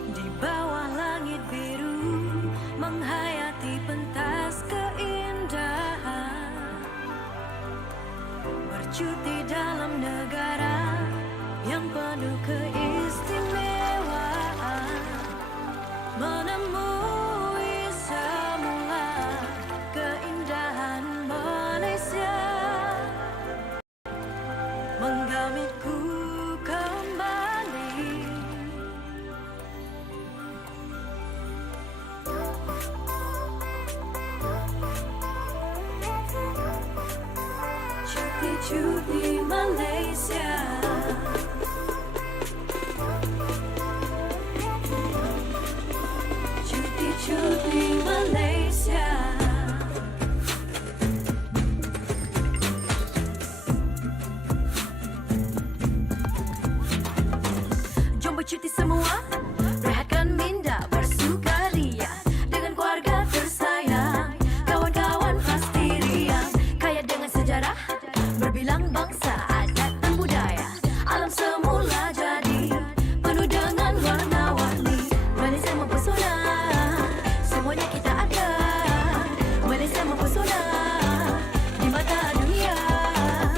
Di bawah langit biru menghayati pentas keindahan, bercuti dalam negara yang penuh keistimewaan, menemui semula keindahan Malaysia, menggamitku kembali. Cuti-cuti Malaysia, cuti-cuti Malaysia. Jom bercuti semua, rehatkan minda, bersukaria dengan keluarga tersayang, kawan-kawan pasti riang, kaya dengan sejarah, berbilang bangsa, adat dan budaya. Alam semula jadi penuh dengan warna-warni. Malaysia mempesona, semuanya kita ada. Malaysia mempesona di mata dunia.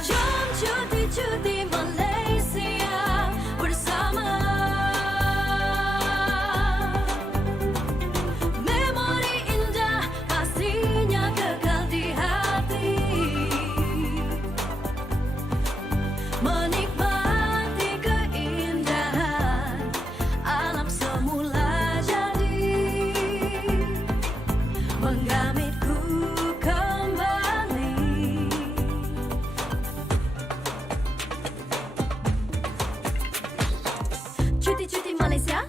Jom cuti-cuti Malaysia bersama. Memori indah pastinya kekal di hati. Menikmati keindahan alam semula jadi, menggamitku kembali. Cuti-cuti Malaysia,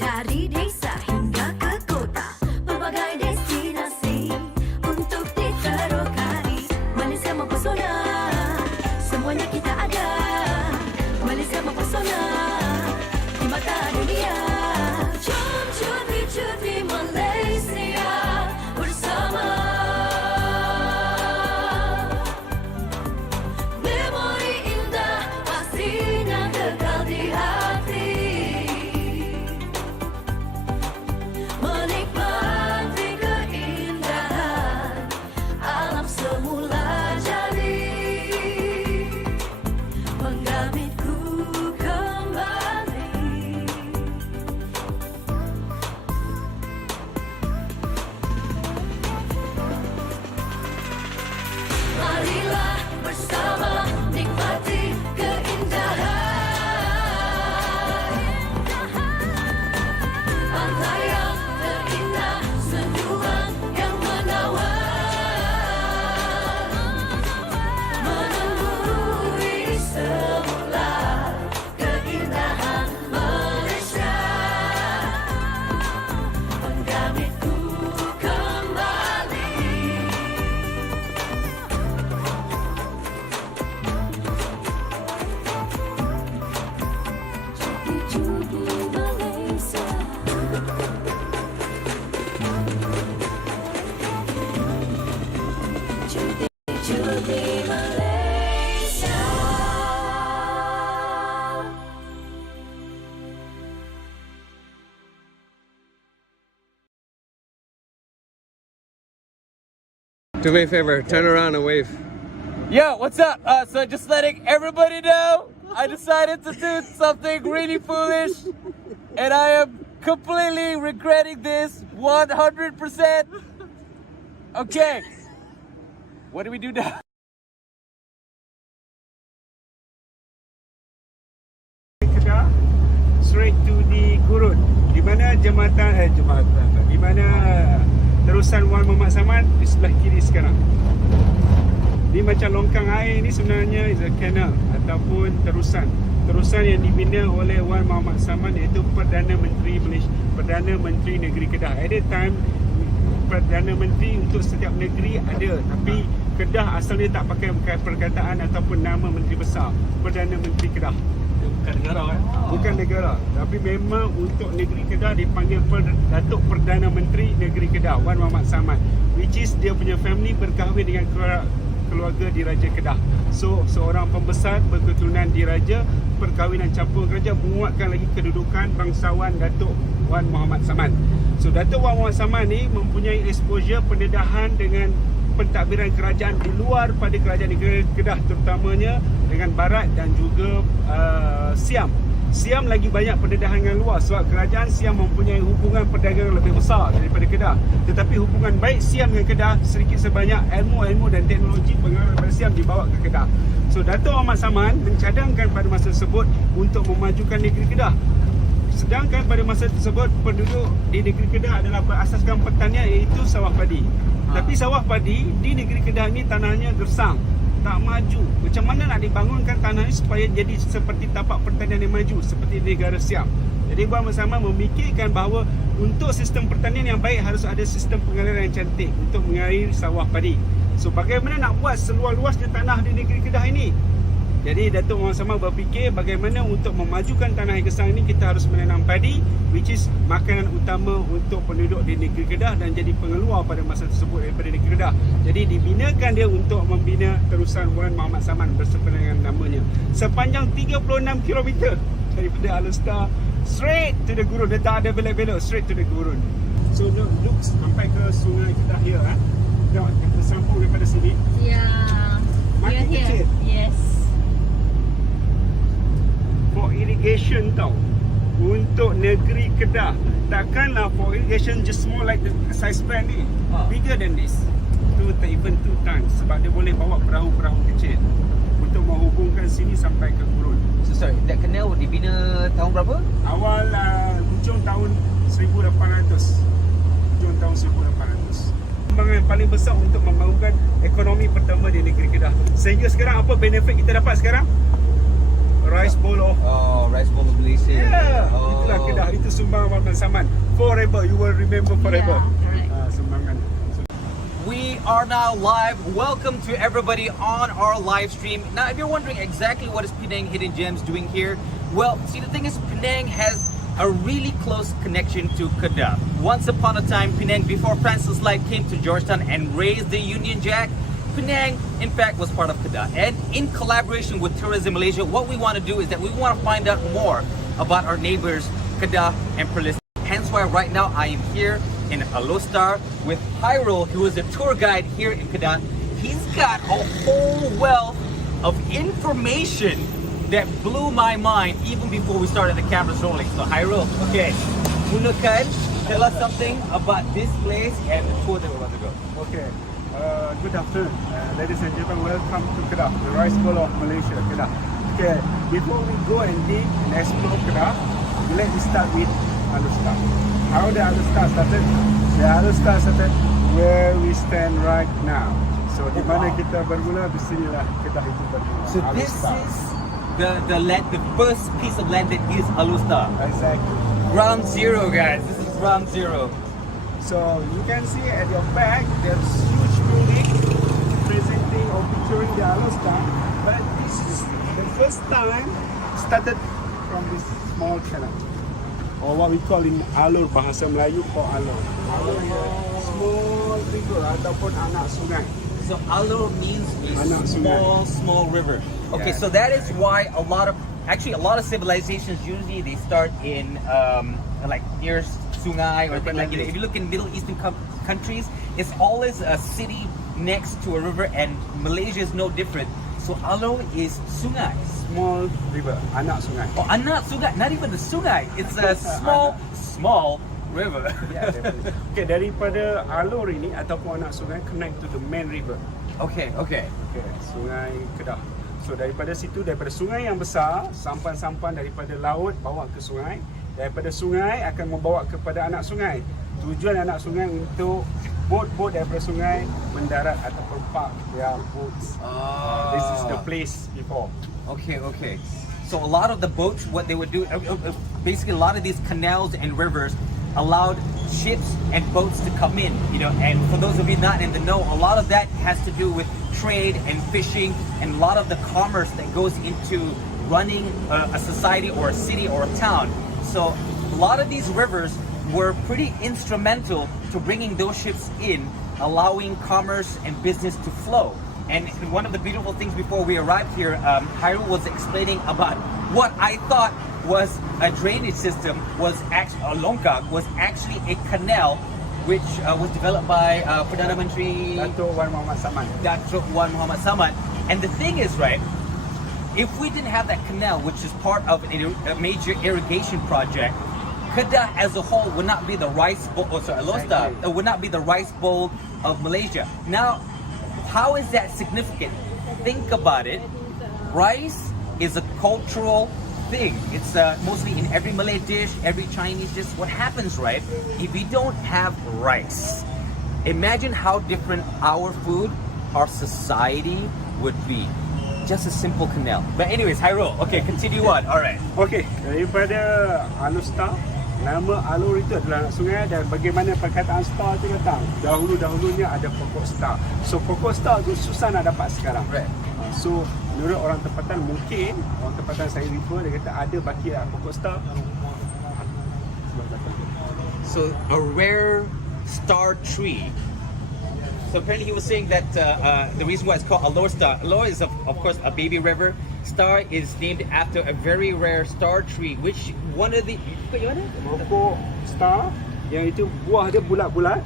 dari desa hingga ke kota, pelbagai destinasi untuk diterokai. Malaysia mempesona, semuanya kita ada. Malaysia mempesona di mata dunia. Jom cuti-cuti Malaysia bersama. Memori indah pastinya kekal di hati. Menikmati keindahan alam semula jadi, menggamitku kembali. Marilah bersama nikmati keindahan pantai yang terindah, senduang yang menawan, menemui semula keindahan Malaysia, menggamitku kembali. Cuti-cuti Malaysia, cuti-cuti Malaysia. Do me a favor, turn around and wave. Yo, what's up? So just letting everybody know, I decided to do something really foolish, and I am completely regretting this 100%. Okay, what do we do now? Kedah straight to the Gurun, di mana jambatan di mana terusan Wan Muhammad Saman di sebelah kiri sekarang. Ni macam longkang air ni sebenarnya is a canal ataupun terusan yang dibina oleh Wan Muhammad Saman, iaitu Perdana Menteri Malaysia, Perdana Menteri Negeri Kedah. At that time Perdana Menteri untuk setiap negeri ada, tapi Kedah asalnya tak pakai perkataan ataupun nama menteri besar, Perdana Menteri Kedah. Bukan negara kan? Bukan negara, tapi memang untuk negeri Kedah dipanggil Datuk Perdana Menteri Negeri Kedah, Wan Muhammad Saman, which is dia punya family berkahwin dengan keluarga diraja Kedah. So seorang pembesar berketurunan diraja, perkahwinan campur geraja menguatkan lagi kedudukan bangsawan Datuk Wan Muhammad Saman. So Datuk Wan Muhammad Saman ni mempunyai exposure pendedahan dengan pentadbiran kerajaan di luar pada kerajaan negeri Kedah, terutamanya dengan Barat dan juga Siam. Siam lagi banyak pendedahan yang luas sebab kerajaan Siam mempunyai hubungan perdagangan lebih besar daripada Kedah. Tetapi hubungan baik Siam dengan Kedah, sedikit sebanyak ilmu-ilmu dan teknologi pengaruh daripada Siam dibawa ke Kedah. So Datuk Ahmad Saman mencadangkan pada masa tersebut untuk memajukan negeri Kedah. Sedangkan pada masa tersebut penduduk di negeri Kedah adalah berasaskan pertanian, iaitu sawah padi. Tapi sawah padi di negeri Kedah ni tanahnya gersang, tak maju. Macam mana nak dibangunkan tanah ni supaya jadi seperti tapak pertanian yang maju seperti di negara Siam? Jadi Wan Muhammad Saman memikirkan bahawa untuk sistem pertanian yang baik harus ada sistem pengaliran yang cantik untuk mengairi sawah padi. So bagaimana nak buat seluas-luasnya tanah di negeri Kedah ini? Jadi Datuk Muhammad Saman berfikir bagaimana untuk memajukan tanah yang gersang ini kita harus menanam padi, which is makanan utama untuk penduduk di negeri Kedah dan jadi pengeluar pada masa tersebut daripada negeri Kedah. Jadi dibinakan dia untuk membina terusan Wan Muhammad Saman bersempena dengan namanya. Sepanjang 36 km daripada Alor Setar straight to the gurun. Dia tak ada belok-belok, straight to the gurun. So look sampai ke sungai Kedah here. Tengok, kita sambung daripada sini. Yeah. Makin We're kecil. here. Yes. For irrigation tau, untuk negeri Kedah, takkanlah for irrigation just more like the size plan ni, bigger than this, even 2 tons, sebab dia boleh bawa perahu-perahu kecil untuk menghubungkan sini sampai ke gurun. So sorry, that canal dibina tahun berapa? Awal hujung tahun 1800. Hujung tahun 1800. Kembangan paling besar untuk membangunkan ekonomi pertama di negeri Kedah. Sehingga sekarang apa benefit kita dapat sekarang? Rice bowl of Rice bowl of Malaysia. Yeah, itulah Kedah. Itu sumbangan Wan Muhammad Saman. Forever, you will remember forever. Yeah, correct. Sumbangan. We are now live. Welcome to everybody on our live stream. Now, if you're wondering exactly what is Penang Hidden Gems doing here, well, see, the thing is, Penang has a really close connection to Kedah. Once upon a time, Penang, before Francis Light came to Georgetown and raised the Union Jack, Penang, in fact, was part of Kedah. And in collaboration with Tourism Malaysia, what we want to do is that we want to find out more about our neighbors, Kedah and Perlis. Hence why right now I am here in Alor Setar with Hairul, who is a tour guide here in Kedah. He's got a whole wealth of information that blew my mind even before we started the cameras rolling. So Hairul, okay, mulakan, tell us something about this place and the tour that we're about to go. Okay. Good afternoon, ladies and gentlemen. Welcome to Kedah, the rice bowl of Malaysia, Kedah. Okay, before we go and dig and explore Kedah, let me start with Alor Setar. How the Alor Setar started? The Alor Setar started where we stand right now. So di mana kita bermula, di sinilah Kedah itu bermula. So Alor this Setar. is the land, the first piece of land that is Alor Setar. Exactly. Ground zero, guys. This is ground zero. So you can see at your back, there's huge building presenting or picturing the Alor Setar. But this is the first time started from this small channel, or what we call in Alor, bahasa Melayu called Alor. Alor is a small river ataupun anak sungai. So Alor means Anak a sungai. small river. Okay, Yeah. so that is why a lot of civilizations usually they start in like near sungai or things like that. If you look in Middle Eastern countries, it's always a city next to a river, and Malaysia is no different. So Alor is sungai. Small river, anak sungai. Oh, anak sungai, not even the sungai. It's a small river. Yeah, definitely. Okay, daripada Alor ini ataupun anak sungai connect to the main river. Okay. Okay, Sungai Kedah. So daripada situ, daripada sungai yang besar, sampan-sampan daripada laut bawa ke sungai. Daripada sungai akan membawa kepada anak sungai. Tujuan anak sungai untuk bot-bot daripada sungai mendarat ataupun park their boats. This is the place before. Okay. So a lot of the boats, what they would do, basically a lot of these canals and rivers allowed ships and boats to come in, you know, and for those of you not in the know, a lot of that has to do with trade and fishing and a lot of the commerce that goes into running a society or a city or a town. So a lot of these rivers were pretty instrumental to bringing those ships in, allowing commerce and business to flow. And one of the beautiful things before we arrived here, Hairul was explaining about what I thought was a drainage system was actually a longkang, was actually a canal which was developed by Perdana Menteri Datuk Wan Muhammad Saman. Datuk Wan Muhammad Saman. And the thing is, right, if we didn't have that canal, which is part of a major irrigation project, Kedah as a whole would not be the rice bowl, Alor Setar, would not be the rice bowl of Malaysia. Now, how is that significant? Think about it. Rice is a cultural thing. It's mostly in every Malay dish, every Chinese dish. What happens, right, if we don't have rice, imagine how different our food, our society would be. Just a simple canal. But anyways, Hairul, okay, continue on. Alright. Okey, daripada Alor Setar, nama Alor itu adalah sungai dan bagaimana perkataan star itu datang. Dahulunya ada pokok star. So pokok star tu susah nak dapat sekarang. Right. So menurut orang tempatan, mungkin orang tempatan saya refer, dia kata ada baki pokok star. So a rare star tree. So apparently he was saying that the reason why it's called Alor Setar, Alor is of course a baby river. Star is named after a very rare star tree, which one of the Pokok star yang itu buah dia bulat-bulat.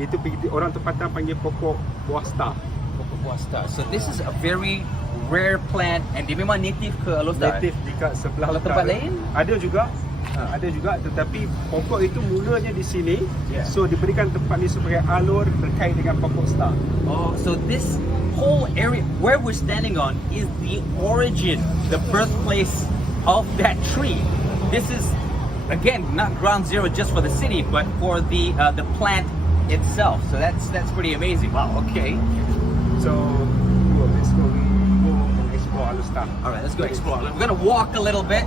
Itu orang tempatan panggil pokok buah star. Pokok buah star. So this is a very rare plant and dia memang native ke Alor Setar? Native dekat sebelah Kalau tempat utara. lain? Ada juga tetapi pokok itu mulanya di sini. Yeah. So diberikan tempat ni sebagai alur terkait dengan pokok star. Oh, so this whole area where we're standing on is the origin, the birthplace of that tree. This is again not ground zero just for the city, but for the plant itself. So that's pretty amazing. Wow. Okay. So let's go explore Alor Setar. All right, let's go explore. We're gonna walk a little bit,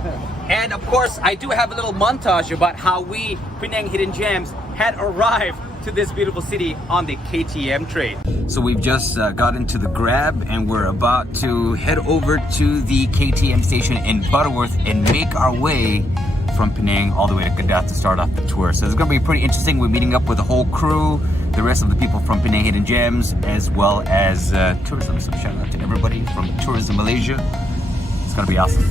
and of course, I do have a little montage about how we Penang Hidden Gems had arrived to this beautiful city on the KTM train. So we've just got into the Grab, and we're about to head over to the KTM station in Butterworth and make our way from Penang all the way to Kedah to start off the tour. So it's gonna be pretty interesting. We're meeting up with the whole crew, the rest of the people from Penang Hidden Gems, as well as tourism. So shout out to everybody from Tourism Malaysia. It's gonna be awesome.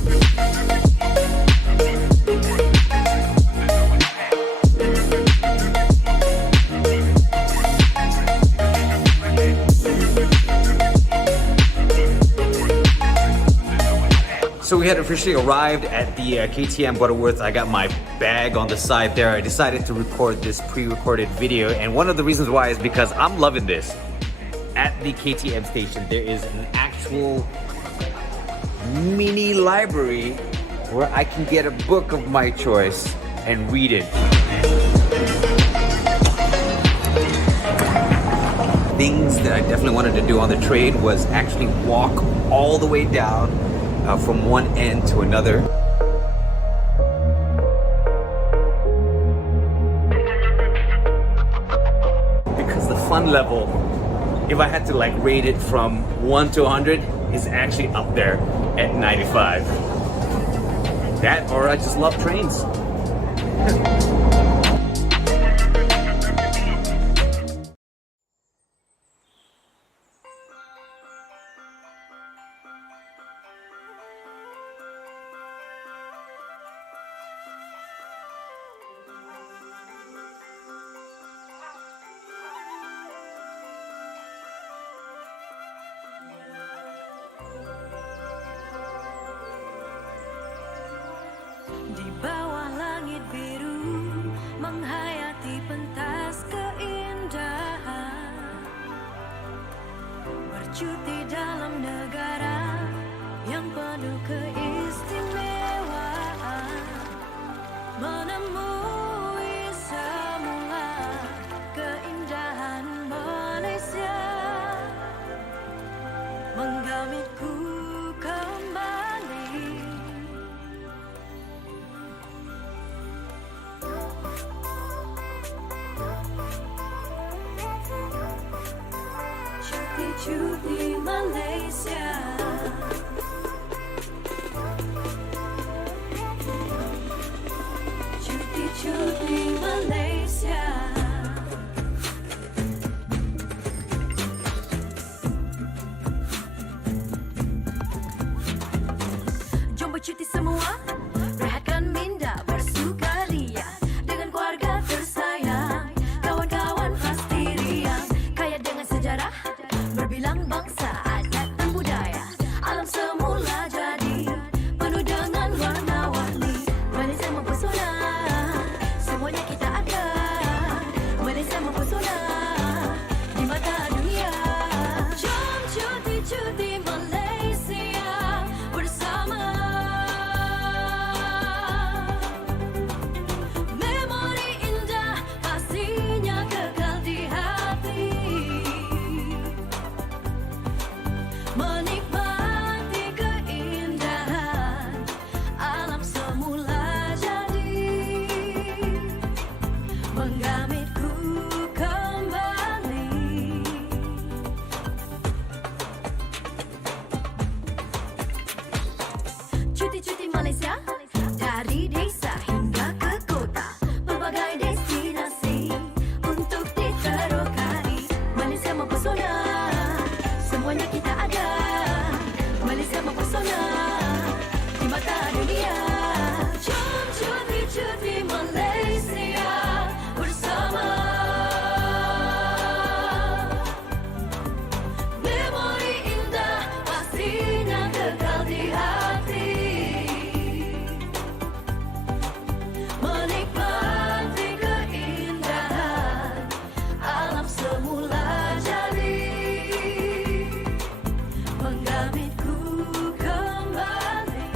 So we had officially arrived at the KTM Butterworth. I got my bag on the side there. I decided to record this pre-recorded video, and one of the reasons why is because I'm loving this. At the KTM station, there is an actual mini library where I can get a book of my choice and read it. Things that I definitely wanted to do on the train was actually walk all the way down from one end to another. Because the fun level, if I had to like rate it from 1 to 100, is actually up there at 95. That or I just love trains. Di bawah langit biru menghayati pentas keindahan, bercuti dalam negara yang penuh keistimewaan, menemui semula keindahan Malaysia, menggamitku kembali. Cuti Malaysia, cuti Malaysia. Menggamitku kembali. Cuti-cuti Malaysia, dari desa hingga ke kota, pelbagai destinasi untuk diterokai. Malaysia mempesona, semuanya kita ada. Malaysia mempesona di mata dunia. Jom cuti-cuti Malaysia bersama. Memori indah pastinya kekal di hati. Menikmati keindahan alam semula jadi. Menggamitku kembali.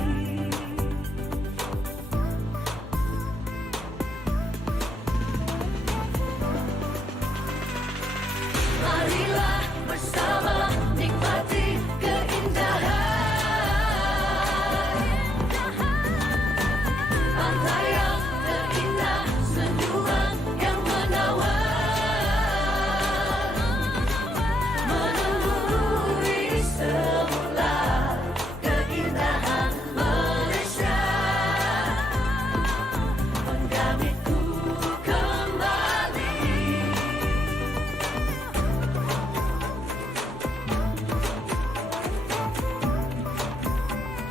Marilah bersama nikmati keindahan. Pantai yang terindah, senyuman yang menawan. Menemui semula keindahan Malaysia. Menggamitku kembali.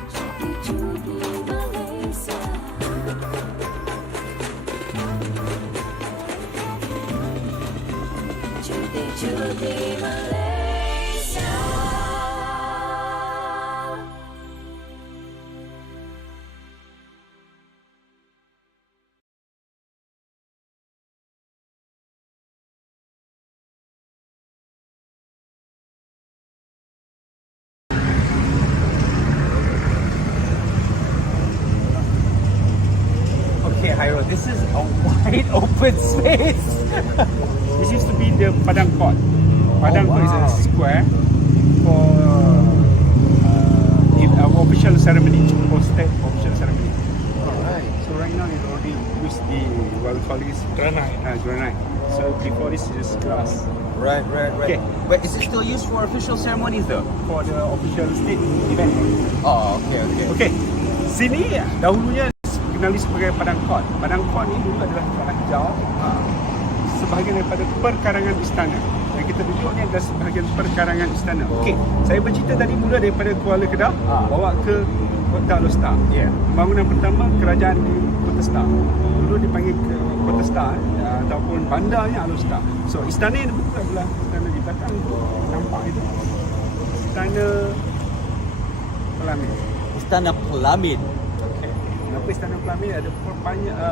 Cuti-cuti Malaysia. Cuti-cuti Malaysia. Okay, Hairul, this is a wide open space. This used to be the Padang Court. Padang Court is a wow. square for our official ceremony, for state official ceremony. Alright. So right now it already used the what we call this granite. So before this is glass Right. Okay. But is it still used for official ceremonies though? for the official state event. Oh, okay. Okey, sini dahulunya dikenali sebagai Padang Court. Padang Court ni dulu adalah tanah hijau, sebahagian daripada perkarangan istana. Dan kita duduk ni adalah sebahagian perkarangan istana. Okey, saya bercerita tadi mula daripada Kuala Kedah, bawa ke Kota Alor Setar. Yeah. Pembangunan pertama kerajaan di Kota Setar. Dulu dipanggil ke Kota Setar ataupun bandarnya Alor Setar. So istana yang dibuka adalah istana di belakang tu, nampak itu. Istana Pelamin. Istana Pelamin. Okey. Kenapa istana Pelamin ada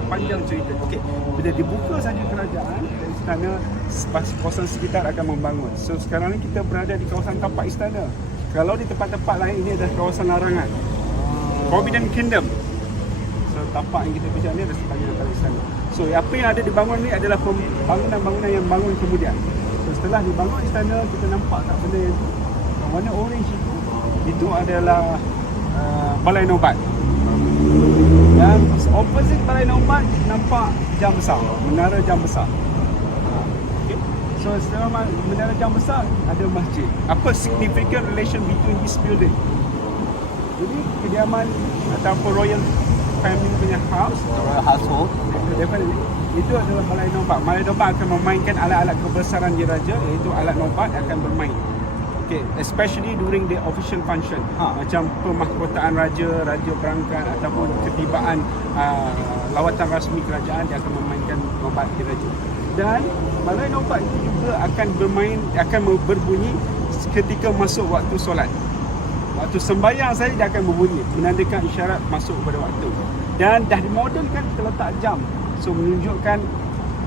panjang cerita. Okey, bila dibuka saja kerajaan dan istana, kawasan sekitar akan membangun. So sekarang ni kita berada di kawasan tapak istana. Kalau di tempat-tempat lain ini adalah kawasan larangan. Forbidden Kingdom. So tapak yang kita bincang ni adalah sebahagian daripada istana. So apa yang ada dibangun ni adalah bangunan-bangunan yang bangun kemudian. So setelah dibangun istana, kita nampak tak benda yang warna orange itu adalah balai nobat. Dan opposite balai nobat nampak jam besar, menara jam besar. Okay. So setelah menara jam besar ada masjid. Apa significant relation between this building? Jadi kediaman ataupun royal family punya house, Royal household. definitely itu adalah balai nobat. Balai nobat akan memainkan alat-alat kebesaran diraja, iaitu alat nobat akan bermain. Okay, especially during the official function, macam pemahkotaan raja, raja berangkat ataupun ketibaan lawatan rasmi kerajaan, dia akan memainkan nobat diraja. Dan balai nobat itu juga akan berbunyi ketika masuk waktu solat. Waktu sembahyang saja dia akan berbunyi, menandakan isyarat masuk pada waktu. Dan dah dimodelkan terletak jam, so menunjukkan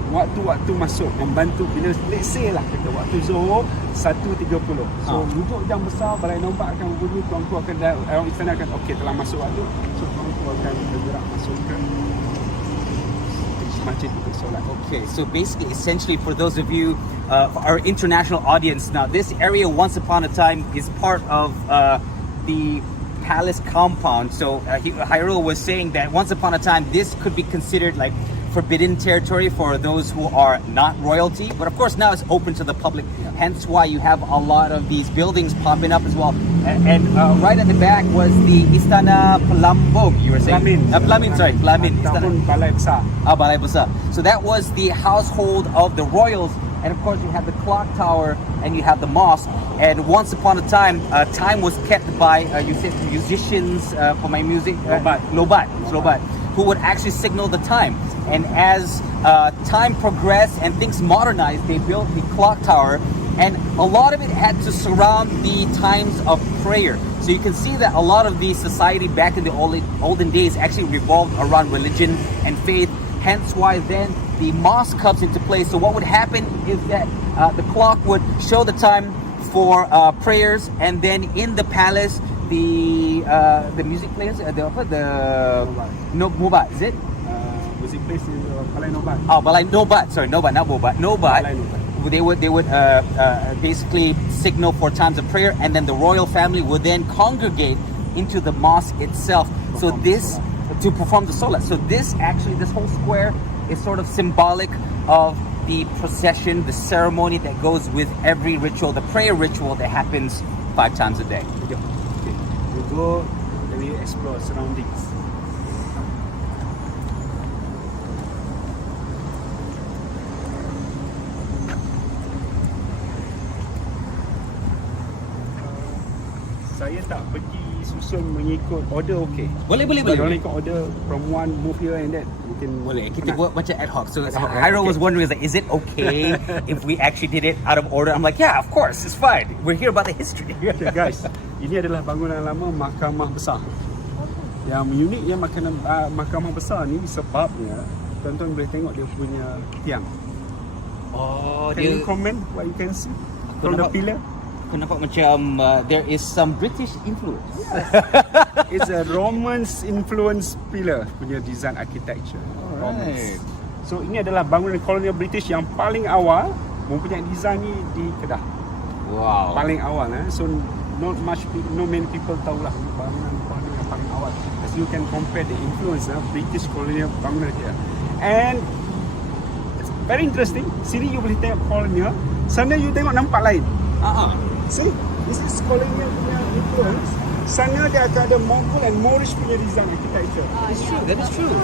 waktu-waktu masuk, membantu bila let's say lah kita waktu Zuhur 1.30. So duduk jam besar, balai nobat akan berbunyi, tuanku akan orang istana akan okey telah masuk waktu. So tuanku akan bergerak masuk ke masjid untuk solat. Okay, so basically, essentially, for those of you, our international audience, now this area once upon a time is part of the palace compound. So Hairul was saying that once upon a time this could be considered like forbidden territory for those who are not royalty. But of course now it's open to the public. Hence why you have a lot of these buildings popping up as well. And right at the back was the Istana Pelambung, you were saying? Pelamin, sorry. Pelamin. Ataupun balai besar. Balai Besar. So that was the household of the royals. And of course you have the clock tower and you have the mosque. And once upon a time, time was kept by, you said musicians for my music? Nobat, who would actually signal the time. And as time progressed and things modernized, they built the clock tower. And a lot of it had to surround the times of prayer. So you can see that a lot of the society back in the olden days actually revolved around religion and faith. Hence why then the mosque comes into play. So what would happen is that the clock would show the time for prayers, and then in the palace, the music players, Nobat, is it? Music place is Balai Nobat. Balai Nobat. Sorry, Nobat, not Bobat. Nobat. Balai Nobat. They would basically signal for times of prayer, and then the royal family would then congregate into the mosque itself. So this to perform the salat. So this whole square is sort of symbolic of the procession, the ceremony that goes with every ritual, the prayer ritual that happens 5 times a day. Okay. We go, then we explore surroundings. Saya tak pergi susun mengikut order, okay? Boleh. Kalau ikut order from one move here and that, mungkin Boleh. Kita buat macam ad hoc. So Hairul was wondering, is it okay if we actually did it out of order? I'm like, yeah, of course, it's fine. We're here about the history. Okay guys, ini adalah bangunan lama mahkamah besar. Yang uniknya mahkamah besar ni sebabnya tuan-tuan boleh tengok dia punya tiang. Can you comment what you can see from the pillar? Aku nampak macam there is some British influence. It's a Romans influence pillar punya design architecture. Romans. So ini adalah bangunan kolonial British yang paling awal mempunyai design ni di Kedah. Wow. Paling awal so not many people tahulah bangunan yang paling awal. As you can compare the influence British colonial bangunan here. And it's very interesting. Sini you boleh tengok colonial, sana you tengok nampak lain. See, this is colonial punya influence. Sana dia akan ada Mongol and Moorish punya design architecture. It's true. That is true.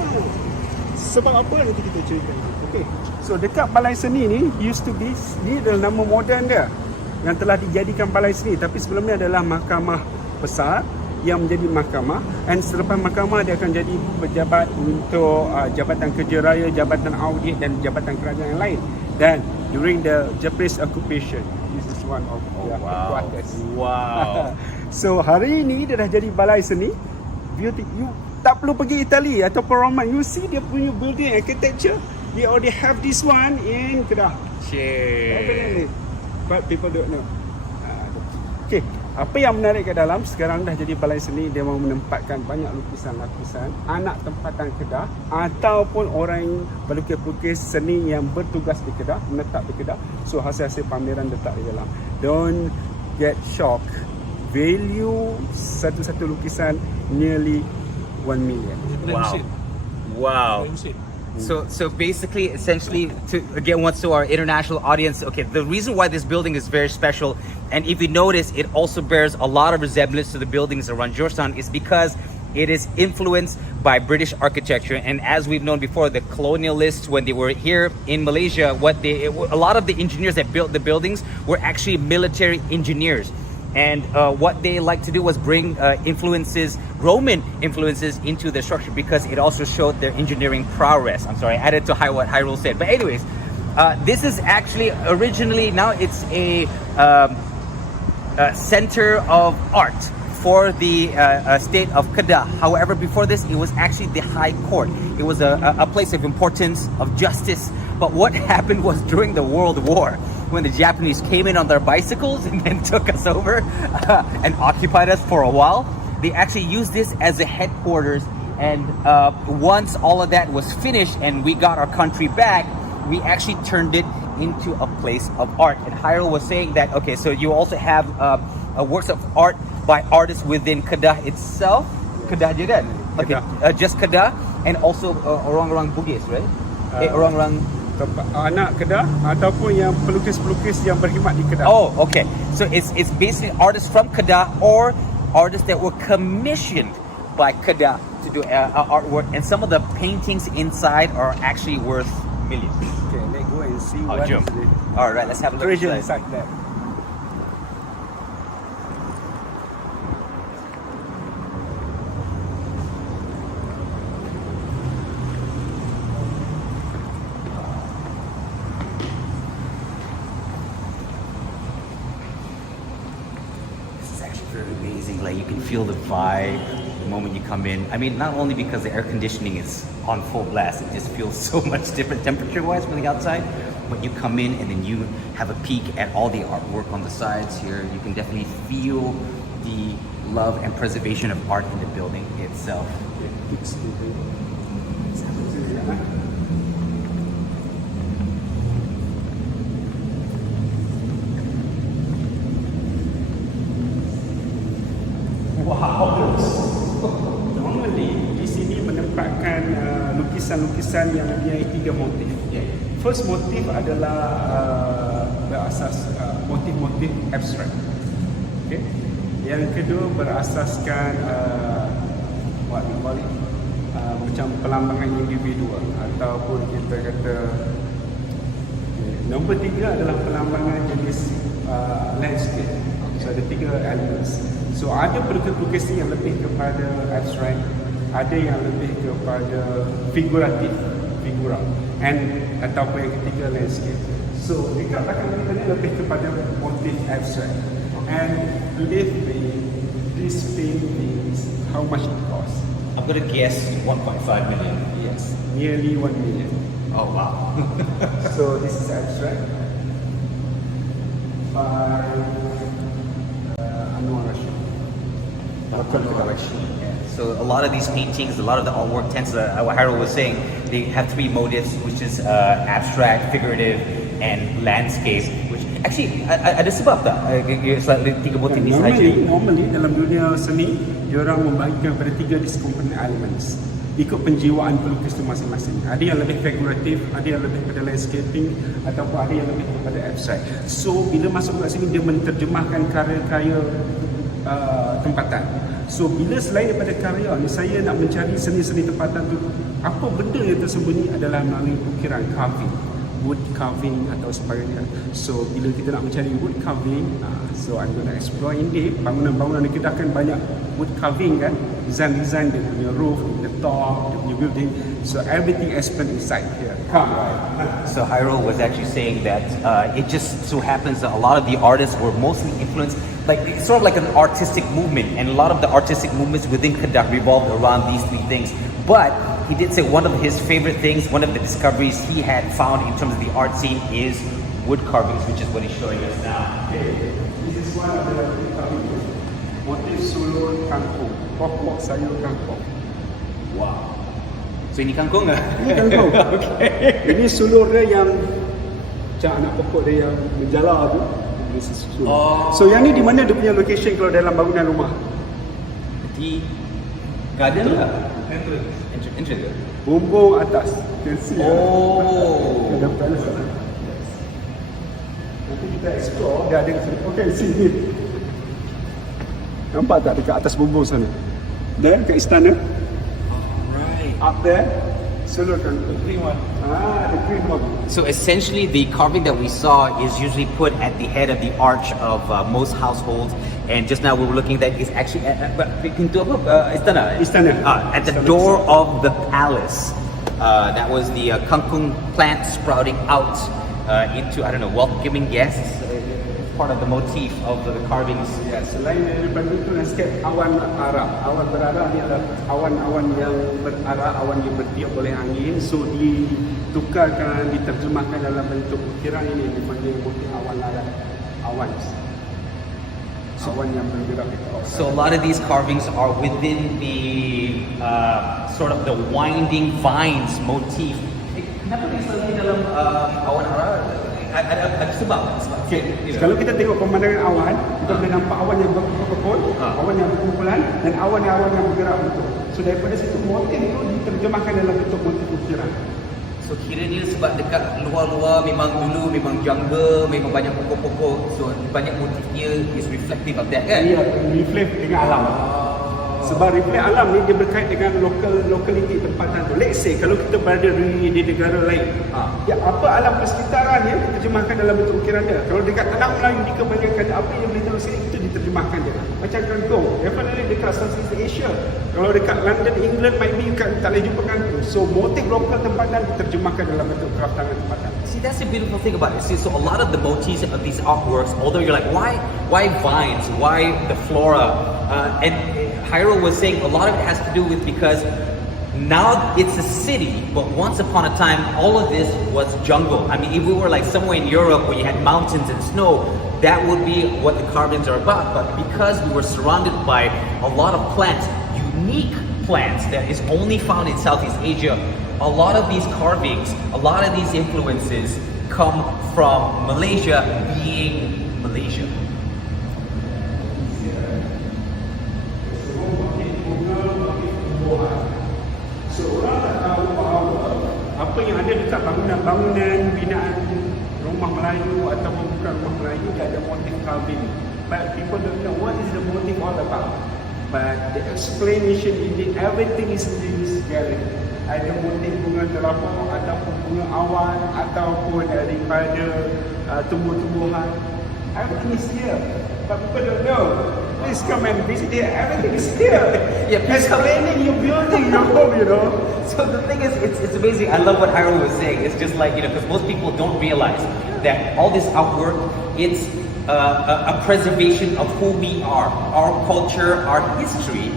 Sebab apa nanti kita cerita. Okay. So dekat balai seni ni used to be, ni adalah nama moden dia yang telah dijadikan balai seni, tapi sebelumnya adalah mahkamah besar yang menjadi mahkamah, and selepas mahkamah dia akan jadi pejabat untuk jabatan kerja raya, jabatan audit dan jabatan kerajaan yang lain. Dan during the Japanese occupation, this is one of their headquarters. Wow. So hari ini dia dah jadi balai seni. Beauty, you tak perlu pergi Itali ataupun Roman. You see dia punya building architecture. We already have this one in Kedah. Shit. But people don't know. Okay, apa yang menarik ke dalam sekarang dah jadi balai seni. Dia mahu menempatkan banyak lukisan-lukisan anak tempatan Kedah ataupun orang yang pelukis-pelukis seni yang bertugas di Kedah, menetap di Kedah. So hasil-hasil pameran letak di dalam. Don't get shocked. Value satu-satu lukisan nearly 1 million. Wow. So basically, essentially, to again, once to our international audience, okay, the reason why this building is very special, and if you notice, it also bears a lot of resemblance to the buildings around Georgetown, is because it is influenced by British architecture. And as we've known before, the colonialists, when they were here in Malaysia, a lot of the engineers that built the buildings were actually military engineers. And what they like to do was bring Roman influences into the structure, because it also showed their engineering prowess. I'm sorry, I added to what Hairul said. But anyways, this is actually originally, now it's a center of art for the state of Kedah. However, before this, it was actually the High Court. It was a place of importance, of justice. But what happened was during the World War, when the Japanese came in on their bicycles and then took us over and occupied us for a while, they actually used this as a headquarters. And once all of that was finished and we got our country back, we actually turned it into a place of art. And Hairul was saying that, okay, so you also have works of art by artists within Kedah itself. Kedah je kan? Okay, just Kedah, and also orang-orang Bugis, right? orang-orang. Anak Kedah ataupun yang pelukis-pelukis yang berkhidmat di Kedah. Oh, okay. So it's basically artists from Kedah or artists that were commissioned by Kedah to do artwork, and some of the paintings inside are actually worth millions. Okay, let's go and see Oh, what jom. is the All right, let's have a look treasure inside. inside there. This is actually very amazing. Like, you can feel the vibe the moment you come in. I mean, not only because the air conditioning is on full blast, it just feels so much different temperature-wise from the outside. But you come in and then you have a peek at all the artwork on the sides here. You can definitely feel the love and preservation of art in the building itself. Normally di sini menempatkan lukisan-lukisan yang mempunyai 3 motif. First motif adalah berasas motif-motif abstrak. Okay. Yang kedua berasaskan what we call it, macam pelambangan individual ataupun kita kata nombor 3 adalah pelambangan jenis landscape. So ada 3 elements. So ada pelukis-pelukis yang lebih kepada abstrak, ada yang lebih kepada figuratif, figura, and ataupun yang ketiga landscape. So dekat belakang kita ni lebih kepada motif abstrak. And believe me, these paintings, how much it costs? I'm gonna guess 1.5 million. Yes, nearly 1 million. Oh wow. So this is abstract by Anwar Rashid. So a lot of these paintings, a lot of the artwork tends to, what Hairul was saying, they have 3 motifs, which is abstract, figurative, and landscape. Which actually ada sebab tak? Selalu 3 motif ni sahaja. Normally dalam dunia seni, diorang membagikan pada 3 discomponent elements. Ikut penjiwaan pelukis itu masing-masing. Ada yang lebih figuratif, ada yang lebih pada landscaping, ataupun ada yang lebih kepada abstract. So bila masuk kat sini, dia menerjemahkan karya-karya tempatan. So bila selain daripada karya ni, saya nak mencari seni-seni tempatan tu, apa benda yang tersembunyi adalah melalui ukiran, carving, wood carving atau sebagainya. So bila kita nak mencari wood carving, so I'm going to explore indeed. Bangunan-bangunan di Kedah kan banyak wood carving kan, design dia punya roof, the top, dia punya building. So everything is spent inside here. Come. So Hairul was actually saying that it just so happens that a lot of the artists were mostly influenced, like it's sort of like an artistic movement, and a lot of the artistic movements within Kedah revolved around these 3 things. But he did say one of his favorite things, one of the discoveries he had found in terms of the art scene is wood carvings, which is what he's showing us now. Okay. This is one of the carvings. Motif sulur kangkung, pokok sayur kangkung. Wow. So ini kangkung ke? Ini kangkung. Okay. Ini sulur dia yang macam anak pokok dia yang menjala tu. This is sulur. Oh. So yang ni di mana dia punya location kalau dalam bangunan rumah? Di garden lah. Entrance. Bumbung atas. You can see. Oh. Ada palace. Nanti kita explore. Dia ada okay, sini. Nampak tak dekat atas bumbung sana? There, kat istana. Right. Up there, sulur kan. The green one. The green one. So essentially, the carving that we saw is usually put at the head of the arch of most households. And just now we were looking at is actually pintu apa? Istana. Istana. At the door of the palace. That was the kangkung plant sprouting out into, I don't know, welcoming guests. Part of the motif of the carvings. Ya, selain daripada itu landscape awan arah. Awan berarah ni adalah awan-awan yang berarah, awan yang bertiup oleh angin. So ditukarkan, diterjemahkan dalam bentuk ukiran ini dipanggil motif awan arah. Awan. Awan yang bergerak itu. So a lot of these carvings are within the sort of the winding vines motif. Kenapa dia selalu dalam awan arah? Ada sebab. Okay. Kalau kita tengok pemandangan awan, kita boleh nampak awan yang berkumpul, awan yang berkumpulan, dan awan yang bergerak betul. So daripada situ motif itu diterjemahkan dalam bentuk motif ukiran. So kiranya sebab dekat luar-luar memang dulu memang jungle, memang banyak pokok-pokok, so banyak motifnya is reflective of that kan? Ya, reflect dengan alam. Sebab reflect alam ni dia berkait dengan locality tempatan tu. Let's say kalau kita berada di negara lain, ya apa alam persekitaran yang diterjemahkan dalam bentuk ukiran dia. Kalau dekat tanah Melayu ni kebanyakan apa yang beritahu sini itu diterjemahkan dia. Macam kangkung, definitely dekat Southeast Asia. Kalau dekat London, England, might be tak boleh jumpa kangkung. So motif lokal tempatan diterjemahkan dalam bentuk kraft tangan tempatan. See, that's the beautiful thing about it. See, so a lot of the motifs of these artworks, although you're like, why vines? Why the flora? And Hairul was saying a lot of it has to do with because now it's a city, but once upon a time, all of this was jungle. I mean, if we were like somewhere in Europe where you had mountains and snow, that would be what the carvings are about. But because we were surrounded by a lot of plants, unique plants that is only found in Southeast Asia, a lot of these carvings, a lot of these influences come from Malaysia being Malaysia. So orang tak tahu bahawa apa yang ada dekat bangunan binaan rumah Melayu ataupun bukan rumah Melayu dia ada motif carving. But people don't know what is the motif all about. But the explanation indeed everything is in this gallery. Ada motif bunga terapung ataupun bunga awan ataupun daripada tumbuh-tumbuhan. Everything is here. But people don't know. Please come and visit here. Everything is here. Yeah, please come. Explaining your building, your home, you know. So the thing is, it's amazing. I love what Hairul was saying. It's just like, because most people don't realize that all this artwork, it's a preservation of who we are, our culture, our history.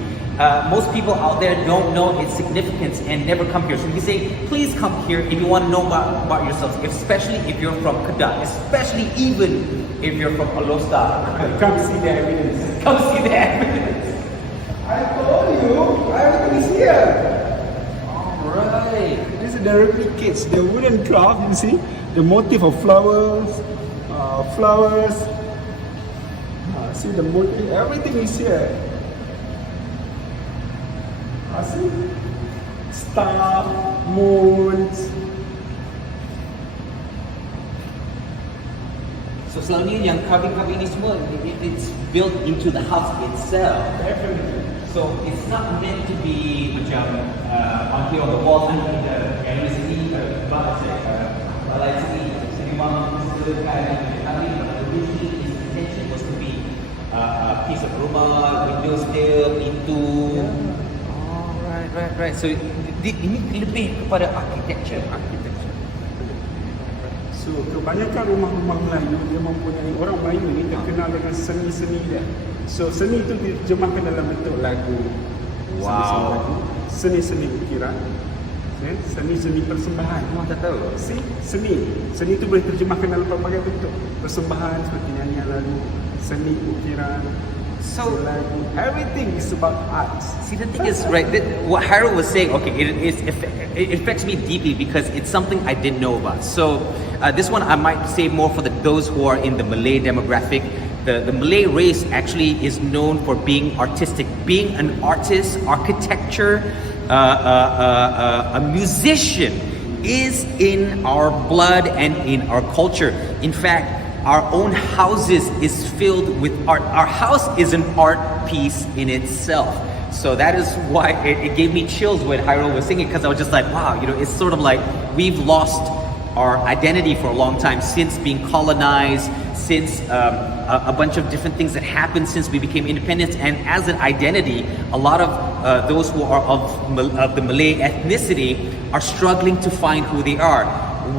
Most people out there don't know its significance and never come here. So we say, please come here if you want to know about yourselves, especially if you're from Kedah, especially even if you're from Alor Setar. Come see the evidence. Come see the evidence. I told you, everything is here. Alright. This is the replicates, the wooden craft, you see? The motif of flowers. See the motif, everything is here. See? Star, moons. So selalunya yang carving-carving ini semua, it's built into the house itself. Definitely. So it's not meant to be macam on here on the wall and the gallery sini, balai sini, memang disediakan carving. Originally its intention was to be a piece of rumah, window sill, pintu. Right. So ini lebih kepada architecture. So kebanyakan rumah-rumah Melayu dia mempunyai orang Melayu ni terkenal dengan seni-seni dia. So seni itu diterjemahkan dalam bentuk lagu. Wow. Seni-seni ukiran. Seni-seni persembahan. Wah, tak tahu. See? Seni itu boleh terjemahkan dalam pelbagai bentuk. Persembahan seperti nyanyian lagu, seni ukiran. So everything is about arts. See, the thing is, right, what Hairul was saying, okay, it affects me deeply because it's something I didn't know about. So this one I might say more for those who are in the Malay demographic. The Malay race actually is known for being artistic, being an artist, architecture, a musician is in our blood and in our culture. In fact, our own houses is filled with art. Our house is an art piece in itself. So that is why it gave me chills when Hairul was singing, because I was just like, wow, it's sort of like we've lost our identity for a long time since being colonized, since a bunch of different things that happened since we became independent. And as an identity, a lot of those who are of the Malay ethnicity are struggling to find who they are.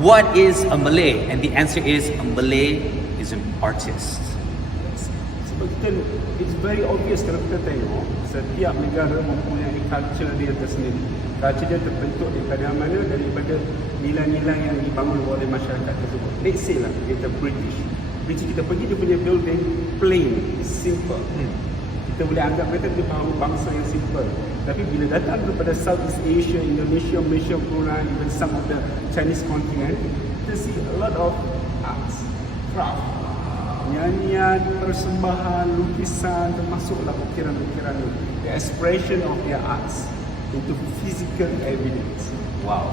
What is a Malay? And the answer is a Malay is an artist. Sebab kita, it's very obvious kalau kita tengok setiap negara mempunyai culture dia tersendiri. Culture dia terbentuk daripada mana? Daripada nilai-nilai yang dibangun oleh masyarakat tersebut. Let's say lah, kita British, kita pergi dia punya building plain, simple. Kita boleh anggap mereka dia bangsa yang simple. Tapi bila datang daripada Southeast Asia, Indonesia, Malaysia, Brunei, even some of the Chinese continent, kita see a lot of arts, craft, nyanyian, persembahan, lukisan, termasuklah ukiran-ukiran itu. The expression of their arts into physical evidence. Wow.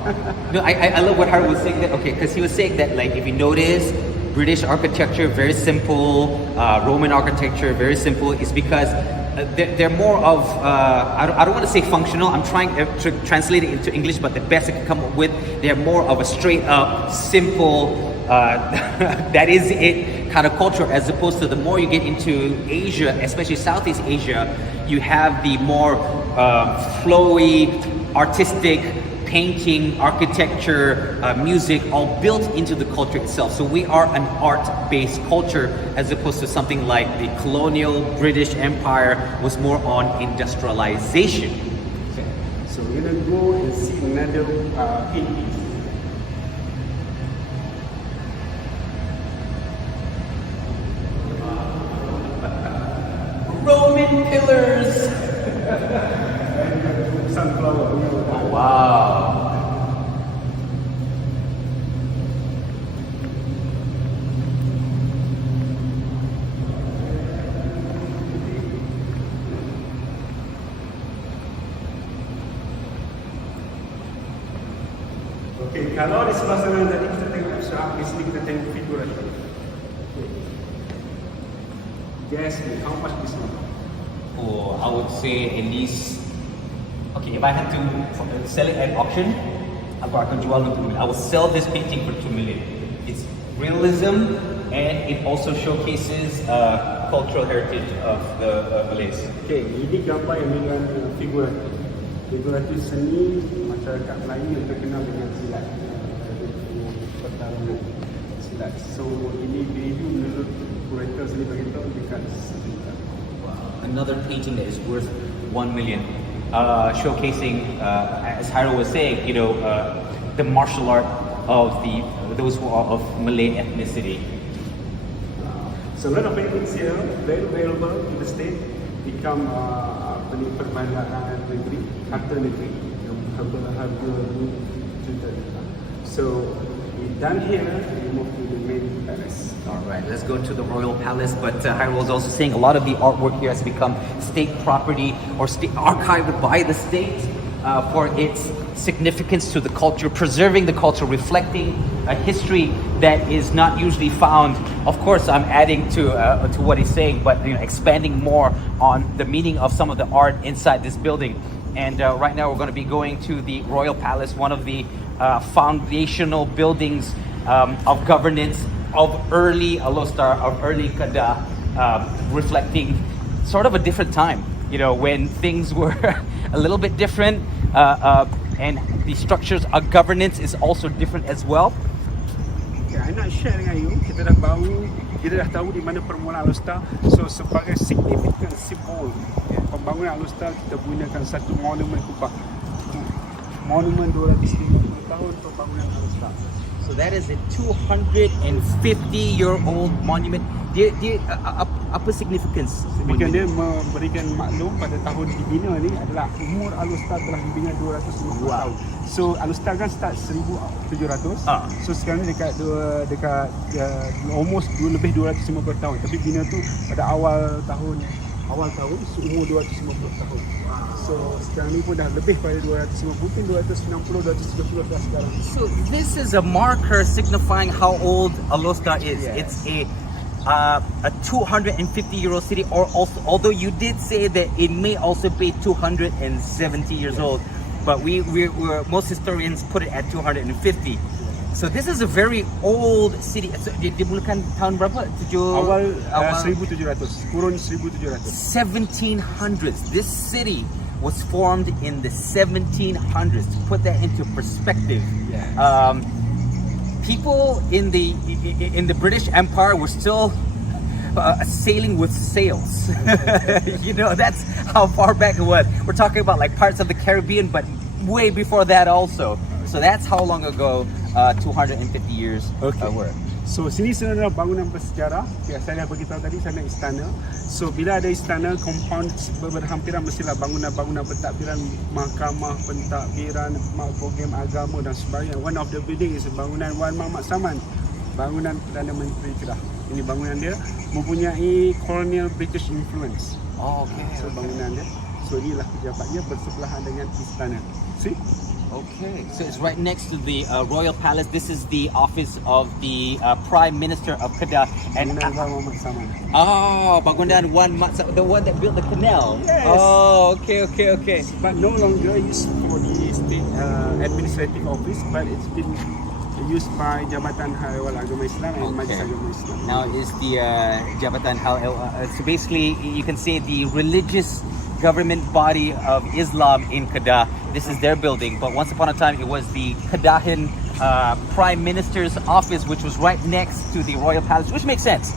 No, I love what Hairul was saying that, okay, because he was saying that, like, if you notice, British architecture, very simple, Roman architecture, very simple, is because they're more of, I don't want to say functional, I'm trying to translate it into English, but the best I can come up with, they're more of a straight up, simple, that is it kind of culture, as opposed to the more you get into Asia, especially Southeast Asia, you have the more flowy, artistic, painting, architecture, music, all built into the culture itself. So we are an art-based culture, as opposed to something like the colonial British Empire was more on industrialization. So we're gonna go and see another painting. Roman pillars. Sunflower. Wow. Okay, kalau di sebelah sana tadi kita tengok abstrak, di sini kita tengok figuratif. Okay. Guess me, how much this one? Oh, I would say at least. Okay, if I had to sell it at auction, aku akan jual untuk 2 million. I will sell this painting for 2 million. It's realism, and it also showcases cultural heritage of the Malays. Okay, ini gambar yang dengan figuratif. Figuratif seni masyarakat Melayu yang terkenal dengan silat. Pertarungan silat. So ini value menurut kurator seni beritahu dekat RM1. Another painting that is worth 1 million. Showcasing, as Hairul was saying, the martial art of those who are of Malay ethnicity. So a lot of paintings here very available to the state, become perbandaran negeri, harta negeri, harga juta. So we done here, we move to the main palace. All right, let's go to the royal palace. But Hairul was also saying a lot of the artwork here has become state property or state archived by the state for its significance to the culture, preserving the culture, reflecting a history that is not usually found. Of course, I'm adding to what he's saying, but expanding more on the meaning of some of the art inside this building. And right now, we're going to be going to the royal palace, one of the foundational buildings of governance of early Alor Setar, of early Kedah, reflecting sort of a different time, when things were a little bit different, and the structures of governance is also different as well. Okay, I nak share dengan you, kita dah tahu di mana permulaan Alor Setar. So sebagai significant symbol pembangunan Alor Setar, kita gunakan satu monumen kubah. Monumen 250 tahun pembangunan Alor Setar. So that is a 250-year-old monument. Dia apa significance? Demikian dia memberikan maklum pada tahun dibina ni adalah umur Alor Setar telah dibina 250 tahun. So Alor Setar kan start 1700. So sekarang ni dekat almost lebih 250 tahun. Tapi bina tu pada awal tahun so umur 250 tahun. So sekarang ni pun dah lebih pada 250, mungkin 260, 230 dah sekarang. So this is a marker signifying how old Alor Setar is. Yes. It's a 250-year-old city, or also, although you did say that it may also be 270 years old, but we're most historians put it at 250. So this is a very old city. So, dimulakan tahun berapa? Awal 1700, kurun 1700. 1700s. This city was formed in the 1700s. To put that into perspective, Yes. People in the British Empire were still sailing with sails. That's how far back it was. We're talking about like parts of the Caribbean, but way before that also. So that's how long ago 250 years were. So sini sebenarnya bangunan bersejarah. Ya, saya dah beritahu tadi sana istana. So bila ada istana, compound berhampiran mestilah bangunan-bangunan pentadbiran, mahkamah pentadbiran, program agama dan sebagainya. One of the building is bangunan Wan Mamat Saman, bangunan Perdana Menteri Kedah. Ini bangunan dia mempunyai colonial British influence. Oh, okay. So bangunan dia. So inilah pejabatnya bersebelahan dengan istana. See? Okay, so it's right next to the Royal Palace. This is the office of the Prime Minister of Kedah. And Bangunan Wan Muhammad Saman. Bangunan Wan Mat, the one that built the canal. Yes. Oh, okay. But no longer used for the state administrative office, but it's been used by Jabatan Hairul Agama Islam and Majlis Agama Islam. Now is the Jabatan Hal. So basically, you can say the religious government body of Islam in Kedah. This is their building, but once upon a time it was the Kedahan Prime Minister's office, which was right next to the Royal Palace, which makes sense.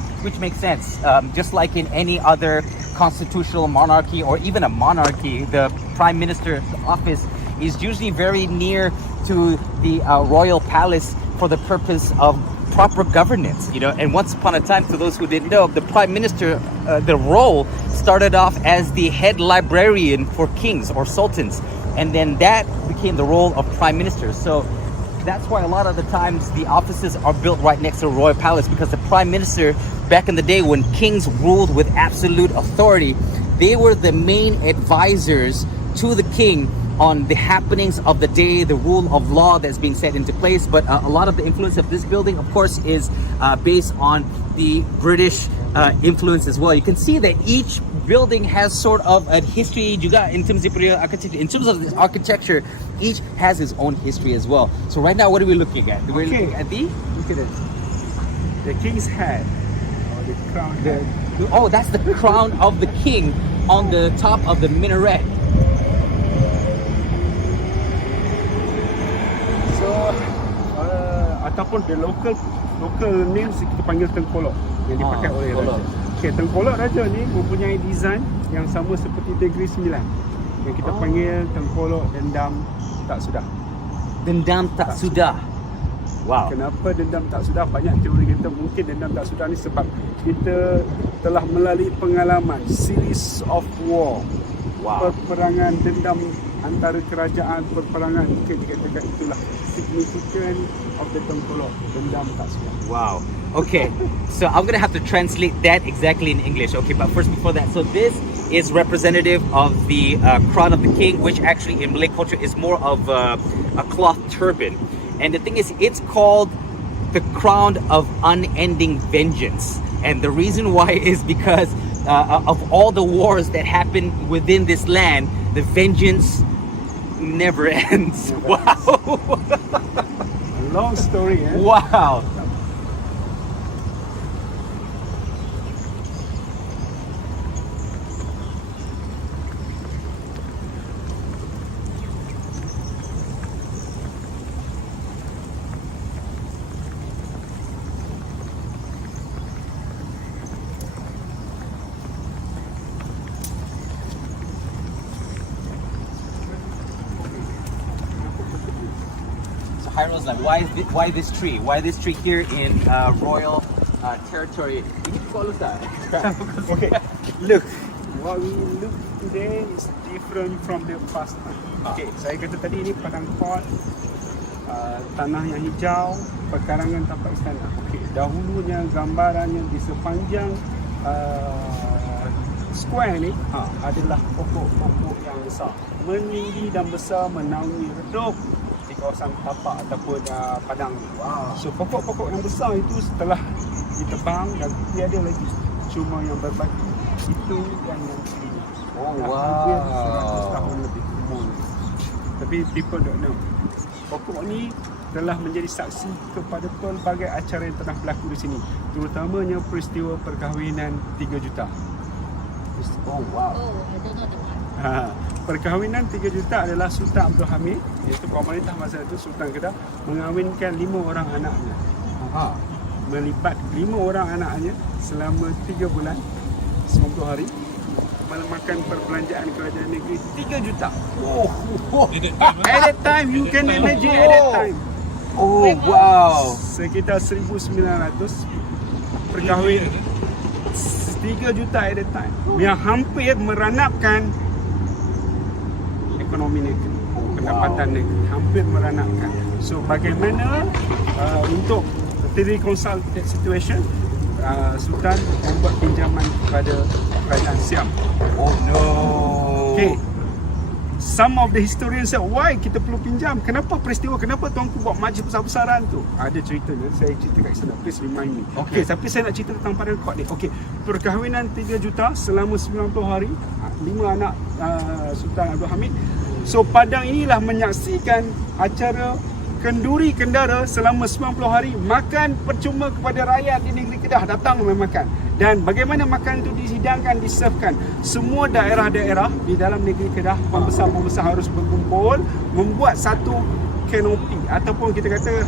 Just like in any other constitutional monarchy or even a monarchy, the Prime Minister's office is usually very near to the Royal Palace for the purpose of proper governance, and once upon a time, to those who didn't know, the Prime Minister, the role started off as the head librarian for kings or sultans, and then that became the role of Prime Minister. So that's why a lot of the times the offices are built right next to the Royal Palace, because the Prime Minister, back in the day when kings ruled with absolute authority, they were the main advisors to the king on the happenings of the day, the rule of law that's being set into place. But a lot of the influence of this building, of course, is based on the British influence as well. You can see that each building has sort of a history juga in terms of architecture. In terms of this architecture, each has its own history as well. So right now, what are we looking at? We're looking at Look at it. The king's head, or the crown head. that's the crown of the king on the top of the minaret. Ataupun the local names kita panggil tengkolok yang dipakai oleh raja. Okey, tengkolok raja ni mempunyai design yang sama seperti Negeri Sembilan yang kita panggil tengkolok dendam tak sudah. Dendam tak sudah. Wow. Kenapa dendam tak sudah? Banyak teori kita mungkin dendam tak sudah ni sebab kita telah melalui pengalaman series of war. Wow. Perperangan dendam antara kerajaan, perperangan mungkin dikatakan itulah significant of the tengkolok dendam tak sudah. Wow. Okay. So I'm gonna have to translate that exactly in English. Okay, but first before that, so this is representative of the crown of the king, which actually in Malay culture is more of a cloth turban. And the thing is, it's called the crown of unending vengeance. And the reason why is because of all the wars that happen within this land, the vengeance never ends. Wow. Long story, eh? Wow. Hairul's like, why this tree? Why this tree here in royal territory? You follow that. Okay, look, what we look today is different from the past time. Okay, saya kata tadi ini padang pot, tanah yang hijau, pekarangan tapak istana. Okay, dahulunya gambarannya di sepanjang square ni adalah pokok-pokok yang besar, meninggi dan besar, menaungi redup di kawasan tapak ataupun padang. Wow. So pokok-pokok yang besar itu setelah ditebang dan tiada lagi, cuma yang berbatu itu yang sini. Oh Hampir 100 wow. tahun lebih umur. Tapi people don't know. Pokok ni telah menjadi saksi kepada pelbagai acara yang telah berlaku di sini, terutamanya peristiwa perkahwinan 3 juta. Oh wow. Perkahwinan 3 juta adalah Sultan Abdul Hamid, iaitu pemerintah masa itu, Sultan Kedah, mengahwinkan 5 orang anaknya. Melibat 5 orang anaknya selama 3 bulan 90 hari, memakan perbelanjaan kerajaan negeri 3 juta. At that time, you can imagine at that time. Oh wow. Sekitar 1900 perkahwin 3 juta at that time, yang hampir meranapkan ekonomi negeri, pendapatan negeri, hampir meranapkan. So bagaimana untuk reconcile that situation, Sultan membuat pinjaman kepada kerajaan Siam. Oh no. Okay, some of the historians say, why kita perlu pinjam? Kenapa Tuanku buat majlis besar-besaran tu? Ada cerita ni, saya cerita kat sana. Please remind me. Okay, tapi saya nak cerita tentang Padang Court ni. Okay, perkahwinan 3 juta selama 90 hari, 5 anak Sultan Abdul Hamid. So Padang inilah menyaksikan acara kenduri kendara selama 90 hari, makan percuma kepada rakyat di negeri Kedah, datang memakan. Dan bagaimana makan itu dihidangkan, diservekan. Semua daerah-daerah di dalam negeri Kedah, pembesar-pembesar harus berkumpul, membuat satu kanopi ataupun kita kata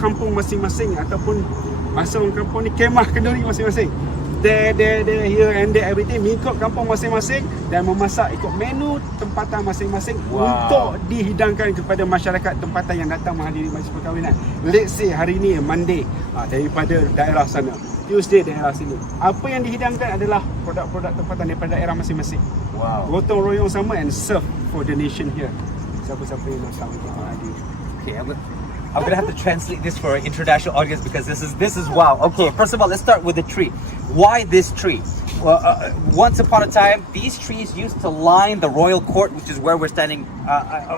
kampung masing-masing, ataupun masa orang kampung ni kemah kenduri masing-masing. There, here and there, everything, mengikut kampung masing-masing dan memasak ikut menu tempatan masing-masing untuk dihidangkan kepada masyarakat tempatan yang datang menghadiri majlis perkahwinan. Let's say hari ni Monday, daripada daerah sana, Tuesday daerah sini. Apa yang dihidangkan adalah produk-produk tempatan daripada daerah masing-masing. Gotong royong sama and serve for the nation here. Siapa-siapa yang datang untuk menghadiri. Okay, I'm gonna have to translate this for an international audience because this is wow. Okay, first of all, let's start with the tree. Why this tree? Well, once upon a time, these trees used to line the royal court, which is where we're standing,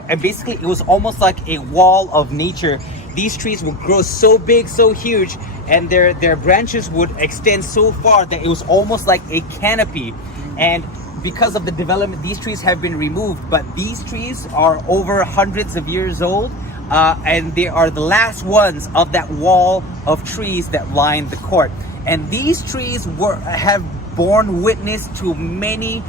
and basically it was almost like a wall of nature. These trees would grow so big, so huge, and their branches would extend so far that it was almost like a canopy. And because of the development, these trees have been removed, but these trees are over hundreds of years old. And they are the last ones of that wall of trees that line the court. And these trees have borne witness to many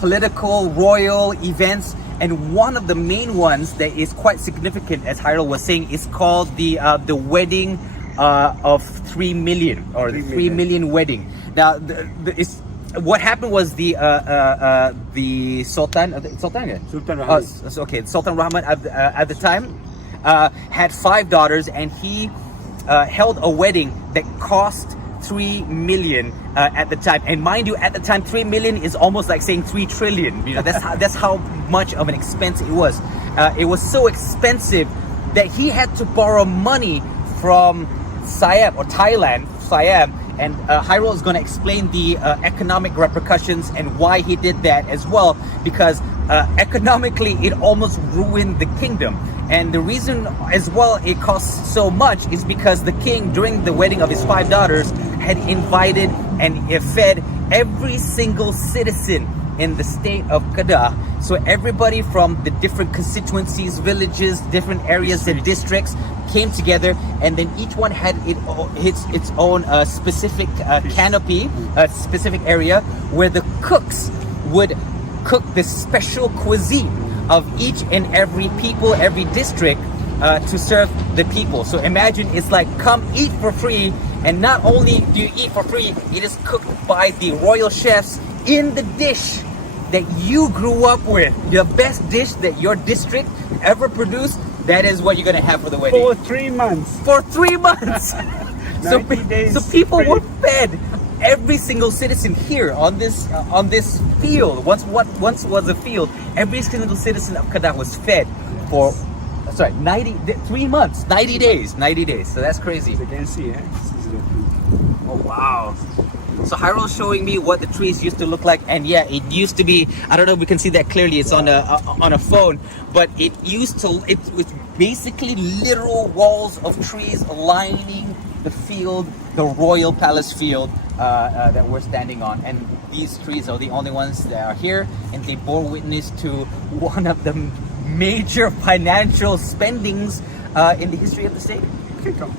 political, royal events. And one of the main ones that is quite significant, as Hairul was saying, is called the wedding of 3 million, or the 3 million wedding. Now, what happened was the Sultan Rahman. Sultan Rahman at the time had 5 daughters, and he held a wedding that cost 3 million at the time. And mind you, at the time, 3 million is almost like saying 3 trillion. You know, that's how much of an expense it was. It was so expensive that he had to borrow money from Siam or Thailand, and Hairul is going to explain the economic repercussions and why he did that as well, because economically it almost ruined the kingdom. And the reason as well it costs so much is because the king, during the wedding of his 5 daughters, had invited and fed every single citizen in the state of Kedah. So everybody from the different constituencies, villages, different areas and districts came together, and then each one had its own specific canopy, a specific area where the cooks would cook the special cuisine of each and every people, every district, to serve the people. So imagine it's like, come eat for free, and not only do you eat for free, it is cooked by the royal chefs in the dish that you grew up with. The best dish that your district ever produced, that is what you're gonna have for the wedding. For 3 months. For 3 months. so people were fed. Every single citizen here on this field, once was a field, every single citizen of Kedah was fed for 3 months, 90 days. So that's crazy. You can see, Oh wow. So Hairul's showing me what the trees used to look like, and yeah, it used to be, I don't know if we can see that clearly, it's on a phone, but it was basically literal walls of trees lining the field, the royal palace field that we're standing on. And these trees are the only ones that are here, and they bore witness to one of the major financial spendings in the history of the state. Okay, come.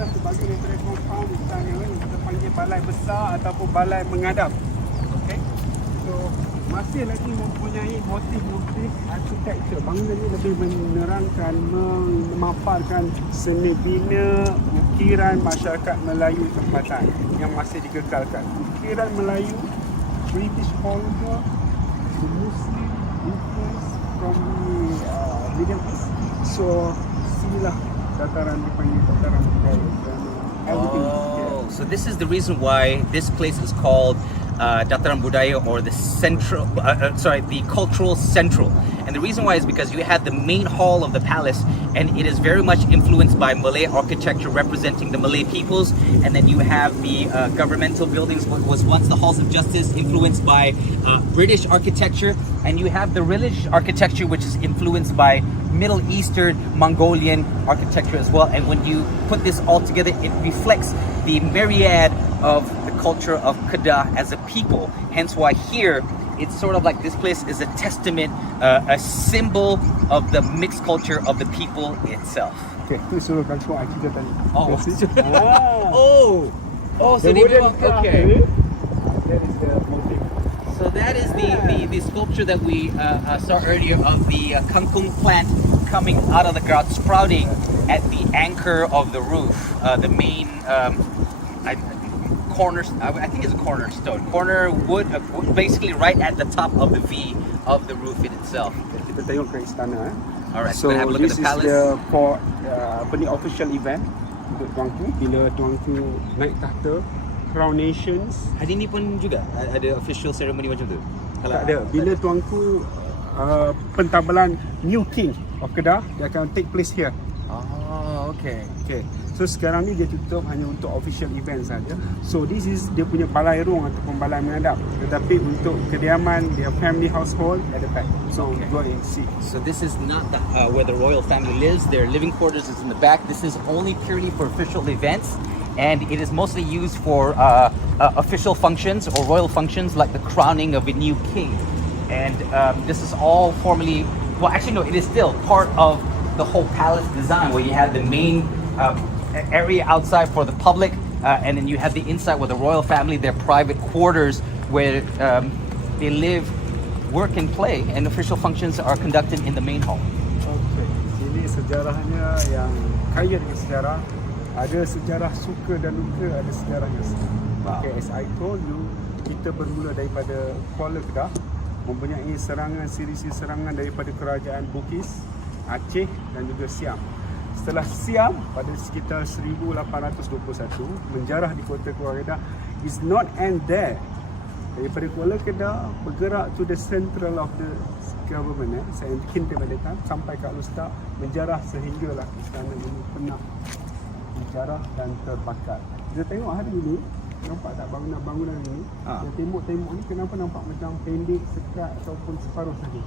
Sebagai daripada compound misalnya kita panggil balai besar ataupun balai mengadap. Okay, so masih lagi mempunyai motif-motif architecture. Bangunan ini lebih menerangkan, memaparkan seni bina ukiran masyarakat Melayu tempatan yang masih dikekalkan. Ukiran Melayu, British Colonial, the Muslim influence from the Middle East. So sinilah dataran dipanggil dataran budaya. Oh, so this is the reason why this place is called Dataran Budaya, or the central, the cultural central. And the reason why is because you have the main hall of the palace, and it is very much influenced by Malay architecture representing the Malay peoples. And then you have the governmental buildings, what was once the halls of justice, influenced by British architecture. And you have the religious architecture, which is influenced by Middle Eastern, Mongolian architecture as well. And when you put this all together, it reflects the myriad of the culture of Kedah as a people. Hence why here, it's sort of like this place is a testament, a symbol of the mixed culture of the people itself. Okay, tu suruh kampung kita tadi. Oh. So The they wooden belong, craft, okay. That is the motif. So that is the sculpture that we saw earlier of the kangkung plant coming out of the ground, sprouting at the anchor of the roof, the main I think it's a cornerstone, corner wood, basically right at the top of the V of the roof in itself. Kita tengok ke istana. Alright, So we're gonna have a look at this the is palace. the official event untuk tuanku. Bila tuanku naik tahta Crownations. Hari ni pun juga ada official ceremony macam tu? Tak ada. Bila tuanku pentabelan New King of Kedah, dia akan take place here. Oh, okay. Okay. So sekarang ni dia tutup hanya untuk official event saja. So this is dia punya balai rung ataupun balai menghadap. Tetapi untuk kediaman, their family household at the back. So go and see. So this is not where the royal family lives. Their living quarters is in the back. This is only purely for official events, and it is mostly used for official functions or royal functions like the crowning of a new king. And this is all formerly, well, actually no, it is still part of the whole palace design, where you have the main area outside for the public, and then you have the inside with the royal family, their private quarters where they live, work and play, and official functions are conducted in the main hall. Okay. Ini sejarahnya yang kaya dengan sejarah. Ada sejarah suka dan luka, ada sejarahnya. Okay, as I told you, kita bermula daripada Kuala Kedah, mempunyai siri-siri serangan daripada kerajaan Bugis, Aceh dan juga Siam. Setelah Siam pada sekitar 1821, menjarah di kota Kuala Kedah is not end there. Daripada Kuala Kedah bergerak to the central of the government, Kedah, sampai ke Alor, menjarah sehinggalah istana ini pernah dijarah dan terbakar. Kita tengok hari ini, nampak tak bangunan-bangunan ini? Yang tembok-tembok ni kenapa nampak macam pendek, sekat ataupun separuh saja?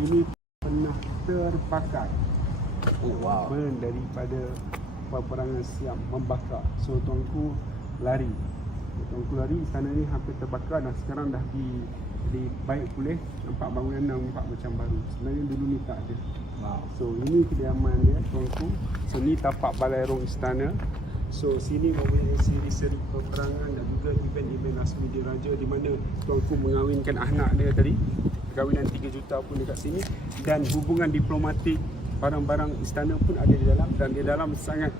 Ini pernah terbakar. Oh, wow. Daripada peperangan Siam membakar. So tuanku lari. Istana ni hampir terbakar dan sekarang dah dibaik pulih. Nampak bangunan nampak macam baru. Sebenarnya dulu ni tak ada. Wow. So ini kediaman dia tuanku. So ni tapak balai rung istana. So sini mempunyai siri-siri peperangan dan juga event-event rasmi diraja, di mana tuanku mengahwinkan anak dia tadi. Kahwinan 3 juta pun dekat sini, dan hubungan diplomatik, barang-barang istana pun ada di dalam, dan di dalam sangat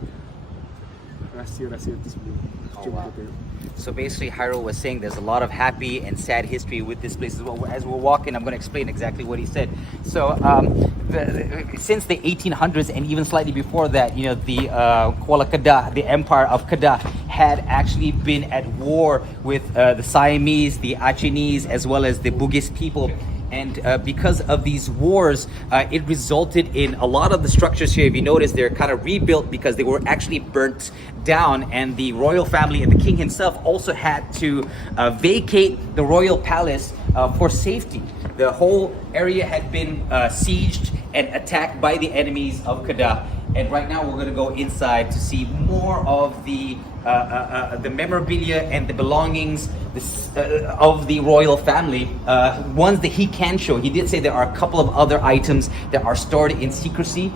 rahsia-rahsia tersebut. Cuba kita tengok. So basically, Hairul was saying there's a lot of happy and sad history with this place as well. As we're walking, I'm going to explain exactly what he said. So since the 1800s and even slightly before that, you know, the Kuala Kedah, the Empire of Kedah, had actually been at war with the Siamese, the Acehnese, as well as the Bugis people. And because of these wars, it resulted in a lot of the structures here. If you notice, they're kind of rebuilt because they were actually burnt down, and the royal family and the king himself also had to vacate the royal palace for safety. The whole area had been sieged and attacked by the enemies of Kedah. And right now we're going to go inside to see more of the memorabilia and the belongings of the royal family, ones that he can show. He did say there are a couple of other items that are stored in secrecy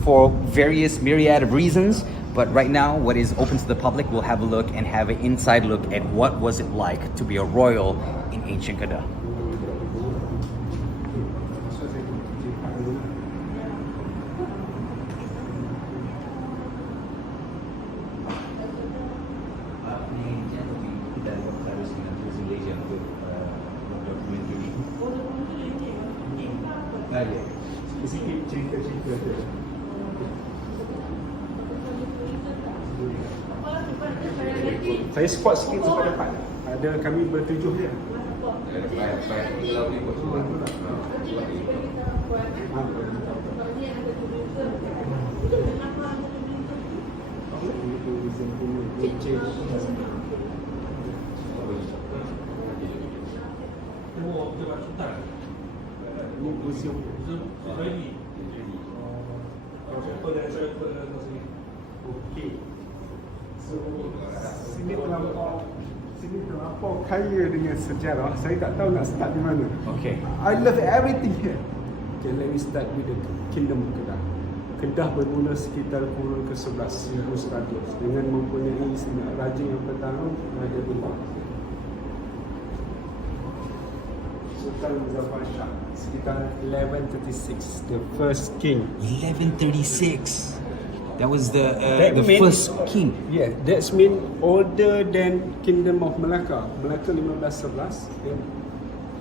for various myriad of reasons. But right now, what is open to the public, we'll have a look and have an inside look at what was it like to be a royal in ancient Kedah. Sikit cerita-cerita dia. Saya spot sikit sampai depan. ada kami bertujuh dia. Sini terlampau kaya dengan sejarah. Saya tak tahu nak start di mana. Okay. I love everything here. Okay, let me start with the Kingdom Kedah. Kedah bermula sekitar kurun ke-11 1100 dengan mempunyai raja yang pertama, Raja Demak. Sultan Muzaffar Shah sekitar 1136, the first king. 1136. That was the That mean- first king. Yeah, that's mean older than Kingdom of Melaka. Melaka 1511, then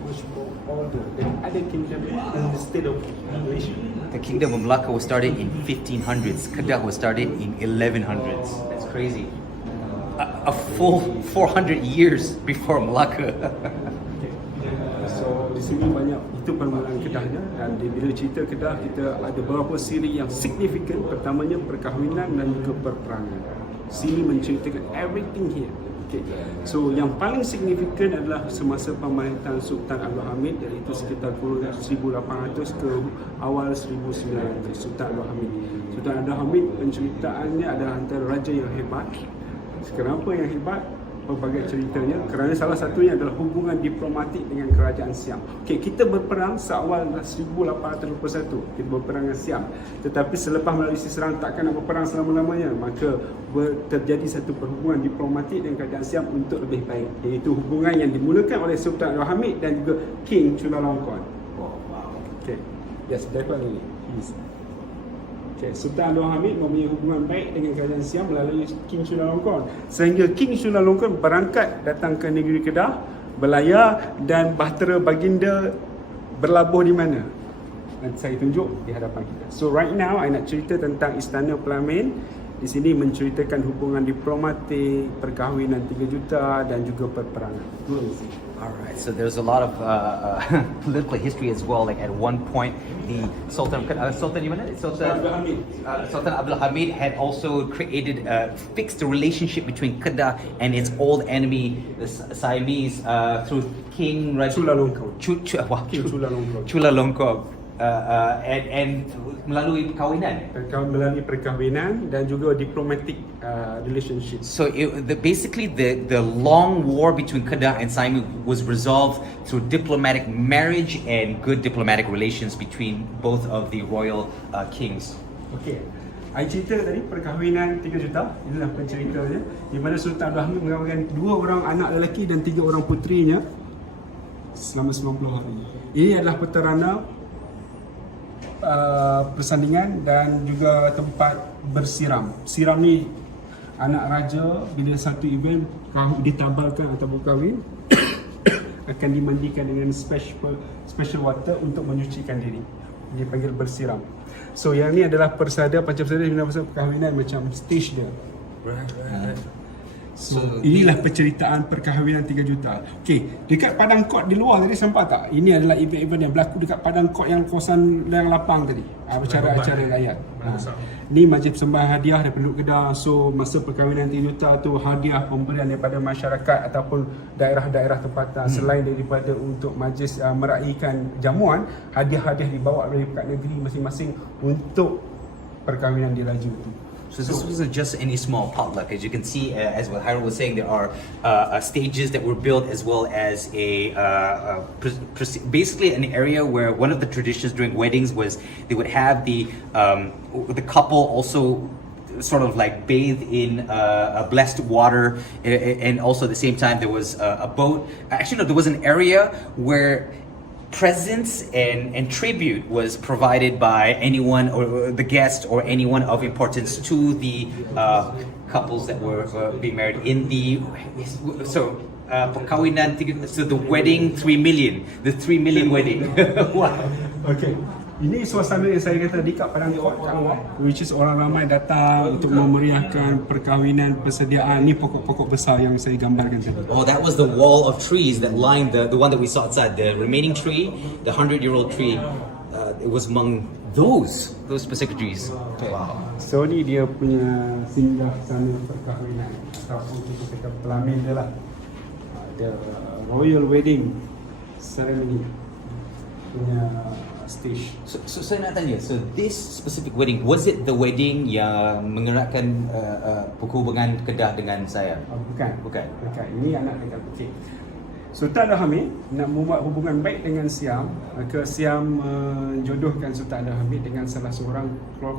much more older than other kingdom in the state of Malaysia. The Kingdom of Malacca was started in 1500s. Kedah was started in 1100s. That's crazy. A full 400 years before Malacca. So di sini banyak, itu permulaan Kedahnya, dan bila cerita Kedah kita ada beberapa siri yang signifikan. Pertamanya perkahwinan dan juga perperangan. Sini menceritakan everything here. Okay. So yang paling signifikan adalah semasa pemerintahan Sultan Abdul Hamid, iaitu sekitar kurun 1800 ke awal 1900. Sultan Abdul Hamid. Sultan Abdul Hamid penceritaannya adalah antara raja yang hebat. Kenapa yang hebat? Pelbagai ceritanya, kerana salah satunya adalah hubungan diplomatik dengan kerajaan Siam. Okey, kita berperang seawal 1821, kita berperang dengan Siam. Tetapi selepas Malaysia serang takkan nak berperang selama-lamanya, maka terjadi satu perhubungan diplomatik dengan kerajaan Siam untuk lebih baik, iaitu hubungan yang dimulakan oleh Sultan Abdul Hamid dan juga King Chulalongkorn. Okey. Yes, definitely. Okay, Sultan Abdul Hamid mempunyai hubungan baik dengan kerajaan Siam melalui King Chulalongkorn, sehingga King Chulalongkorn berangkat datang ke negeri Kedah, berlayar, dan bahtera baginda berlabuh di mana? Nanti saya tunjuk di hadapan kita. So right now, I nak cerita tentang Istana Pelamin. Di sini menceritakan hubungan diplomatik, perkahwinan 3 juta dan juga perperangan. Alright, so there's a lot of political history as well. Like at one point, the Sultan Abdul Hamid had also created fixed the relationship between Kedah and its old enemy, the Siamese, through King Chulalongkorn. Chulalongkorn. And melalui perkahwinan. Melalui perkahwinan dan juga diplomatic relationship. So basically the long war between Kedah and Siam was resolved through diplomatic marriage and good diplomatic relations between both of the royal kings. Okey. I cerita tadi perkahwinan 3 juta, inilah penceritanya, di mana Sultan Abdul Hamid mengahwinkan 2 orang anak lelaki dan 3 orang puterinya selama 90 hari. Ini adalah peterana persandingan dan juga tempat bersiram. Siram ni anak raja bila satu event ditabalkan atau berkahwin akan dimandikan dengan special water untuk menyucikan diri. Dipanggil bersiram. So yang ni adalah persada, panca persada di mana perkahwinan macam stage dia. Right. So inilah penceritaan perkahwinan 3 juta. Okey, dekat padang kot di luar tadi sampai tak? Ini adalah event-event yang berlaku dekat padang kot yang kawasan layang lapang tadi. Acara-acara rakyat. Ni majlis persembahan hadiah dari penduduk Kedah. So masa perkahwinan 3 juta tu hadiah pemberian daripada masyarakat ataupun daerah-daerah tempatan selain daripada untuk majlis meraihkan jamuan, hadiah-hadiah dibawa dari negeri masing-masing untuk perkahwinan diraju tu. So this wasn't just any small potluck. As you can see, as what Hairul was saying, there are stages that were built, as well as basically an area where one of the traditions during weddings was they would have the couple also sort of like bathe in a blessed water, and also at the same time there was a boat. Actually, no, there was an area where presents and tribute was provided by anyone or the guest or anyone of importance to the couples that were being married in the perkahwinan, so the wedding 3 million, the 3 million wedding. Wow. Okay. Ini suasana yang saya kata dekat Padang Kot kat luar, which is orang ramai datang untuk memeriahkan perkahwinan, persediaan. Ni pokok-pokok besar yang saya gambarkan tadi. Oh, that was the wall of trees that lined the one that we saw outside. The remaining tree, the 100-year-old tree, it was among those specific trees. Wow. So ni dia punya singgah sana perkahwinan ataupun kita kata pelamin dia lah. The royal wedding ceremony punya stage. So saya nak tanya, so this specific wedding, was it the wedding yang mengeratkan perhubungan Kedah dengan saya? Bukan. Bukan. Ini anak dekat kecil. Sultan Abdul Hamid nak membuat hubungan baik dengan Siam, maka Siam menjodohkan Sultan Abdul Hamid dengan salah seorang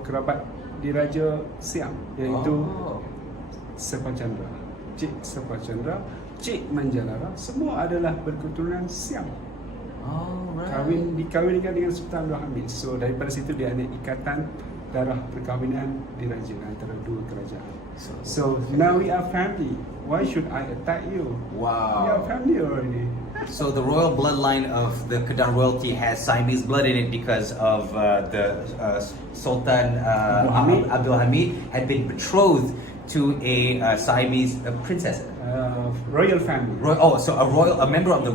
kerabat diraja Siam, iaitu Sepa Chandra. Cik Sepa Chandra, Cik Manjalara, semua adalah berketurunan Siam. Dikahwinkan dengan Sultan Abdul Hamid. So daripada situ dia ada ikatan darah perkahwinan diraja antara dua kerajaan. So now we are family. Why should I attack you? Wow. We are family already. So the royal bloodline of the Kedah royalty has Siamese blood in it because of the Sultan Abdul Hamid had been betrothed to a Siamese princess. Royal family. So a member of the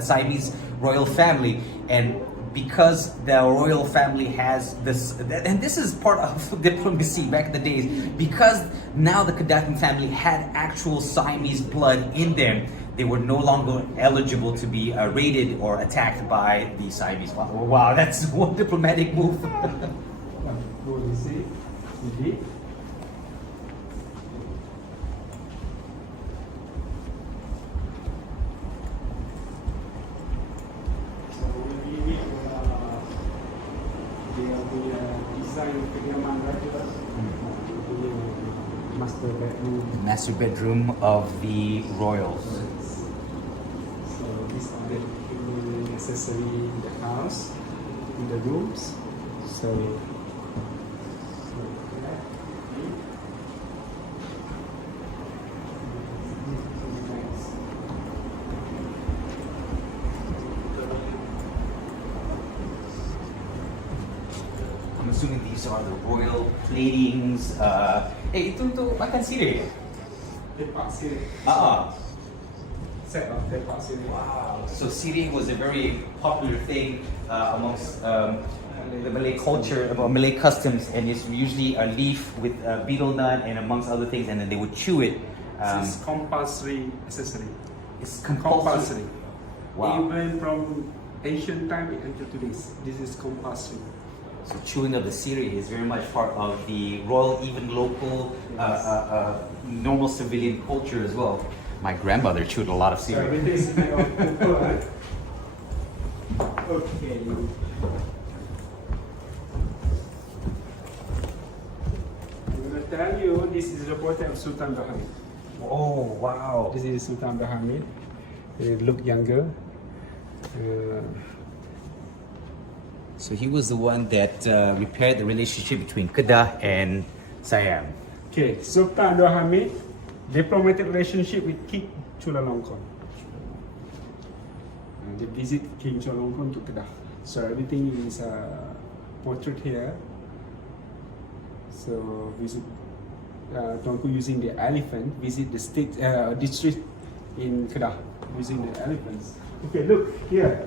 Siamese royal family, and because the royal family has this, and this is part of diplomacy back in the days, because now the Kedah family had actual Siamese blood in them, they were no longer eligible to be raided or attacked by the Siamese. Wow, that's one diplomatic move. Go and see. Master bedroom of the royals. So these are the necessary in the house, in the rooms. So I'm assuming these are the royal platings. Itu untuk makan sirih. tepak sirih. Set of tepak sirih. Wow. So sirih was a very popular thing amongst the Malay culture, about Malay customs, and it's usually a leaf with betel nut and amongst other things, and then they would chew it. This is compulsory accessory. It's Compulsory. Wow. Even from ancient time until today, this is compulsory. So chewing of the sirih is very much part of the royal, even local, normal civilian culture as well. My grandmother chewed a lot of So sirih. everything is made of copper, right? Okay. I'm going to tell you, this is the portrait of Sultan Abdul Hamid. Oh wow! This is Sultan Abdul Hamid. He look younger. So he was the one that repaired the relationship between Kedah and Siam. Okay, Sultan Abdul Hamid, diplomatic relationship with King Chulalongkorn. They visit King Chulalongkorn to Kedah. So everything is portrait here. So visit Tuanku using the elephant, visit the state district in Kedah using the elephants. Okay, look here.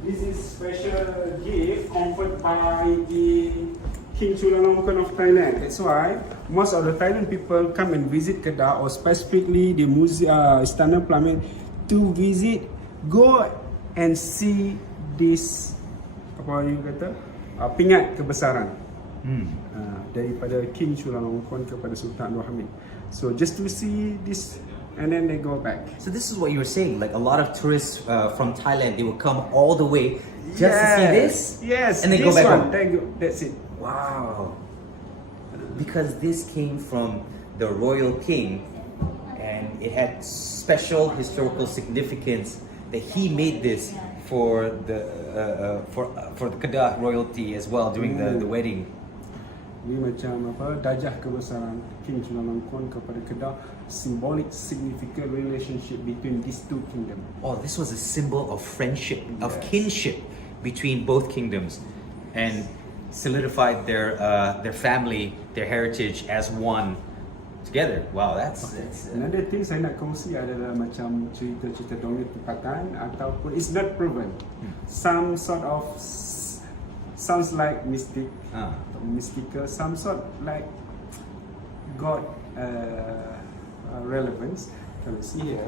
This is special gift conferred by the King Chulalongkorn of Thailand. That's why most of the Thailand people come and visit Kedah, or specifically the Istana Parliament, to visit, go and see this, apa you kata, pingat kebesaran daripada King Chulalongkorn kepada Sultan Abdul Hamid. So just to see this, and then they go back. So this is what you were saying, like a lot of tourists from Thailand, they would come all the way just to see this? Yes, and then this go back one, home. that's it. Wow. Because this came from the royal king, and it had special historical significance that he made this for the Kedah royalty as well during the wedding. Ini macam apa, darjah kebesaran King Chulalongkorn kepada Kedah, symbolic significant relationship between these two kingdoms. Oh, this was a symbol of friendship, of kinship between both kingdoms. and solidified their family, their heritage as one together. Wow, that's Another thing saya nak kongsi adalah macam cerita-cerita dongeng tempatan ataupun it's not proven. Some sort of sounds like mystical, some sort like God relevance. Can you see here?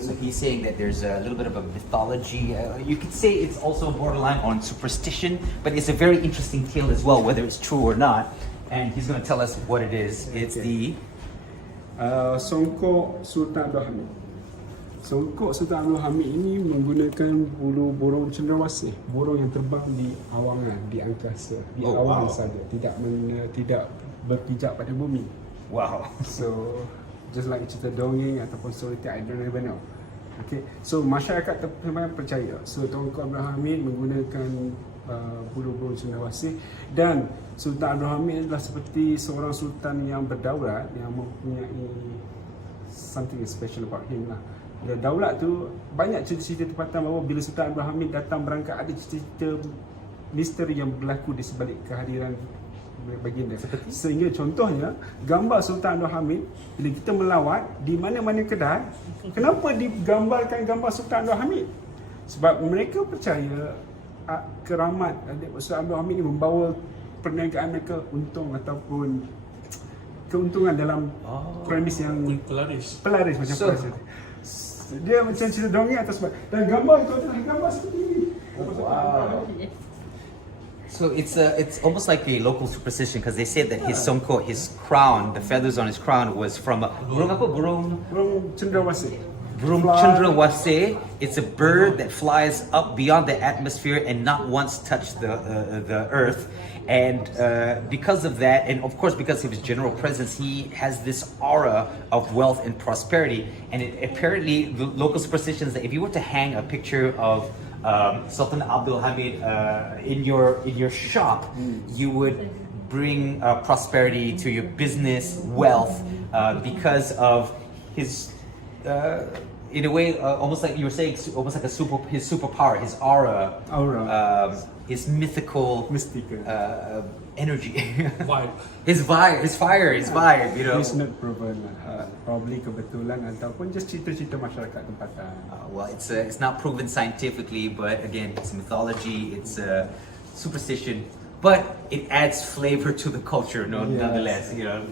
So he's saying that there's a little bit of a mythology. You could say it's also borderline on superstition, but it's a very interesting tale as well, whether it's true or not. And he's going to tell us what it is. It's the Songkok Sultan Abdul Hamid. Songkok Sultan Abdul Hamid ini menggunakan bulu burung cenderawasih, burung yang terbang di awangan, di angkasa, di awang saja, tidak berpijak pada bumi. wow. So just like cerita dongeng ataupun storytell, I don't even know. Okay, so masyarakat memang percaya. So Songkok Abdul Hamid menggunakan bulu-bulu cenderawasih, dan Sultan Abdul Hamid adalah seperti seorang sultan yang berdaulat, yang mempunyai something special about him lah. Bila daulat tu, banyak cerita-cerita tempatan bahawa bila Sultan Abdul Hamid datang berangkat, ada cerita misteri yang berlaku di sebalik kehadiran baginda. Sehingga contohnya, gambar Sultan Abdul Hamid, bila kita melawat di mana-mana kedai, kenapa digambarkan gambar Sultan Abdul Hamid? Sebab mereka percaya keramat Sultan Abdul Hamid ini membawa perniagaan mereka untung ataupun keuntungan dalam premis yang pelaris macam pelaris. Dia macam cerita dongeng atas sebab, dan gambar itu adalah gambar seperti ini. Wow. So it's almost like a local superstition, because they said that his songkok, his crown, the feathers on his crown was from a burung apa? Burung Cendrawasih. Burung cendrawasih. It's a bird that flies up beyond the atmosphere and not once touched the earth. And because of that, and of course because of his general presence, he has this aura of wealth and prosperity. And apparently, the local superstition is that if you were to hang a picture of Sultan Abdul Hamid in your shop, you would bring prosperity to your business, wealth, because of his, in a way, almost like you were saying, almost like his superpower, his aura, his mystical energy, his fire, you know. It's not proven, probably kebetulan ataupun just cerita-cerita masyarakat tempatan. Well, it's not proven scientifically, but again, it's mythology, it's superstition, but it adds flavor to the culture, nonetheless, you know.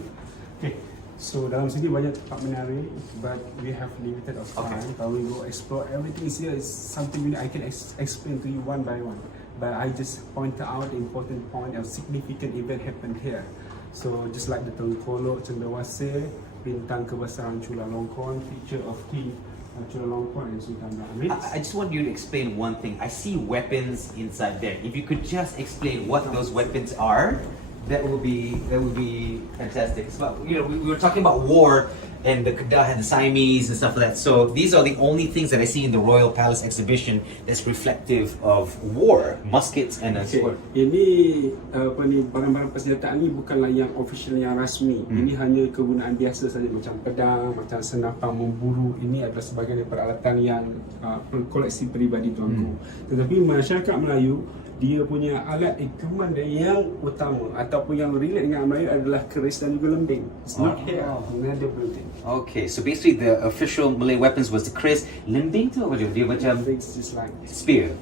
Okay. So dalam sini banyak tempat menarik, but we have limited of time. Kalau we go explore everything here is something I can explain to you one by one. But I just point out the important point of significant event happened here. So just like the Tengkolok Cendrawasih, bintang kebesaran Chulalongkorn, picture of King Chulalongkorn and Sultan Abdul Hamid. I just want you to explain one thing. I see weapons inside there. If you could just explain what those weapons are, that would be fantastic. So, you know, we were talking about war and the Kedah and the Siamese and stuff like that. So these are the only things that I see in the Royal Palace exhibition that's reflective of war, muskets and a sword. Ini barang-barang persenjataan ni bukanlah yang official, yang rasmi. Ini hanya kegunaan biasa saja, macam pedang, macam senapang memburu. Ini adalah sebahagian peralatan yang koleksi peribadi tuanku. Tetapi masyarakat Melayu, dia punya alat equipment yang utama ataupun yang relate dengan Melayu adalah keris dan juga lembing. It's not here, another building. Okay, so basically the official Malay weapons was the kris. Lembing tu apa dia? Macam It's just like spear.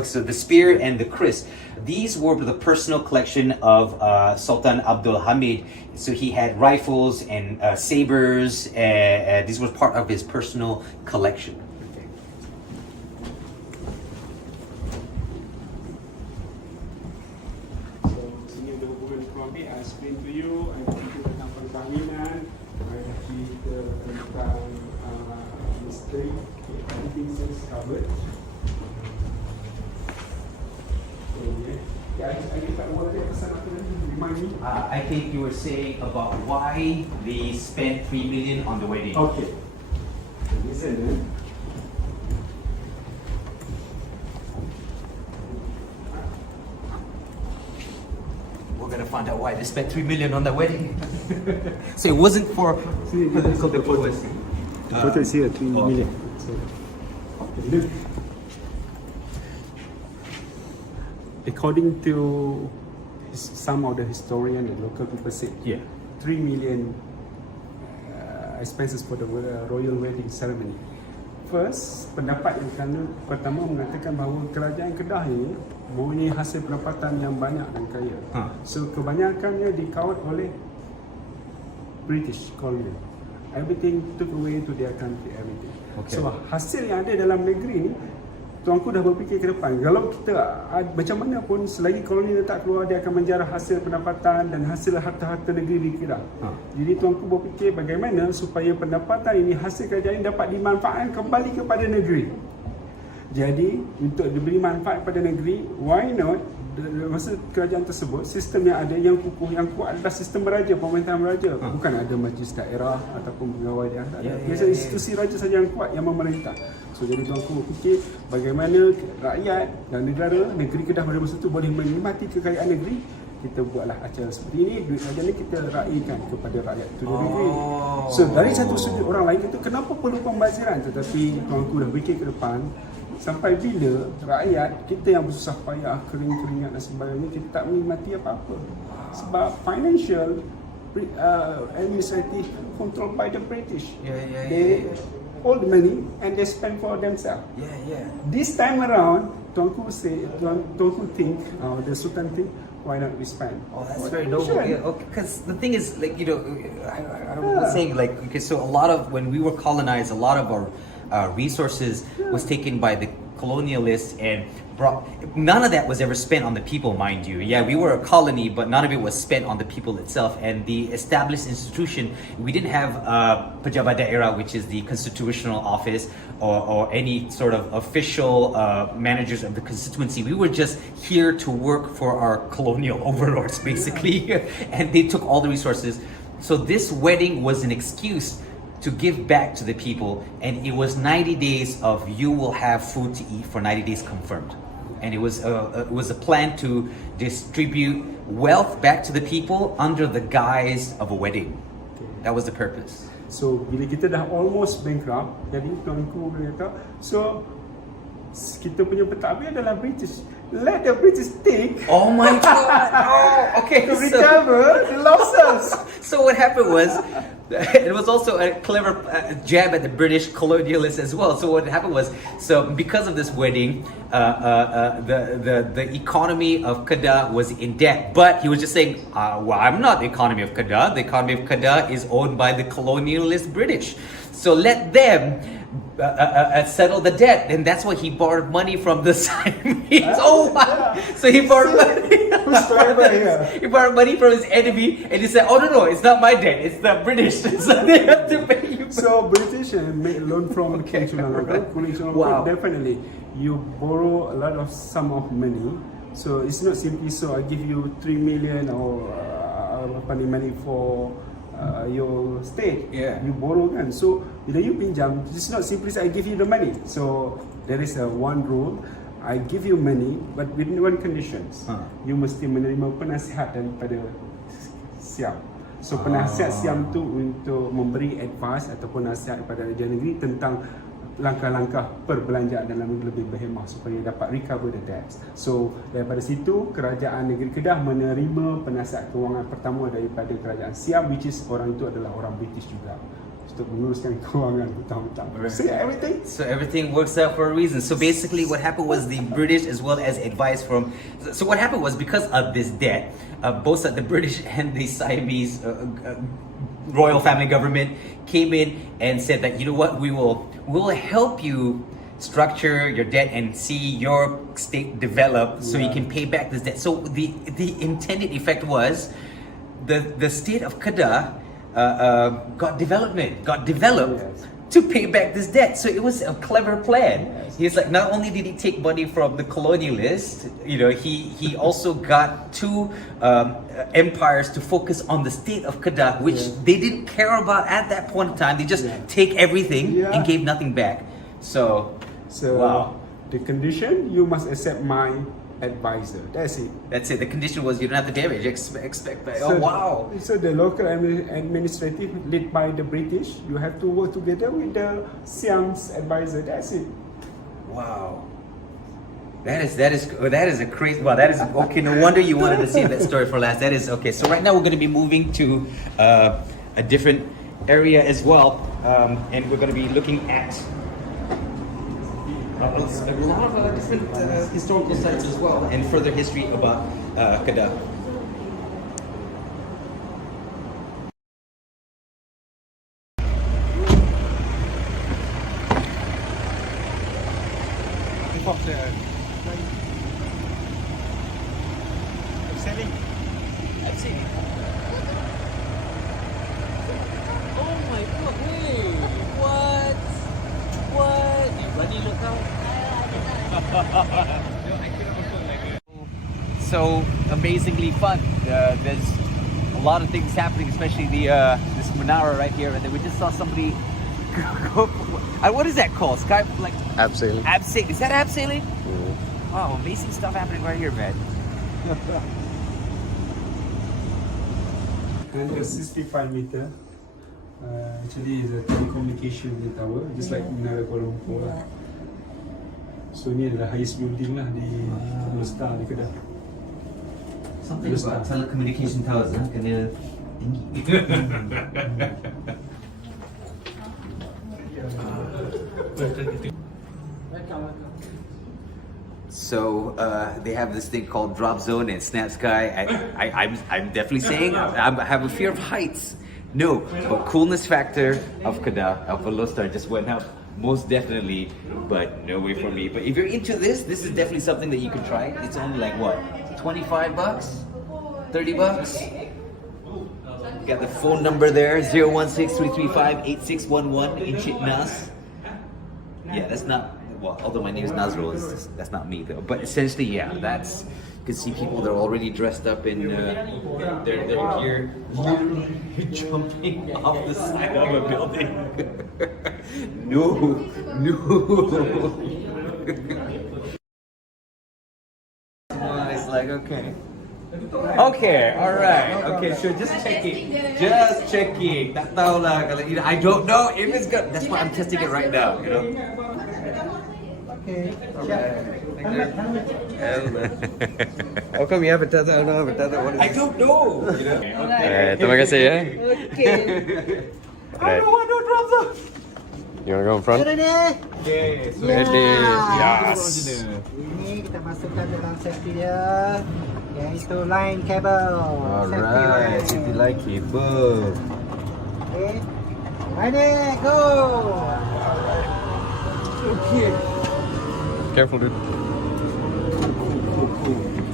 So the spear and the kris. These were the personal collection of Sultan Abdul Hamid. So he had rifles and sabers. These were part of his personal collection. I explain to you, I cerita tentang perbanginan, I cerita tentang misteri, everything is covered. So yeah, I get that word pesan apa tadi? Remind me. I think you were saying about why they spent 3 million on the wedding. Okay. Listen then. We're gonna find out why they spent 3 million on the wedding. So it wasn't for the photos. The photo is here, 3 million. So, according to some of the historian and local people said, Yeah. 3 million expenses for the royal wedding ceremony. First, pendapat yang pertama mengatakan bahawa kerajaan Kedah ini mempunyai hasil pendapatan yang banyak dan kaya. So kebanyakannya dikawal oleh British colonial. Everything took away to their country, everything. Okay. So hasil yang ada dalam negeri ni, tuanku dah berfikir ke depan. Kalau kita macam mana pun selagi koloni tak keluar, dia akan menjarah hasil pendapatan dan hasil harta-harta negeri di Kedah. Jadi tuanku berfikir bagaimana supaya pendapatan ini, hasil kerajaan ini dapat dimanfaatkan kembali kepada negeri. Jadi untuk diberi manfaat pada negeri, why not masa kerajaan tersebut, sistem yang ada yang kukuh, yang kuat adalah sistem beraja, pemerintahan beraja. Bukan ada majlis daerah ataupun pegawai daerah. Biasa institusi raja saja yang kuat yang memerintah. So jadi tuanku berfikir bagaimana rakyat dan negara, negeri Kedah pada masa itu boleh menikmati kekayaan negeri. Kita buatlah acara seperti ini, duit kerajaan ni kita raikan kepada rakyat itu negeri. So dari satu sudut orang lain kata kenapa perlu pembaziran, tetapi tuanku dah fikir ke depan. Sampai bila rakyat kita yang bersusah payah, kering-keringat dan sebagainya, kita tak menikmati apa-apa. Sebab financial administrative controlled by the British. They hold the money and they spend for themselves. This time around, tuanku think, the Sultan think, why not we spend? Oh, that's very noble. Yeah, okay. Because the thing is, like, you know, I was saying, like, okay, so a lot of, when we were colonized, a lot of our resources was taken by the colonialists and brought. None of that was ever spent on the people, mind you. Yeah, we were a colony, but none of it was spent on the people itself. And the established institution, we didn't have Pejabat Daerah, which is the constitutional office, or any sort of official managers of the constituency. We were just here to work for our colonial overlords, basically, and they took all the resources. So this wedding was an excuse to give back to the people, and it was 90 days of you will have food to eat for 90 days confirmed. And it was a plan to distribute wealth back to the people under the guise of a wedding. That was the purpose. So bila kita dah almost bankrupt, jadi tuanku kata, so kita punya pentadbir adalah British. Let the British take. Oh my God! Oh, okay. To recover the losses. So what happened was, it was also a clever jab at the British colonialists as well. So what happened was, so because of this wedding, the economy of Kedah was in debt. But he was just saying, well, I'm not the economy of Kedah. The economy of Kedah is owned by the colonialist British. So let them settle the debt, and that's why he borrowed money from the Siamese. Oh wow! So he borrowed money. He borrowed money from his enemy, and he said, "Oh no, it's not my debt. It's the British. So they have to pay you." So British made loan from Kuala Lumpur. Wow. Definitely, you borrow a lot of sum of money. So it's not simply so I give you 3 million or money for your state. You borrow kan. So bila you pinjam, it's not simply I give you the money. So there is one rule. I give you money, but with one conditions. You mesti menerima penasihatan pada Siam. So penasihat Siam tu untuk memberi advice ataupun nasihat kepada raja negeri tentang langkah-langkah perbelanjaan dalam lebih berhemah supaya dapat recover the debts. So daripada situ kerajaan negeri Kedah menerima penasihat kewangan pertama daripada kerajaan Siam, which is orang itu adalah orang British juga, untuk menguruskan kewangan hutang-hutang. So everything works out for a reason. So basically what happened was the British, as well as advice from, so what happened was because of this debt, both the British and the Siamese royal family government came in and said that, you know what, we'll help you structure your debt and see your state develop so you can pay back this debt. So the intended effect was the state of Kedah got developed to pay back this debt. So it was a clever plan. He's like, not only did he take money from the colonialists, you know, he also got two empires to focus on the state of Kedah, which they didn't care about at that point in time. They just take everything and gave nothing back. So wow. The condition, you must accept my advisor. That's it. The condition was you don't have the damage. Expect. So, oh wow. So the local administrative led by the British, you have to work together with the Siam's advisor. That's it. Wow. That is a crazy. Well, that is okay. No wonder you wanted to save that story for last. That is okay. So right now we're going to be moving to a different area as well, and we're going to be looking at a lot of different historical sites as well, and further history about Kedah. Selling. I've seen it. Oh my god, hey! What? You bloody look out. So amazingly fun. There's a lot of things happening, especially this Menara right here. And then we just saw somebody go. What is that called? Sky like Absolutely. abseiling. Is that abseiling? Wow, amazing stuff happening right here, man. And the 65 meter, actually is a telecommunication tower, just like Menara Kuala Lumpur lah. So ni adalah highest building lah di Alor Setar di Kedah. Something about telecommunication towers, huh? Kena tinggi. So they have this thing called drop zone and snap sky. I'm definitely saying I have a fear of heights. No, but coolness factor of Kedah, of Alor Setar just went up. Most definitely, but no way for me. But if you're into this is definitely something that you can try. It's only like what, $25, $30. Got the phone number there, 016-335-8611, Encik Nas. Yeah, that's not, well, although my name is Nazrul, that's not me though. But essentially, yeah, that's, you can see people, they're already dressed up in, they're here jumping off the side of a building. No. It's like, okay. Okay, alright. Okay, so just checking. Tak tahu lah kalau I don't know if it's good. That's why I'm testing it right now, you know. Okay. How come you have a tether? I don't have a tether. What is I don't know. You know? terima kasih ya. I don't want no drums up. You wanna go in front? Okay, so Ready. Yes. Ini kita masukkan dalam safety dia, iaitu line kabel. Alright, safety light cable. Okay. Ready, go. okay. Careful, dude.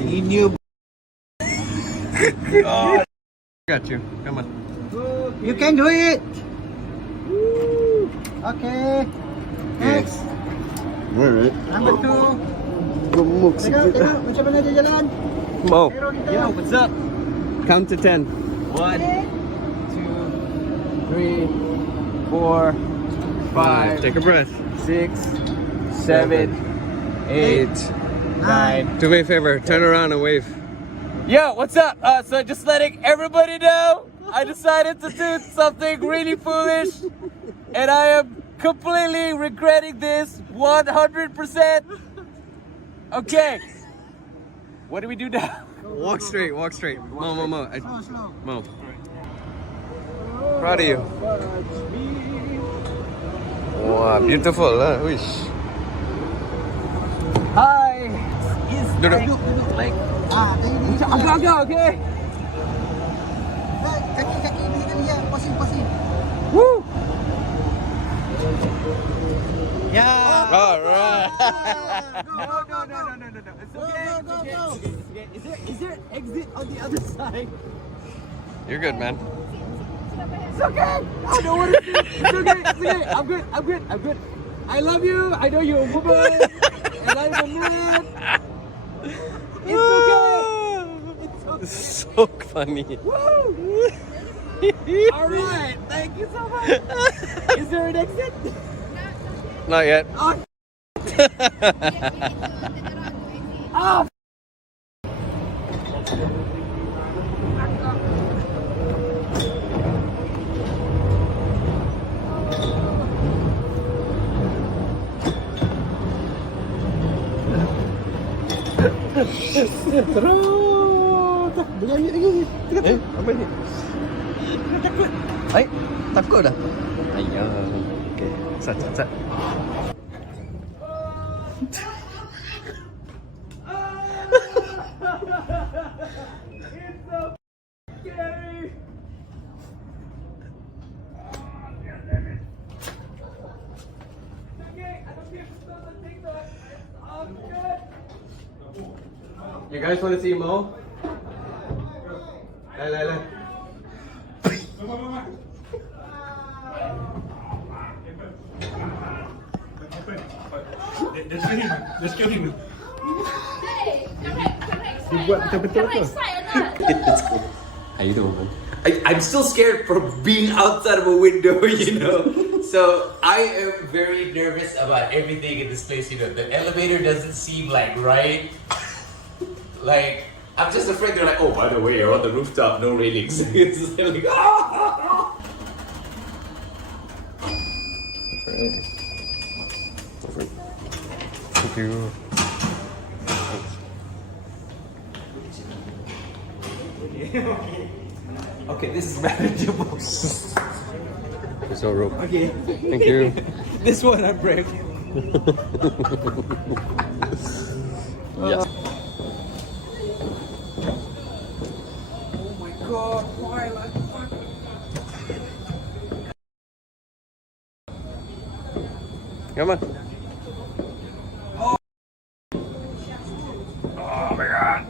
Ini Got you. Come on. You can do it. Okay. Next. Alright. Number 2. Tengok macam mana dia jalan. Mo, Herol kita. Yo, what's up? count to 10. 1, 2, 3, 4, 5, Take a breath. 6, 7, 8, 9. Do me a favor. Turn around and wave. Yo, what's up? So just letting everybody know, I decided to do something really foolish, and I am completely regretting this 100%. Okay. What do we do now? Walk straight. Mo. Slow. Mo. Proud of you. Wow, beautiful, huh? Wish. Hi. Duduk. Like, Tadi agak-agak, okay? kaki ni kali ya, posing. Woo! Ya. Alright. No. It's okay. Go. Is there exit on the other side? You're good, man. It's okay. I don't want to see. It's okay. I'm good. I love you. I know you're a woman, and I'm a man. It's okay. So funny. Woo! All right. Thank you so much. Is there an exit? Not yet. Oh. Oh. Terus. Bernyanyi lagi. Apa ni? Takut. Takut dah. Ayah. Okey. Sat. You guys want to see Mo? Lai. Let's kill him. Dia buat betul-betul ke? How you doing? I'm still scared from being outside of a window, you know. So I am very nervous about everything in this place, you know. The elevator doesn't seem like right. Like, I'm just afraid they're like, oh, by the way, you're on the rooftop, no railings. It's just like, Thank you. okay, this is manageable. It's all rope. Okay. Thank you. This one I'm brave. Yeah. Oh my god, why like fuck? Come on. Oh my god.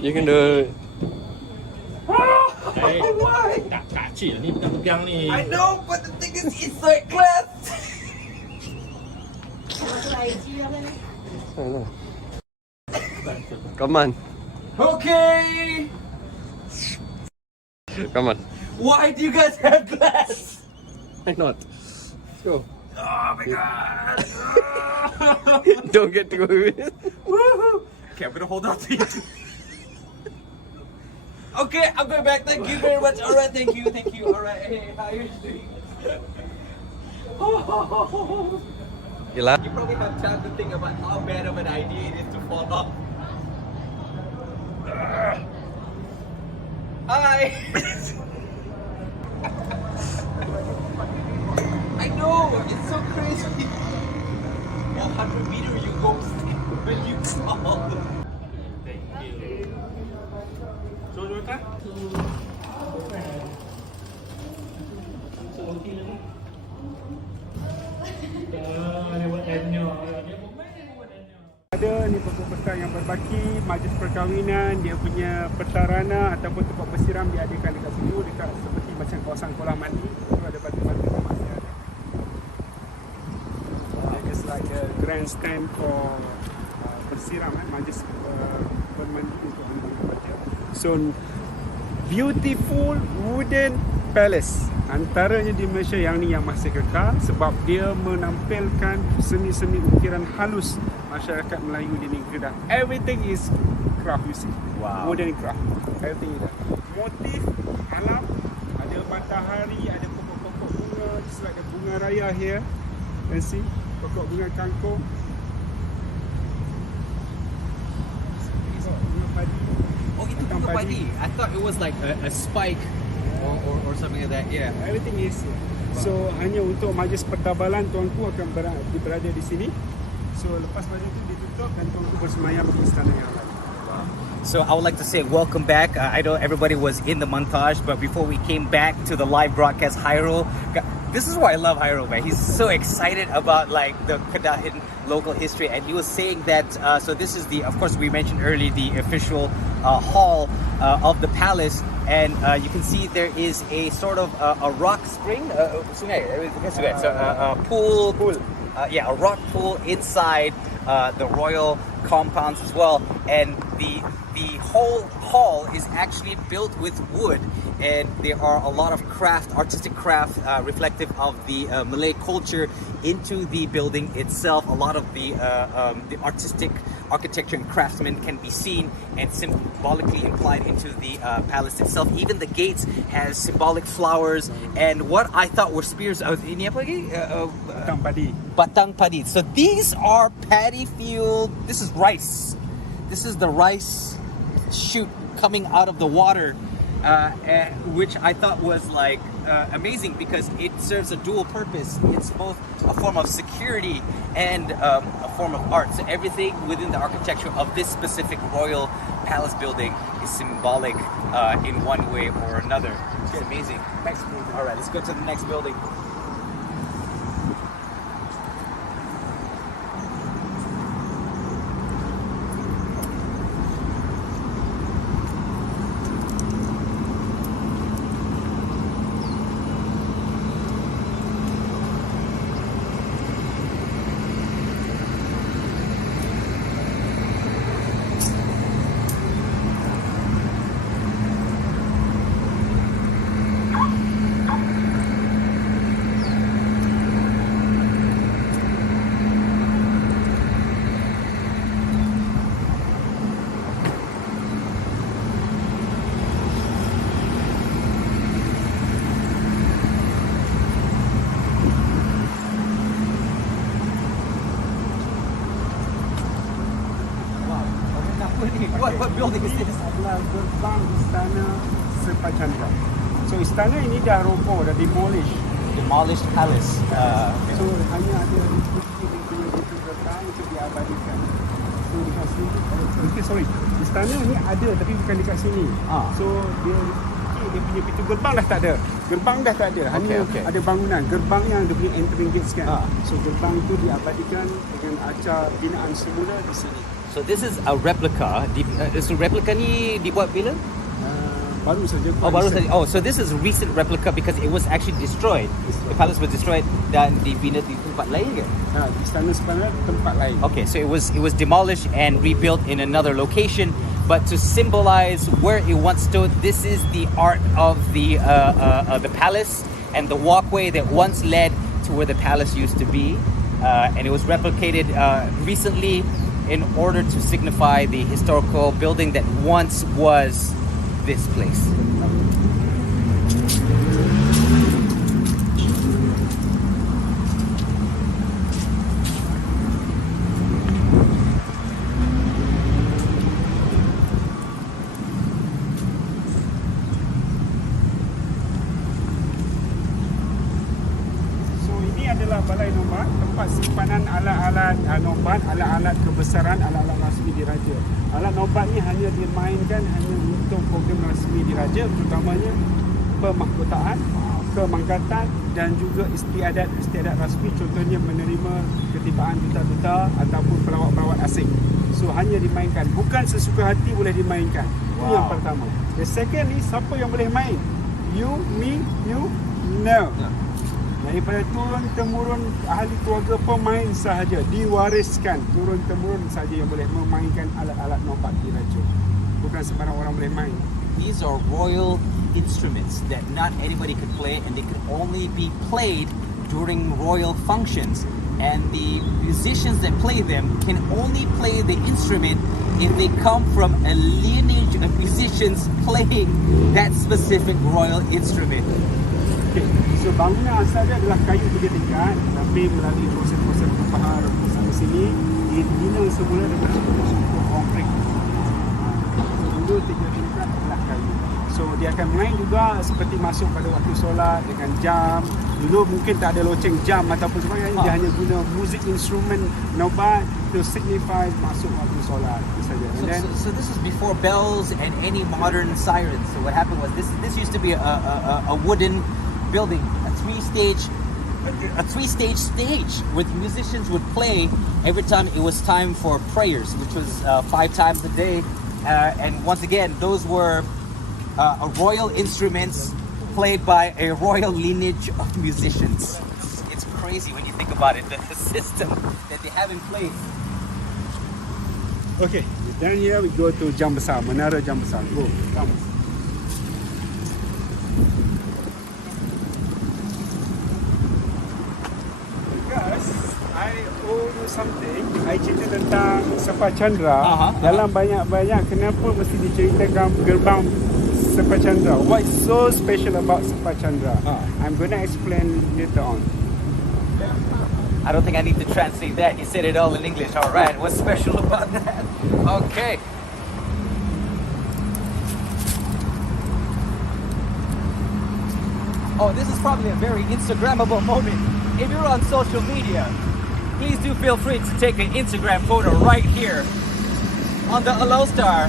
You can do it. Why? Tak kecil ni, pegang ni. I know, but the thing is, it's like glass. Come on. Okay. Come on. Why do you guys have glass? Why not? Let's go. Oh my god. Don't get too Woohoo. Okay, I'm gonna hold on to you. Okay, I'm going back. Thank you very much. All right, thank you. All right, hey, how are you doing? You laugh. You probably have time to think about how bad of an idea it is to fall off. Hi. I know, it's so crazy. 100 meter you go when you fall. Ada ni pokok petang yang berbaki, majlis perkahwinan, dia punya petarana ataupun tempat bersiram diadakan dekat situ, dekat seperti macam kawasan kolam mandi. Itu ada batu-batu emasnya. Just like a grandstand for bersiram, majlis bermandi untuk mandi. So beautiful wooden palace. Antaranya di Malaysia yang ni yang masih kekal sebab dia menampilkan seni-seni ukiran halus masyarakat Melayu di negeri Kedah. Everything is craft, you see. Wow. Wooden craft. Everything is there. Motif alam, ada matahari, ada pokok-pokok bunga, just like the bunga raya here. You can see pokok bunga kangkung. Bunga padi. Oh, itu bunga padi. I thought it was like a spike or something like that. Yeah. Everything is here. So hanya untuk majlis pertabalan tuanku akan berada di sini. So lepas pada itu ditutup dan tuanku bersemayam di istana yang lain. So I would like to say welcome back. I know everybody was in the montage, but before we came back to the live broadcast, Hairul, this is why I love Hairul, man. He's so excited about like the Kedah local history, and he was saying that. So this is of course, we mentioned earlier the official hall of the palace, and you can see there is a sort of a rock spring, sungai, so a pool. Yeah, a rock pool inside the royal compounds as well, and the whole hall is actually built with wood, and there are a lot of artistic craft reflective of the Malay culture into the building itself. A lot of the artistic architecture and craftsmen can be seen and symbolically implied into the palace itself. Even the gates has symbolic flowers and what I thought were spears. Ini apa lagi? Batang padi. Batang padi. So these are paddy field. This is rice. This is the rice shoot coming out of the water, which I thought was like amazing because it serves a dual purpose. It's both a form of security and a form of art. So everything within the architecture of this specific royal palace building is symbolic in one way or another. It's amazing. Next building. All right, let's go to the next building. What building is this? Adalah gerbang istana Sepa Chandra. So istana ini dah roboh, dah demolish. Demolished palace. So hanya ada pintu gerbang untuk diabadikan. So dekat sini, okay, sorry, istana ni ada tapi bukan dekat sini. So dia punya pintu gerbang dah tak ada. Gerbang dah tak ada. Hanya ada bangunan. Gerbang yang dia punya entering gates kan. So gerbang itu diabadikan dengan acar binaan semula di sini. So this is a replica. So replica ni dibuat bila? Baru saja. Oh, baru saja. Oh, so this is a recent replica because it was actually destroyed. The palace was destroyed dan dibina di tempat lain ke? Istana sebenarnya tempat lain. Okay, so it was demolished and rebuilt in another location, but to symbolize where it once stood, this is the art of the palace and the walkway that once led to where the palace used to be, and it was replicated recently in order to signify the historical building that once was this place. Balai Nobat, tempat simpanan alat-alat nobat, alat-alat kebesaran, alat-alat rasmi diraja. Alat nobat ni hanya dimainkan hanya untuk program rasmi diraja, terutamanya pemahkotaan, kemangkatan dan juga istiadat rasmi, contohnya menerima ketibaan duta-duta ataupun pelawat-pelawat asing. So hanya dimainkan, bukan sesuka hati boleh dimainkan. Ini yang pertama. The second ni, siapa yang boleh main? You, me, you, no. Daripada turun-temurun ahli keluarga pemain sahaja, diwariskan turun-temurun sahaja yang boleh memainkan alat-alat nobat diraja. Bukan sembarang orang boleh main. These are royal instruments that not anybody could play, and they could only be played during royal functions. And the musicians that play them can only play the instrument if they come from a lineage of musicians playing that specific royal instrument. Okay. So bangunan asal dia adalah kayu tiga tingkat, tapi melalui proses-proses perubahan sana sini dibina semula dengan struktur konkrit. So dulu tiga tingkat adalah kayu. So dia akan main juga seperti masuk pada waktu solat dengan jam. Dulu mungkin tak ada loceng jam ataupun sebagainya, dia hanya guna music instrument nobat to signify masuk waktu solat saja. So this is before bells and any modern sirens. So what happened was this used to be a wooden building, a three-stage stage with musicians would play every time it was time for prayers, which was 5 times a day, and once again those were royal instruments played by a royal lineage of musicians. It's crazy when you think about it, the system that they have in place. Okay, then here we go to jam besar, menara jam besar. Go, come. Something, I cerita tentang Sepa Chandra. Dalam banyak-banyak, kenapa mesti diceritakan gerbang Sepa Chandra? What's so special about Sepa Chandra? I'm gonna explain later on. I don't think I need to translate that. He said it all in English. All right, what's special about that? Okay. Oh, this is probably a very Instagrammable moment. If you're on social media, please do feel free to take an Instagram photo right here on the Alor Setar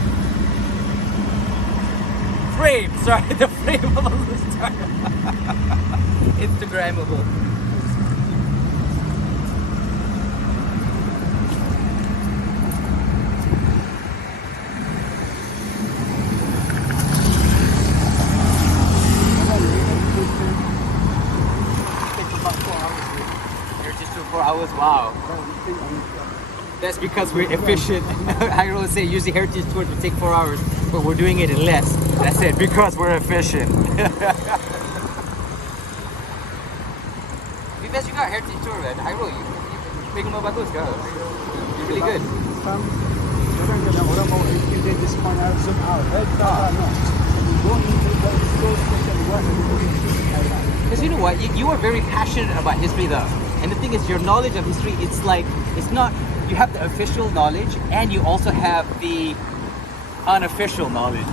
frame. Sorry, the frame of Alor Setar. Instagrammable. Hours, wow. That's because we're efficient. Hairul say usually heritage tours would take 4 hours, but we're doing it in less. That's it, because we're efficient. Because you got heritage tour, man. Hairul, you make them bagus, go. You're really good. Kadang-kadang orang mau active dia just find out zoom out. No. Go into the slow special one. Because you know what, you are very passionate about history though. And the thing is, your knowledge of history, it's like, it's not, you have the official knowledge and you also have the unofficial knowledge.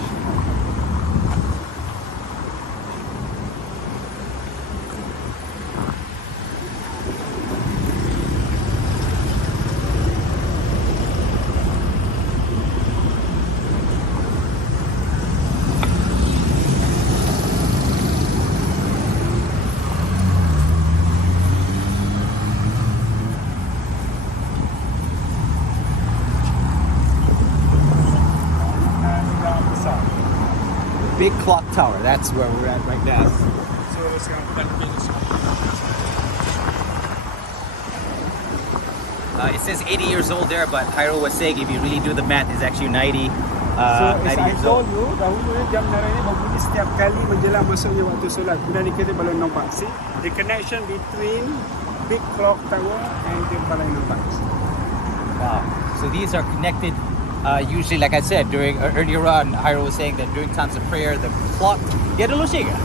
Big clock tower, that's where we're at right now. So sekarang kita pergi It says 80 years old there, but Hairul was saying if you really do the math, it's actually 90, So 90 as I years told old. you, dahulu jam menara ni berbunyi setiap kali menjelang masuknya waktu solat. Kemudian kita boleh nampak. See the connection between big clock tower and the balai nampak. Wow. So these are connected. Usually, like I said, during earlier on, Hairul was saying that during times of prayer, the clock. Dia ada losing ke?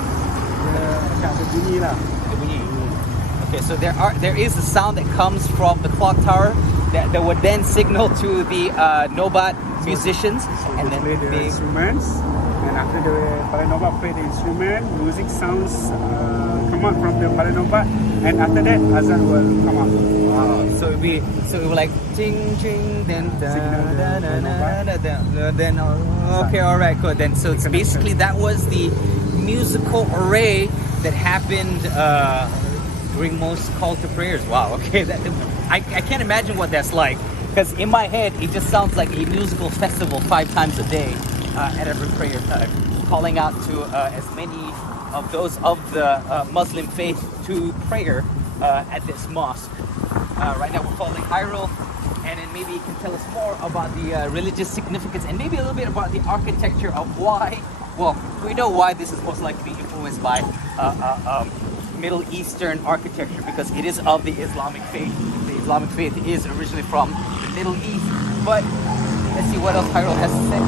Tak ada bunyi lah. Ada bunyi. Okay, so there is a sound that comes from the clock tower that would then signal to the Nobat musicians, and then Play the they. instruments, and after the balai nampak play the instrument, music sounds come out from the balai nampak, and after that azan will come out. Wow. So it would like ching ching then then okay, all right, good. Then so it's basically that was the musical array that happened during most call to prayers. Wow. Okay, I can't imagine what that's like, because in my head it just sounds like a musical festival 5 times a day at every prayer time, calling out to as many of those of the Muslim faith to prayer at this mosque. Right now we're following Hairul, and then maybe you can tell us more about the religious significance and maybe a little bit about the architecture of why. Well, we know why this is most likely influenced by Middle Eastern architecture, because it is of the Islamic faith. The Islamic faith is originally from the Middle East. But let's see what else Hairul has to say.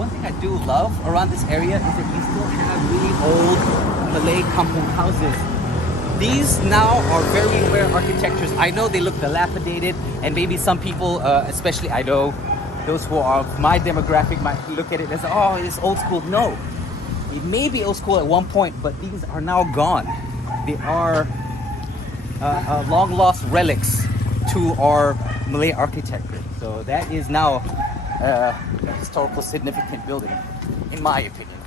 One thing I do love around this area is that we still have really old Malay kampung houses. These now are very rare architectures. I know they look dilapidated, and maybe some people, especially I know those who are of my demographic, might look at it and say, oh, it's old school. No, it may be old school at one point, but these are now gone. They are long lost relics to our Malay architecture. So that is now a historical significant building, in my opinion.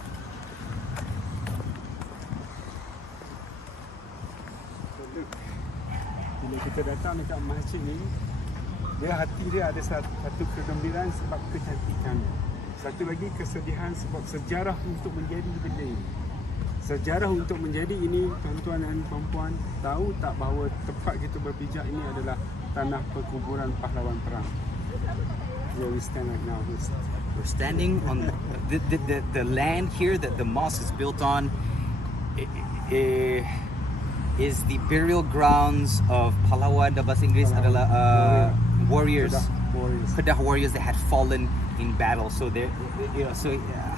Bila kita datang dekat masjid ni, dia hati dia ada satu kegembiraan sebab kecantikan. Satu lagi kesedihan sebab sejarah untuk menjadi benda ini. Sejarah untuk menjadi ini, tuan-tuan dan puan-puan, tahu tak bahawa tempat kita berpijak ini adalah tanah perkuburan pahlawan perang. Where we stand right now. We're standing on the land here that the mosque is built on. Is the burial grounds of pahlawan, the bahasa Inggeris adalah warriors. warriors. Kedah warriors that had fallen in battle. So there,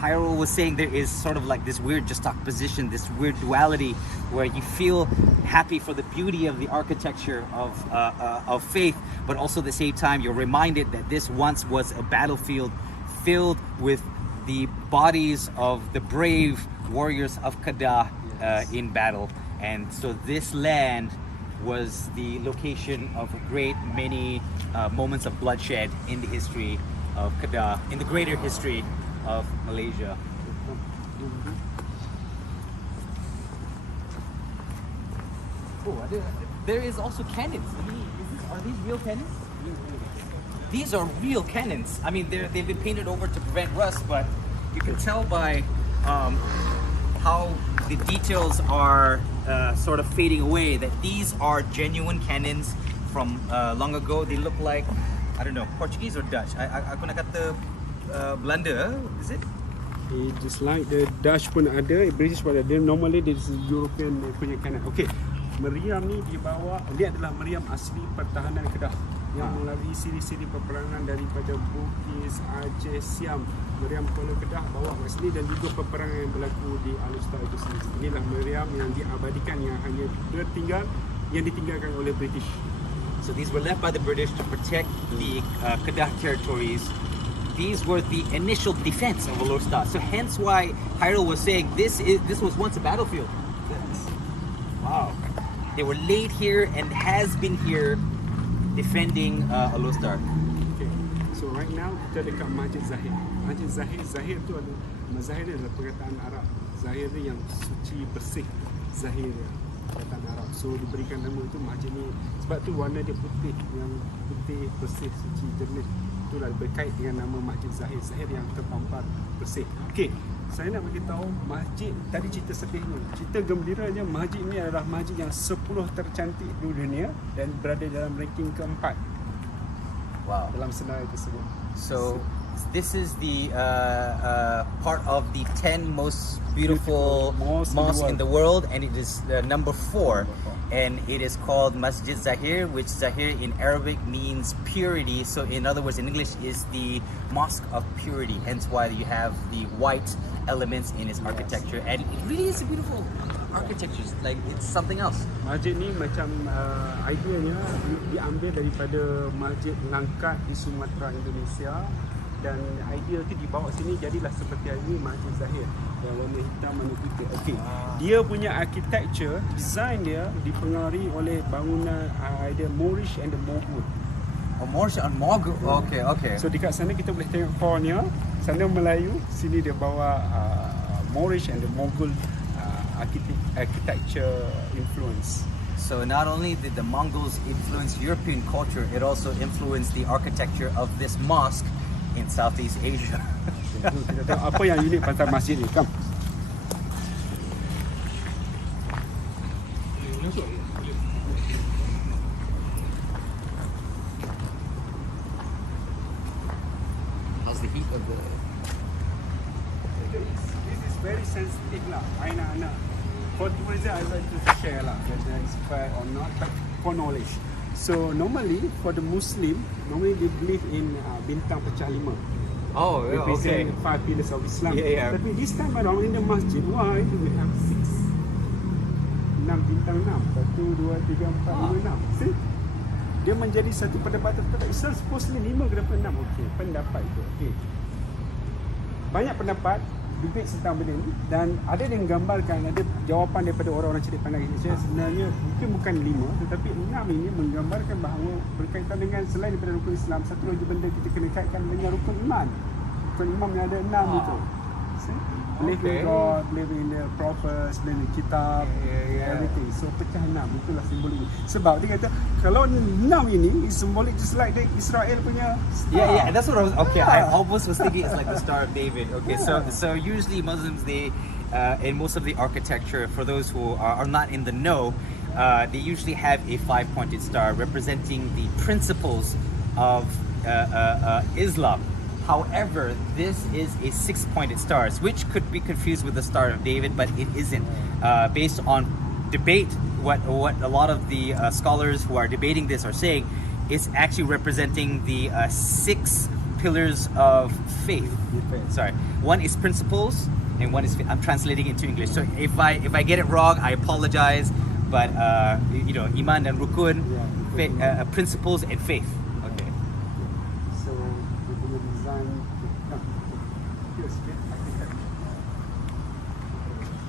Hairul was saying there is sort of like this weird juxtaposition, this weird duality, where you feel happy for the beauty of the architecture of faith, but also at the same time you're reminded that this once was a battlefield filled with the bodies of the brave warriors of Kedah in battle. And so this land was the location of a great many moments of bloodshed in the history of Kedah, in the greater history of Malaysia. Oh, there is also cannons. Are these real cannons? These are real cannons. I mean, they've been painted over to prevent rust, but you can tell by how the details are sort of fading away that these are genuine cannons from long ago. They look like, I don't know, Portuguese or Dutch. Aku nak kata Belanda, is it? Just like the Dutch pun ada, British pun ada. Dia normally this is European punya kanan. Okay, meriam ni dibawa, dia adalah meriam asli pertahanan Kedah yang melalui siri-siri peperangan daripada Bugis, Aceh, Siam. Meriam Kuala Kedah bawa kat sini dan juga peperangan yang berlaku di Alor Setar itu sendiri. Inilah meriam yang diabadikan yang hanya ditinggalkan oleh British. So these were left by the British to protect the Kedah territories. These were the initial defense of Alor Setar. So hence why Hairul was saying this was once a battlefield. Wow. They were laid here and has been here defending Alor Setar. Okay. So right now kita dekat Masjid Zahir. Masjid Zahir tu ada, Zahir ni adalah perkataan Arab. Zahir ni yang suci bersih. Zahir dia perkataan Arab. So diberikan nama tu masjid ni sebab tu warna dia putih, yang putih bersih suci jernih. Itulah berkait dengan nama Masjid Zahir. Zahir yang terpampar bersih. Okey, saya nak bagi tahu masjid tadi cerita sedihnya. Cerita gembiranya, masjid ini adalah masjid yang 10 tercantik di dunia dan berada dalam ranking keempat. Wow. Dalam senarai tersebut. So this is the part of the 10 most beautiful mosques in the world, and it is number 4. And it is called Masjid Zahir, which Zahir in Arabic means purity. So in other words, in English, is the mosque of purity. Hence why you have the white elements in its architecture. And it really is a beautiful architecture. Like, it's something else. Masjid ni macam ideanya diambil daripada masjid Langkat di Sumatera, Indonesia. Dan idea tu dibawa sini jadilah seperti hari ini Masjid Zahir yang warna hitam, warna putih. Okey. Dia punya architecture, design dia dipengaruhi oleh bangunan idea Moorish and the Mughal. Moorish and Mughal. Okay. So dekat sana kita boleh tengok core-nya, sana Melayu, sini dia bawa Moorish and the Mughal architecture influence. So not only did the Mongols influence European culture, it also influenced the architecture of this mosque in Southeast Asia. Kita tengok apa yang unik pasal masjid ni. Come. How's the heat of the... This is very sensitive lah, anak-anak. For tourism, I like to share lah, whether it's fair or not, but for knowledge. So normally for the Muslim, normally they believe in bintang pecah 5. Oh, yeah, okay. Represent 5 pillars of Islam. Yeah. Tapi this time around in the masjid, why do we have 6? 6 bintang 6. 1, 2, 3, 4, 5, 6. See? Dia menjadi satu perdebatan. Islam supposedly 5 ke 6. Okey, pendapat itu. Okey. Banyak pendapat debate tentang benda ni, dan ada yang menggambarkan, ada jawapan daripada orang-orang cerdik pandai Indonesia, sebenarnya mungkin bukan 5 tetapi 6 ini menggambarkan bahawa berkaitan dengan selain daripada rukun Islam, satu lagi benda kita kena kaitkan dengan rukun iman. Rukun iman yang ada 6 itu. Believe in God, believe in the prophets, believe in kitab, everything. So pecah 6, itulah simbolik. Sebab dia kata kalau 6 ini is symbolic just like the Israel punya star. Yeah, that's what I was. Okay, I almost was thinking it's like the Star of David. Okay, so usually Muslims, they in most of the architecture, for those who are not in the know, they usually have a 5-pointed star representing the principles of Islam. However, this is a 6-pointed star, which could be confused with the Star of David, but it isn't. Based on debate, what a lot of the scholars who are debating this are saying, is actually representing the 6 pillars of faith. Sorry, one is principles and one is faith. I'm translating into English, so if I get it wrong, I apologize. But you know, iman dan rukun, faith, principles and faith. Okay. So dia punya design here sikit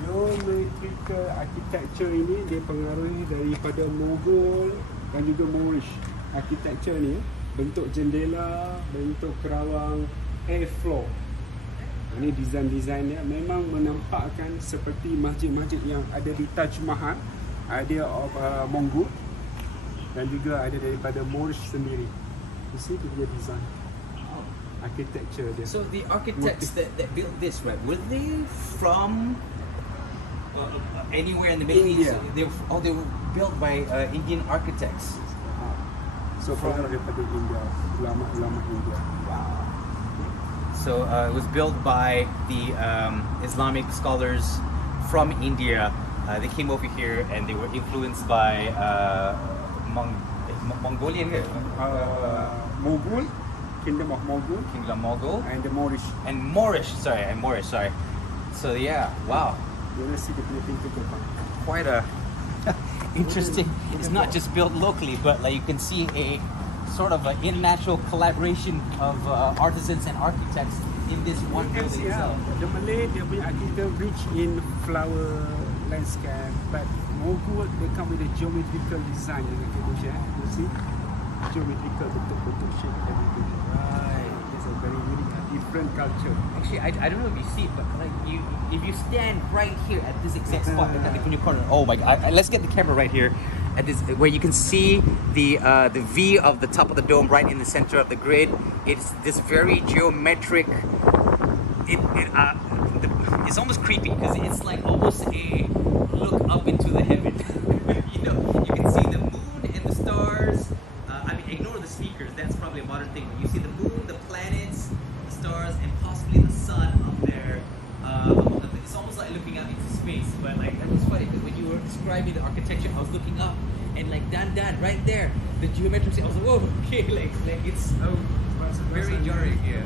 geometrical architecture ini dia pengaruhi daripada Mughal dan juga Moorish architecture ni, bentuk jendela, bentuk kerawang, airflow. Ini design-design dia memang menampakkan seperti masjid-masjid yang ada di Taj Mahal, ada Mongol dan juga ada daripada Moorish sendiri. You see dia punya design, architecture dia. So the architects that built this, right? Were they from anywhere in the Middle East? India. They were built by Indian architects. So pengaruh daripada India, ulama-ulama India. Wow. So it was built by the Islamic scholars from India. They came over here and they were influenced by Mongolian, Mughal, Kingdom of Mughal, and the Moorish. and Moorish. Sorry. So yeah, wow, You want to see the pintu gerbang. quite a interesting. It's not just built locally, but like you can see a sort of an international collaboration of artisans and architects in this one You can building see itself. the Malay, dia punya architecture rich in flower landscape, but Mughal they come with a geometrical design yang kita share. You see, geometrical bentuk-bentuk shape everything. Right. It's a very unique, different culture. Actually, I don't know if you see it, but like if you stand right here at this exact spot, at the corner. Oh my God! Let's get the camera right here, at this where you can see the V of the top of the dome right in the center of the grid. It's this very geometric. It's almost creepy because it's like almost a look up into the heaven. You know, you can see the moon and the stars. I mean, ignore the speakers. That's probably a modern thing. But you see the moon, the planets, the stars, and possibly the sun up there. It's almost like looking out into space. But like that was funny because when you were describing the architecture, I was looking up and like Dan right there, the geometric. I was like, whoa, okay, like it's very jarring. Yeah.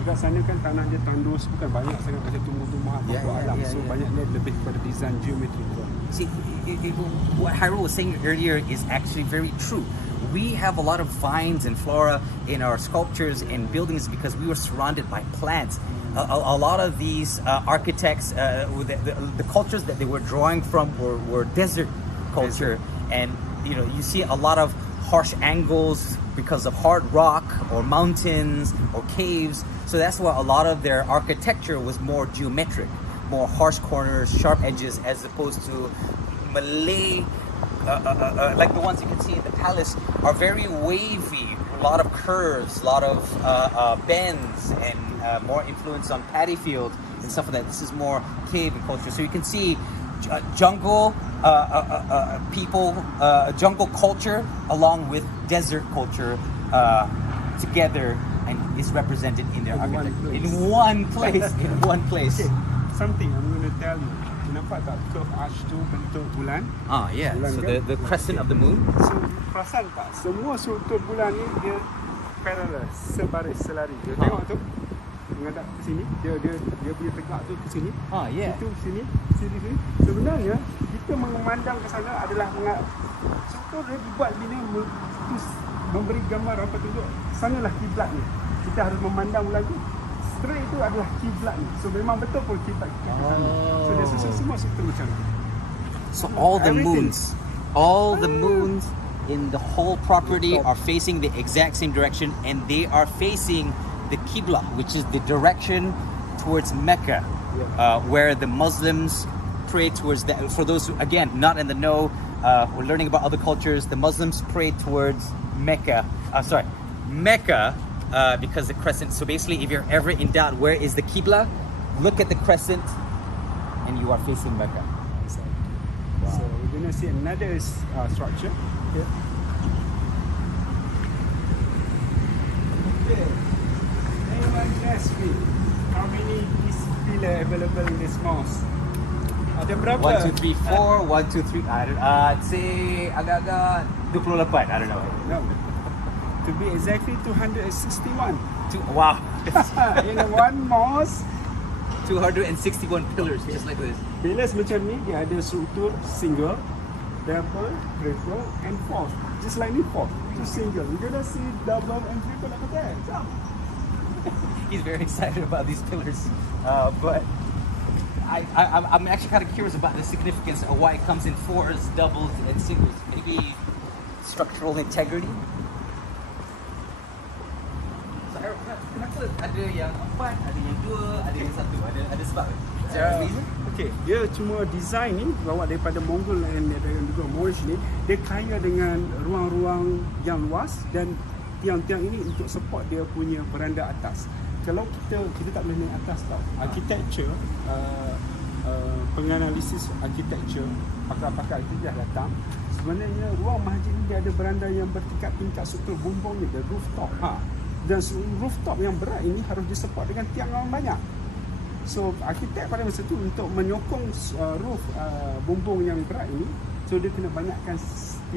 Dekat sana kan tanah dia tandus, bukan banyak sangat macam tumbuh-tumbuhan alam. So banyak dia lebih kepada design geometrical. See, what Hairul was saying earlier is actually very true. We have a lot of vines and flora in our sculptures and buildings because we were surrounded by plants. A lot of these architects, the cultures that they were drawing from were desert culture, and you know you see a lot of harsh angles because of hard rock or mountains or caves. So that's why a lot of their architecture was more geometric, more harsh corners, sharp edges, as opposed to Malay, like the ones you can see in the palace, are very wavy, a lot of curves, a lot of bends, and more influence on paddy fields and stuff like that. This is more cave culture. So you can see jungle people, jungle culture along with desert culture together, and is represented in their architecture. In one place. Okay, something I'm going to tell you. Nampak tak curve arch tu bentuk bulan? Yeah. Bulan So kan? the crescent of the moon. So perasan tak? Semua struktur bulan ni dia parallel, sebaris, selari. Dia tengok tu menghadap ke sini, dia punya tegak tu ke sini. Yeah. Itu sini. Sebenarnya kita memandang ke sana adalah struktur dia dibuat bila memberi gambar apa tunjuk sanalah kiblat ni. Kita harus memandang lagi straight itu adalah kiblat ni. So memang betul pun kiblat kita ke sana. So dia susun semua struktur macam tu. So all the Everything. moons in the whole property are facing the exact same direction, and they are facing the Qibla, which is the direction towards Mecca, where the Muslims pray towards that. For those who, again, not in the know, we're learning about other cultures. The Muslims pray towards Mecca. Mecca, because the crescent. So basically, if you're ever in doubt, where is the Qibla? Look at the crescent, and you are facing Mecca. So we're going to see another structure here. Okay. Anyone ask me how many is pillar available in this mosque? Ada berapa? 1, 2, 3, 4. 1, 2, 3. I don't. I'd say agak-agak 28. I don't know. No. To be exactly 261. Wow. In one mosque. 261 pillars, just like this. Pillars macam ni dia ada struktur single, double, triple and fourth. Just like ni fourth, two single. You're gonna see double and triple over there. Come. He's very excited about these pillars, but I'm actually kind of curious about the significance of why it comes in fours, doubles, and singles. Maybe structural integrity. So, kenapa ada yang 4, ada yang 2, ada yang 1? Ada sebab? Is there a reason? Okay, dia cuma design ni bawa daripada Mongol dan juga Moorish ni. Dia kaya dengan ruang-ruang yang luas dan tiang-tiang ini untuk support dia punya beranda atas. Kalau kita tak boleh naik atas tau. Architecture, penganalisis architecture, pakar-pakar itu dah datang. Sebenarnya ruang masjid ni dia ada beranda yang bertingkat-tingkat struktur bumbung ni, the rooftop. Dan rooftop yang berat ini harus disupport dengan tiang yang banyak. So arkitek pada masa tu untuk menyokong roof bumbung yang berat ini, so dia kena banyakkan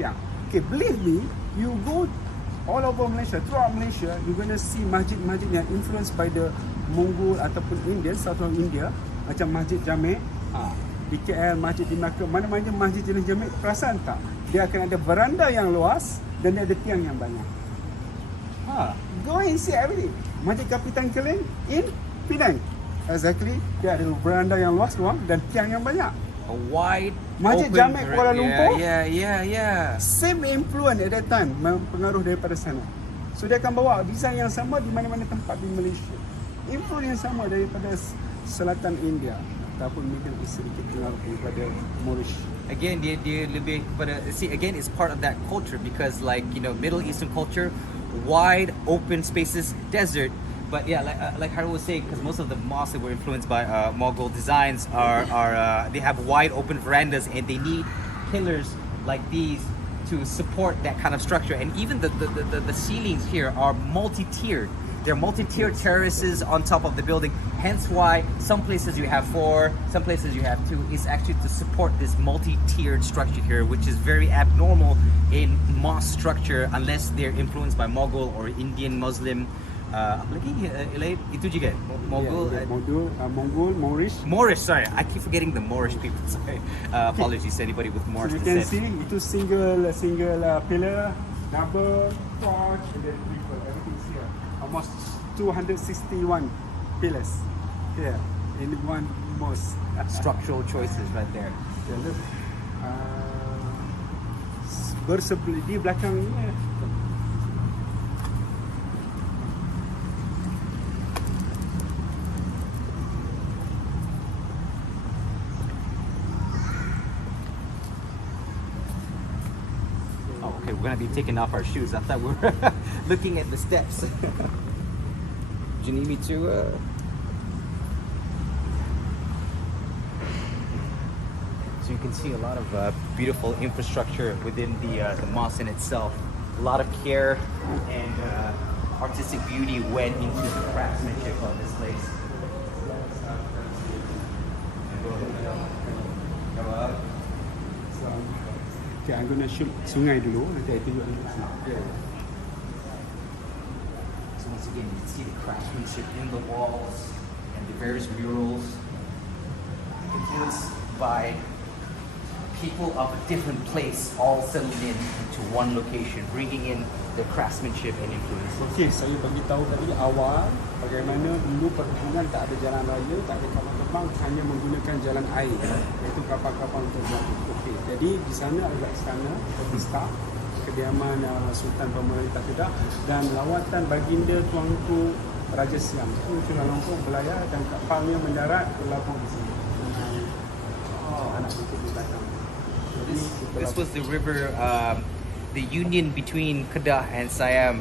tiang. Okay, believe me, you go all over Malaysia, throughout Malaysia, you're gonna see masjid-masjid yang influenced by the Mongol ataupun Indian, Southern India, macam Masjid Jamek, di KL, Masjid di Melaka, mana-mana masjid jenis Jamek, perasan tak? Dia akan ada veranda yang luas dan dia ada tiang yang banyak. Go and see everything. Masjid Kapitan Keleng in Penang. Exactly. Dia ada veranda yang luas ruang dan tiang yang banyak. A wide Masjid open Jamek Kuala Lumpur. Yeah. Same influence at that time, pengaruh daripada sana. So dia akan bawa design yang sama di mana-mana tempat di Malaysia. Influence yang sama daripada selatan India ataupun Middle East, sedikit pengaruh daripada Moorish. Again, dia lebih kepada, see, again, it's part of that culture because, like, you know, Middle Eastern culture, wide open spaces, desert. But yeah, like Hairul was saying, because most of the mosques that were influenced by Mughal designs are they have wide open verandas and they need pillars like these to support that kind of structure. And even the ceilings here are multi-tiered. They're multi-tiered terraces on top of the building. Hence why some places you have 4, some places you have 2. Is actually to support this multi-tiered structure here, which is very abnormal in mosque structure unless they're influenced by Mughal or Indian Muslim. Apa lagi? Itu juga. Mongol, Moorish, sorry. I keep forgetting the Moorish people. Sorry. Apologies to anybody with Moorish So you can descent. see itu single pillar, double, four, and then triple. Everything's here. Almost 261 pillars here in one mosque. Structural choices right there. Yeah, look. Bersebelah di belakang ini. Okay, we're gonna be taking off our shoes. I thought we were looking at the steps. Do you need me to? So you can see a lot of beautiful infrastructure within the mosque in itself. A lot of care and artistic beauty went into the craftsmanship of this place. Okay, I'm gonna shoot sungai dulu. Nanti I tunjuk dulu. So once again, you can see the craftsmanship in the walls and the various murals, influenced by people of a different place, all settled in into one location, bringing in the craftsmanship and influence. Okey, saya bagi tahu tadi awal bagaimana dulu perhubungan tak ada jalan raya, tak ada kapal terbang, hanya menggunakan jalan air, iaitu kapal-kapal untuk berlalu. Okey, jadi di sana ada istana, Pesta, kediaman Sultan Pemerintah Kedah dan lawatan baginda Tuanku Raja Siam. Itu Kuala Lumpur berlayar dan kapalnya mendarat berlabuh di sini. Anak itu di belakang. This was the river, the union between Kedah and Siam.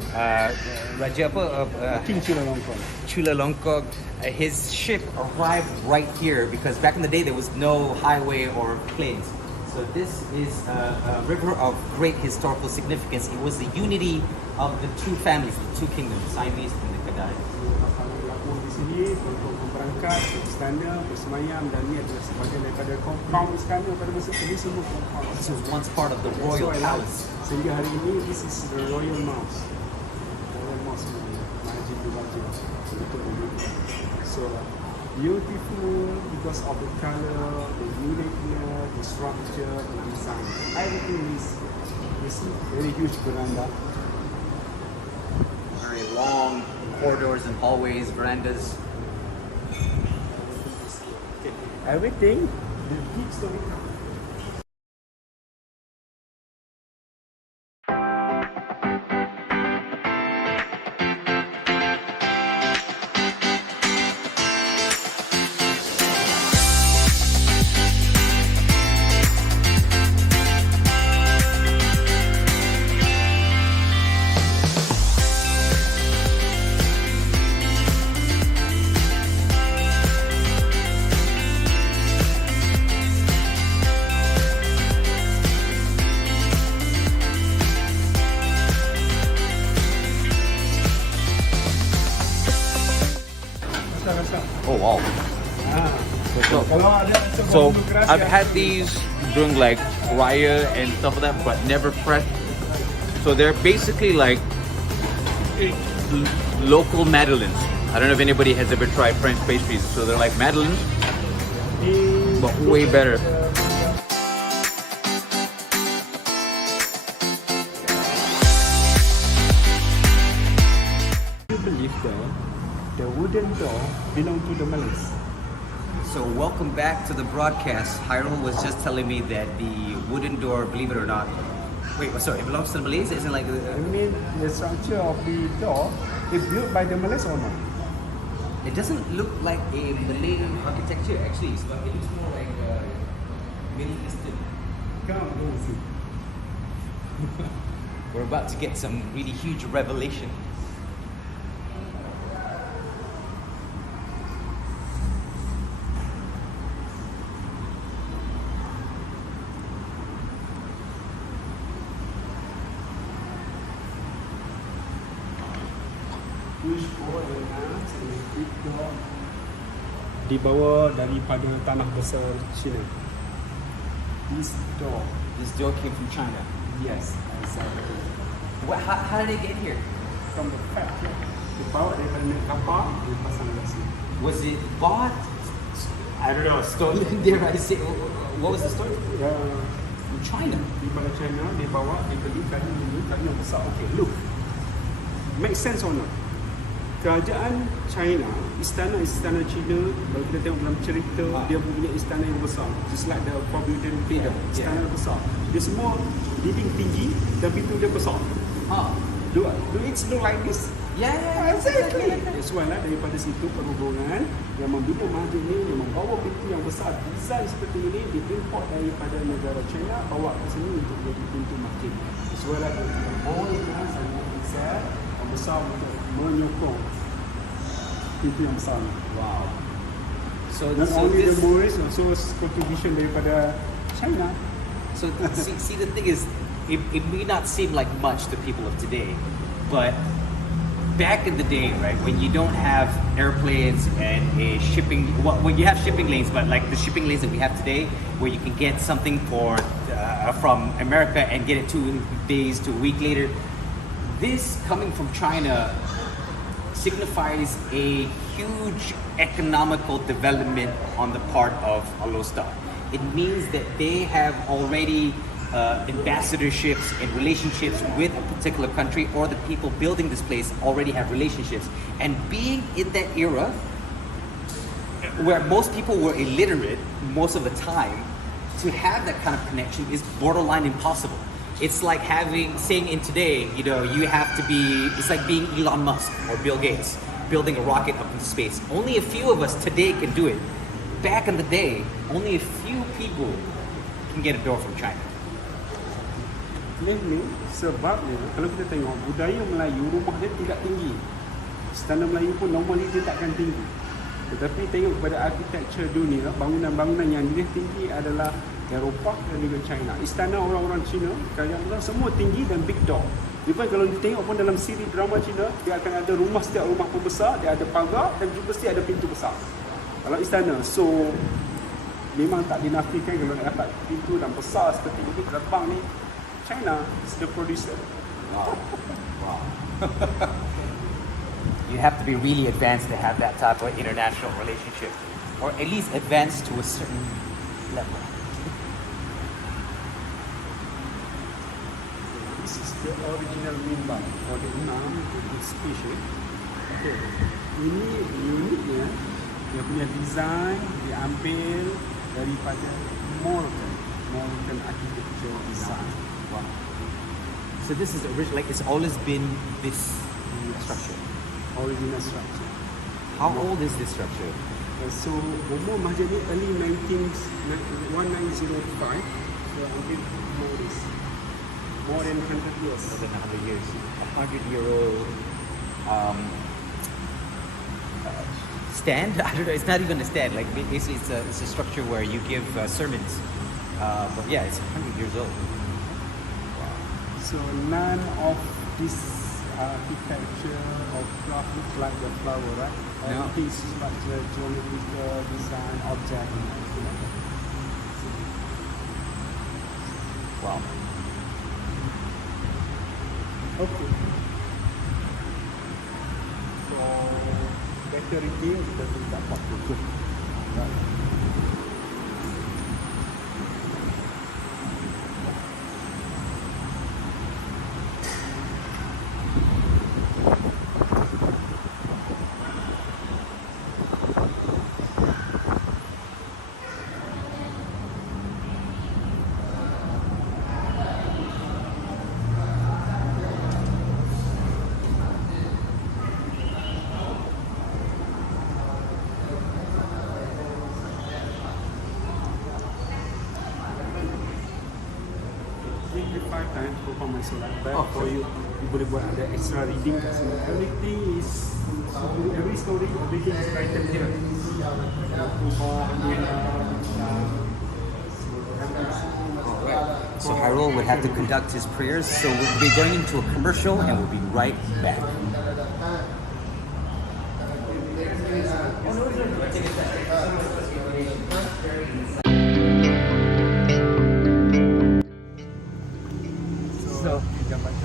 Raja apa? King Chulalongkorn. Chulalongkorn. His ship arrived right here because back in the day there was no highway or planes. So this is a river of great historical significance. It was the unity of the two families, the two kingdoms, Siamese and the Kedah. Berlabuh di sini untuk berangkat ke istana, bersemayam dan ini adalah sebahagian daripada The compound istana pada masa itu semua compound. This was once part of the royal palace. Sehingga hari ini this is the royal mosque. Royal mosque Masjid Al-Baqir. So beautiful because of the color, the uniqueness, the structure, the design. Everything is you see very huge veranda. Very long corridors and hallways, verandas. Everything the big story. Oh wow. So, So I've had these during like raya and stuff like that, but never fresh. So they're basically like local madeleines. I don't know if anybody has ever tried French pastries. So they're like madeleines, but way better. you believe that the wooden door belong to the Malays? So welcome back to the broadcast. Hairul was just telling me that the wooden door, believe it or not, wait, sorry, it belongs to the Malays? Isn't it like I mean, the structure of the door is built by the Malays or not? it doesn't look like a Malay architecture actually. So it looks more like Middle Eastern. Come, go and see. We're about to get some really huge revelation. Which door dibawa daripada tanah besar China. This door, This door came from China. yes, exactly. How did it get here? From the factory, dibawa daripada kapal, dipasang kat sini. Was it bought? I don't know. Stolen? Dare I say? What was the story? From China. Daripada China, dibawa, dibeli kayu yang besar. Okay, look. Make sense or not? Kerajaan China, istana China, kalau kita tengok dalam cerita, dia punya istana yang besar. Just like the Forbidden Kingdom, istana besar. Dia semua dinding tinggi dan pintu dia besar. Do it look like this? Yeah, Exactly. That's why lah, daripada situ perhubungan yang membina masjid ni, yang membawa pintu yang besar, desain seperti ini diimport daripada negara China, bawa ke sini untuk jadi pintu masjid. That's why lah, bolehlah sangat besar untuk menyokong pintu yang besar. Wow. So, Not only the Moorish, also contribution daripada China. So see, the thing is, it may not seem like much to people of today, but back in the day, right, when you don't have airplanes and a shipping, well, when you have shipping lanes, but like the shipping lanes that we have today, where you can get something from America and get it 2 days to a week later, this coming from China signifies a huge economical development on the part of Alor Setar. It means that they have already ambassadorships and relationships with a particular country, or the people building this place already have relationships. And being in that era, where most people were illiterate most of the time, to have that kind of connection is borderline impossible. It's like saying in today, you know, you have to be, it's like being Elon Musk or Bill Gates, building a rocket up into space. Only a few of us today can do it. Back in the day, only a few people can get a door from China. Ni sebabnya kalau kita tengok budaya Melayu, rumah dia tidak tinggi. Istana Melayu pun normally dia takkan tinggi. Tetapi tengok kepada architecture dunia, bangunan-bangunan yang dia tinggi adalah Eropah dan juga China. Istana orang-orang Cina, kerajaan semua tinggi dan big door. Even kalau ditengok pun dalam siri drama Cina, dia akan ada rumah, setiap rumah pun besar, dia ada pagar dan juga mesti ada pintu besar. Kalau istana, so memang tak dinafikan kalau nak dapat pintu dan besar seperti ini gerbang ni, China is the producer. Wow. Wow. You have to be really advanced to have that type of international relationship, or at least advanced to a certain level. This is the original mimbar for the Imam species. Okay. Ini uniknya dia punya design diambil daripada Moroccan architecture design. Wow. So this is original, like it's always been this structure. Original structure. How old is this structure? So umur masjid ni early 1905. So until more than 100 years. More than 100 years. 100-year-old stand? I don't know. It's not even a stand. Like basically, it's a structure where you give sermons. But yeah, it's 100 years old. So none of this architecture or craft looks like the flower, right? No. Everything is structure, geometrical design, object, and everything like that. Wow. Okay. So better reading kita tidak apa-apa. Right. Performance solat, but for you boleh buat ada extra reading kat sini. Everything is every story, everything is written here. So Hairul would have to conduct his prayers. So we'll be going into a commercial, and we'll be right back.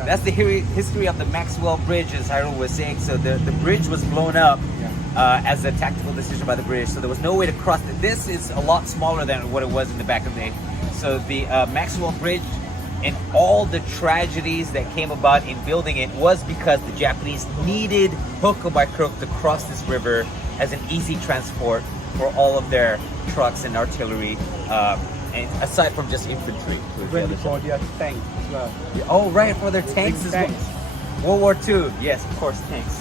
That's the history of the Maxwell Bridge, as Hairul was saying. So the bridge was blown up as a tactical decision by the British. So there was no way to cross it. This is a lot smaller than what it was in the back of the day. So the Maxwell Bridge and all the tragedies that came about in building it was because the Japanese needed hook or by crook to cross this river as an easy transport for all of their trucks and artillery. And aside from just infantry. Even for their tank as well. Oh, right, for their tanks as well. Tanks. World War II, yes, of course, tanks.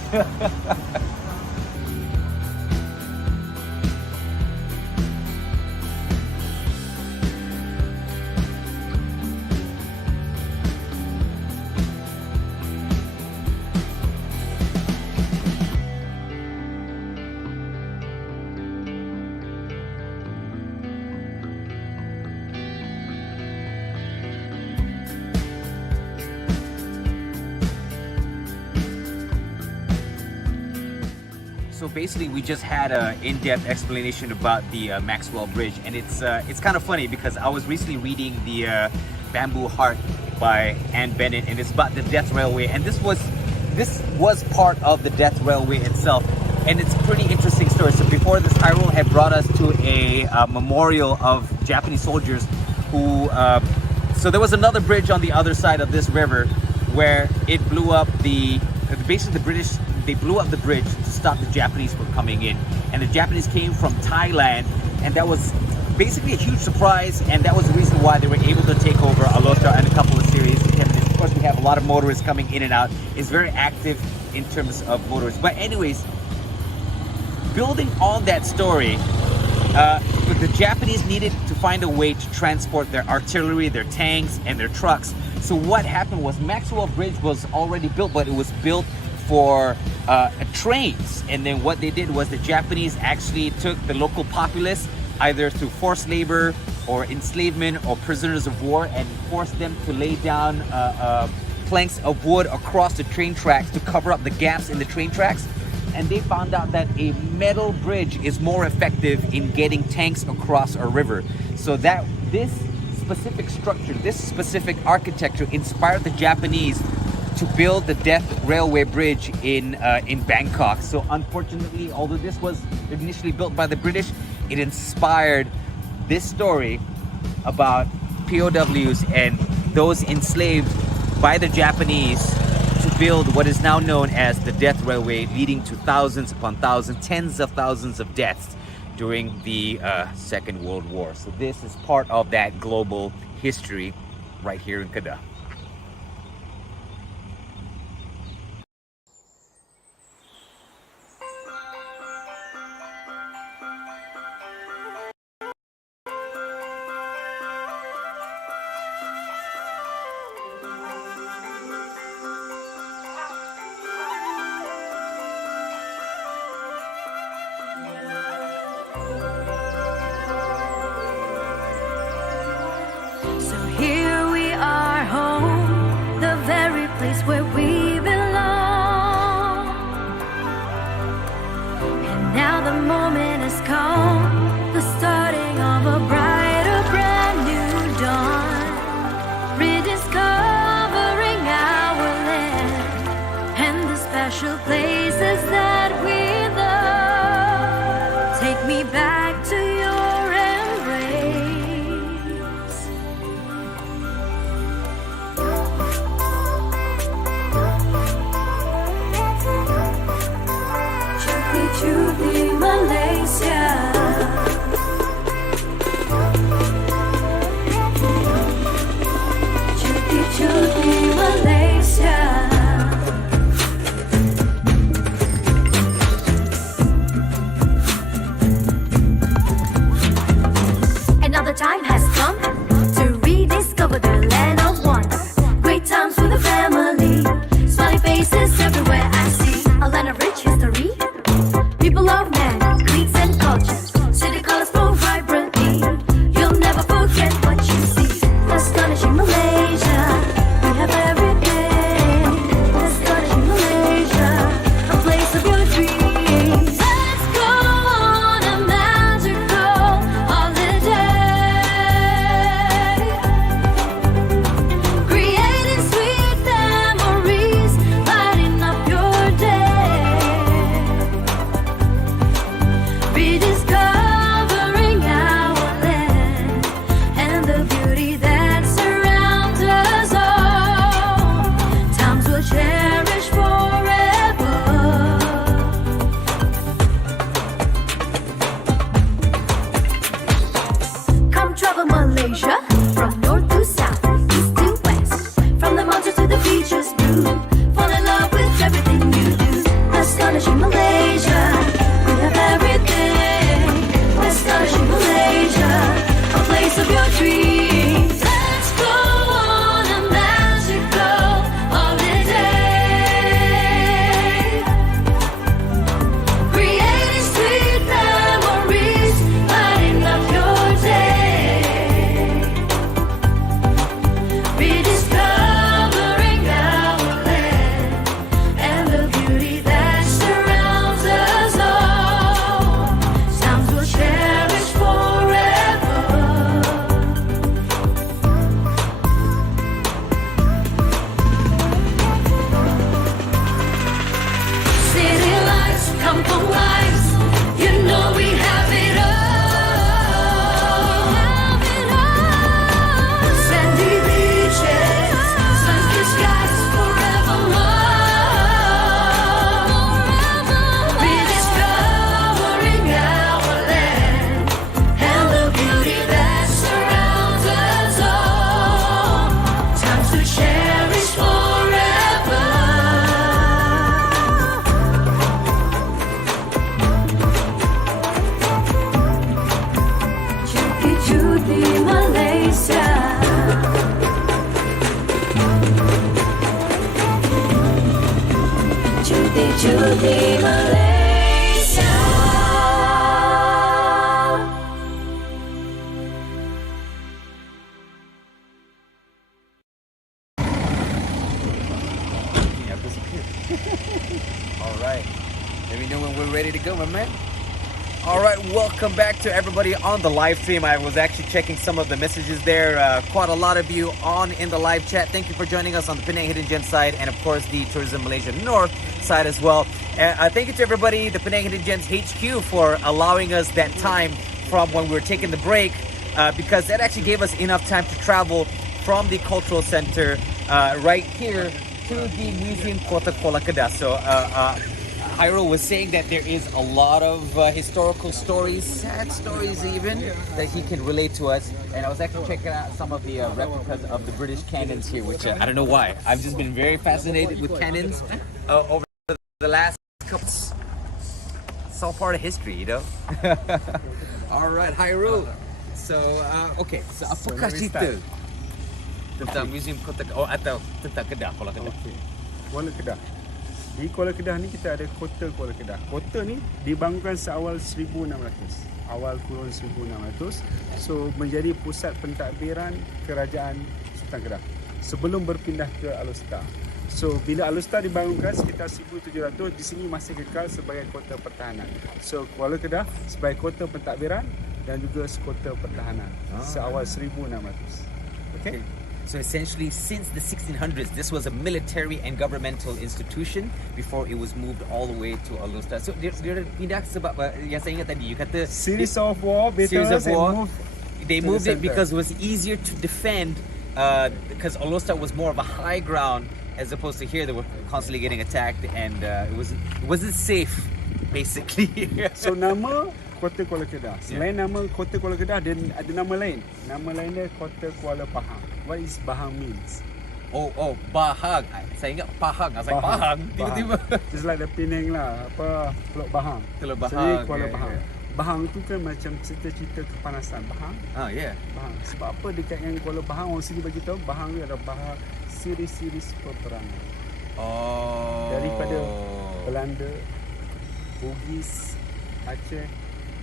So basically, we just had an in-depth explanation about the Maxwell Bridge, and it's kind of funny because I was recently reading the Bamboo Heart by Anne Bennett, and it's about the Death Railway, and this was part of the Death Railway itself, and it's a pretty interesting story. So before this, Hairul had brought us to a memorial of Japanese soldiers who. So there was another bridge on the other side of this river where it blew up basically the British. They blew up the bridge to stop the Japanese from coming in. And the Japanese came from Thailand, and that was basically a huge surprise, and that was the reason why they were able to take over Alor Setar and a couple of series. Of course, we have a lot of motorists coming in and out. It's very active in terms of motorists. But anyways, building on that story, the Japanese needed to find a way to transport their artillery, their tanks, and their trucks. So what happened was Maxwell Bridge was already built, but it was built for trains, and then what they did was the Japanese actually took the local populace either through forced labor or enslavement or prisoners of war and forced them to lay down planks of wood across the train tracks to cover up the gaps in the train tracks. and they found out that a metal bridge is more effective in getting tanks across a river. So that this specific structure, this specific architecture inspired the Japanese to build the Death Railway Bridge in Bangkok. So unfortunately, although this was initially built by the British, it inspired this story about POWs and those enslaved by the Japanese to build what is now known as the Death Railway, leading to thousands upon thousands, tens of thousands of deaths during the Second World War. So this is part of that global history right here in Kedah. So here we are home, the very place where we belong. And now the moment has come, the starting of a brighter, brand new dawn. Rediscovering our land and the special places that we love. Take me back to your embrace. Cuti Malaysia. Cuti Malaysia. Another time has come to rediscover the land of wonder. Great times with the family, smiling faces everywhere I see. A land of rich history, people of man, creeds and cultures. City colors flow vibrantly. You'll never forget what you see. Astonishing Malaysia, we have everything. Astonishing Malaysia, a place of your dreams. Let's go on a magical holiday, creating sweet memories, lighting up your day, rediscovering our land and the beauty that surrounds us all. Times we'll cherish forever. Come travel Malaysia from north to south, east to west, from the mountains to the beaches blue. Fall in love with everything you do. Astonishing Malaysia, we have everything. Astonishing Malaysia, a place of your dreams. Let's go on a magical holiday, creating sweet memories, lighting up your day, rediscovering our land and the beauty that surrounds us all. Times we'll cherish forever. City lights, kampung lights, you know we have it all. Sandy beaches, sun-kissed skies forevermore. Rediscovering our land and the beauty that surrounds us all. Times to cherish forever. Cuti Malaysia. Cuti Malaysia. Yeah, disappeared. All right. Let me know when we're ready to go, my man. All right, welcome back to everybody on the live stream. I was actually checking some of the messages there. Quite a lot of you on in the live chat. Thank you for joining us on the Penang Hidden Gem side and, of course, the Tourism Malaysia North side as well. Thank you to everybody, the Penang Hidden Gems HQ, for allowing us that time from when we were taking the break, because that actually gave us enough time to travel from the cultural center right here to the Museum Kota Kuala Kedah. So Hairul was saying that there is a lot of historical stories, sad stories even, that he can relate to us. And I was actually checking out some of the replicas of the British cannons here, which I don't know why. I've just been very fascinated with cannons over the last couple. It's all part of history, you know. All right, Hairul. So, okay. So, apakah cerita tentang Museum Kota atau tentang Kedah, Kuala Kedah? Okay. Kuala Kedah. Di Kuala Kedah ni kita ada kota Kuala Kedah. Kota ni dibangunkan seawal 1600. Awal kurun 1600. So menjadi pusat pentadbiran kerajaan Sultan Kedah sebelum berpindah ke Alor Setar. So bila Alor Setar dibangunkan sekitar 1700, di sini masih kekal sebagai kota pertahanan. So Kuala Kedah sebagai kota pentadbiran dan juga kota pertahanan seawal 1600. Okay? So essentially, since the 1600s, this was a military and governmental institution before it was moved all the way to Alor Setar. So dia pindah sebab yang saya ingat tadi, you kata series of war, they moved it because it was easier to defend, because Alor Setar was more of a high ground as opposed to here. They were constantly getting attacked, and it wasn't safe, basically. So nama Kota Kuala Kedah. Selain nama Kota Kuala Kedah, ada nama lain. Nama lain dia Kota Kuala Pahang. What is Pahang means? Oh, Bahang. Saya ingat Pahang. Saya Pahang. Tiba-tiba. Just like the Penang lah. Teluk Bahang. Teluk Bahang. Jadi Kuala Bahang. Bahang tu kan macam cerita-cerita kepanasan. Bahang. Bahang. Sebab apa dekat dengan Kuala Bahang, orang sini bagi tahu Bahang ni adalah Bahang siri-siris peperangan. Daripada Belanda, Bugis, Aceh,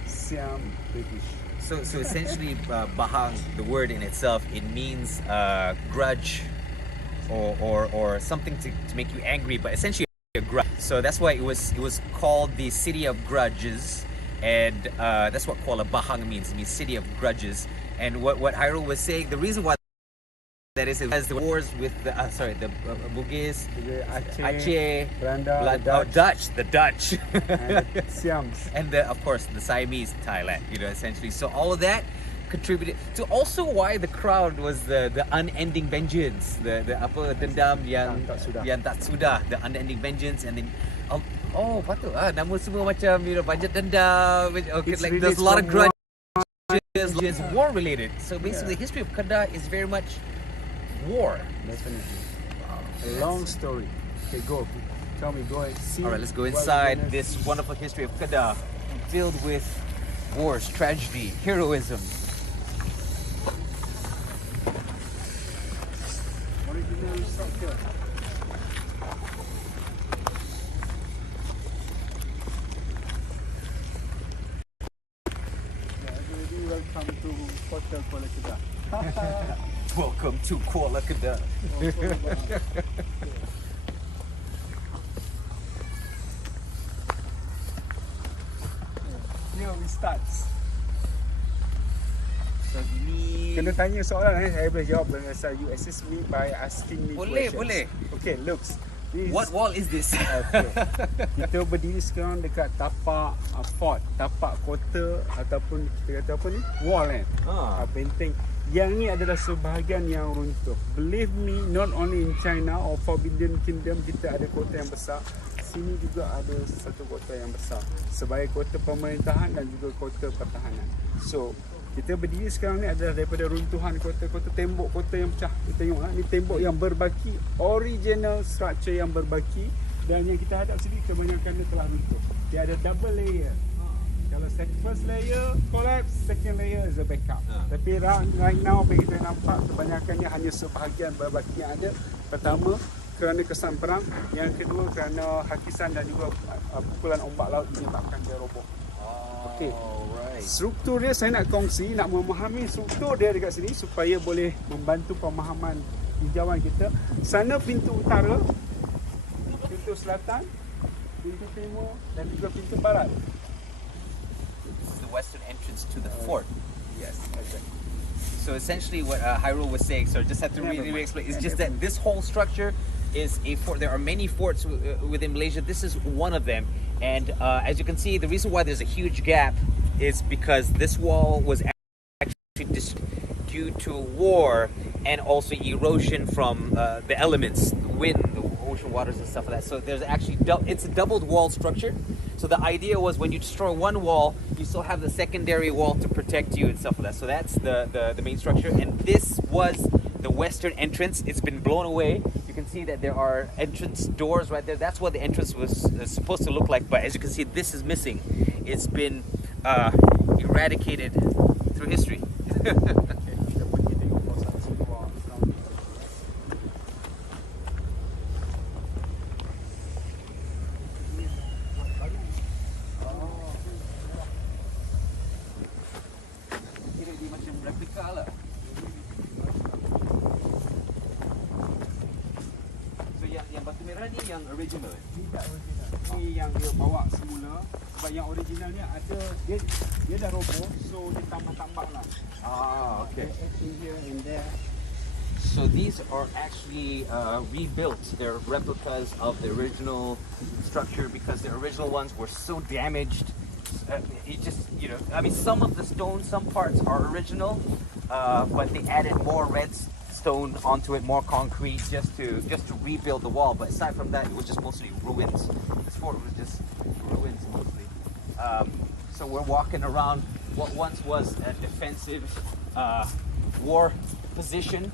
Siam, British. So essentially, Bahang, the word in itself, it means grudge, or something to make you angry, but essentially a grudge. So that's why it was called the City of Grudges, and that's what Kuala Bahang means. It means City of Grudges. And what Hairul was saying, the reason why that is, it has the wars with the Bugis, Aceh, Belanda, the Dutch, and Siams, and of course the Siamese, Thailand. You know, essentially. So all of that contributed to also why the crowd was the unending vengeance, the apa dendam yang tak sudah, the unending vengeance, and then patut nama semua macam, you know, banyak dendam. Okay, like there's a lot of grudges, it's war related. So basically, the history of Kedah is very much war. Definitely. A long story. Okay, go. Tell me, go and see. All right, let's go inside this wonderful history of Kedah, filled with wars, tragedy, heroism. Original structure. Welcome to Kota Kuala Kedah. Welcome to Kuala Kedah. Here we start. So ini Kena tanya soalan, saya boleh jawab dengan saya. You assist me by asking me questions. Boleh. Okay, looks. What wall is this? Okay. Kita berdiri sekarang dekat tapak fort, tapak kota, ataupun kita kata apa ni? Wall kan? Benteng. Yang ni adalah sebahagian yang runtuh. Believe me, not only in China or Forbidden Kingdom kita ada kota yang besar. Sini juga ada satu kota yang besar sebagai kota pemerintahan dan juga kota pertahanan. So, kita berdiri sekarang ni adalah daripada runtuhan kota-kota, tembok kota yang pecah. Kita tengok ni tembok yang berbaki, original structure yang berbaki, dan yang kita hadap sini kebanyakan dia telah runtuh. Dia ada double layer. Kalau first layer collapse, second layer is a backup. Tapi right now apa kita nampak kebanyakannya hanya sebahagian berbaki yang ada. Pertama, kerana kesan perang. Yang kedua, kerana hakisan dan juga pukulan ombak laut menyebabkan dia roboh. Okey. Struktur dia saya nak kongsi, nak memahami struktur dia dekat sini supaya boleh membantu pemahaman tinjauan kita. Sana pintu utara, pintu selatan, pintu timur dan juga pintu barat. This is the western entrance to the fort. Yes, exactly. So essentially what Hairul was saying, so I just have to really explain, is just that this whole structure is a fort. There are many forts within Malaysia. This is one of them. And as you can see, the reason why there's a huge gap is because this wall was actually due to a war and also erosion from the elements, the wind, the ocean waters and stuff like that. So there's actually, it's a doubled wall structure. So the idea was when you destroy one wall, you still have the secondary wall to protect you and stuff like that. So that's the main structure. And this was the western entrance. It's been blown away. You can see that there are entrance doors right there. That's what the entrance was supposed to look like. But as you can see, this is missing. It's been eradicated through history. Kita pergi tengok kawasan seluar. Kira dia macam replika lah. So yang batu merah ni yang original. Tidak original. Ini yang dia bawa semula. Sebab yang original ni ada dia dah roboh, so dia tambah-tambah lah. Ah, okay. In here and there. So these are actually rebuilt. They're replicas of the original structure because the original ones were so damaged. It just, you know, I mean, some of the stones, some parts are original, but they added more red stone onto it, more concrete, just to rebuild the wall. But aside from that, it was just mostly ruins. This fort was just ruins mostly. So we're walking around what once was a defensive war position.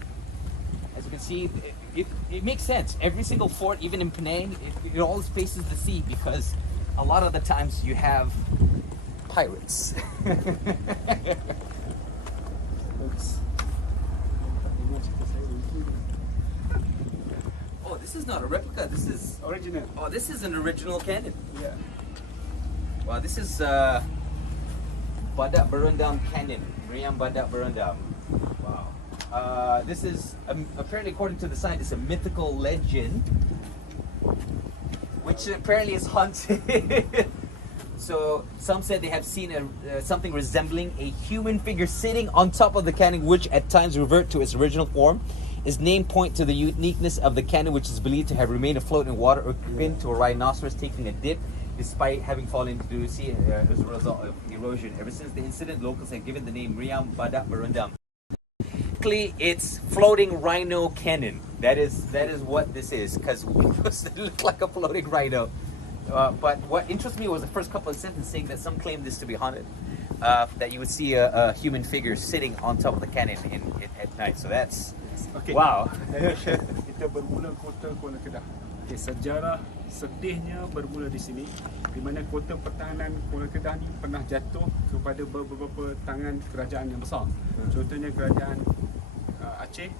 As you can see, it makes sense. Every single fort, even in Penang, it always faces the sea because a lot of the times you have pirates. Oh, this is not a replica. This is Original. oh, this is an original cannon. Yeah. Wow, this is Badak Berendam Cannon. Meriam Badak Berendam. Wow. This is apparently, according to the scientists, a mythical legend, which apparently is haunted. So some said they have seen something resembling a human figure sitting on top of the cannon, which at times revert to its original form. Its name point to the uniqueness of the cannon, which is believed to have remained afloat in water or been to a rhinoceros taking a dip, despite having fallen into the sea as a result of erosion. Ever since the incident, locals have given the name Meriam Badak Berendam. Basically, it's floating rhino cannon. That is what this is, because it looked like a floating rhino. But what interests me was the first couple of sentences saying that some claim this to be haunted. That you would see a human figure sitting on top of the cannon at night. So that's Okay. wow. Kita bermula kota Kuala Kedah. Okay, sejarah sedihnya bermula di sini, di mana kota pertahanan Kuala Kedah ni pernah jatuh kepada beberapa tangan kerajaan yang besar. Contohnya kerajaan Aceh,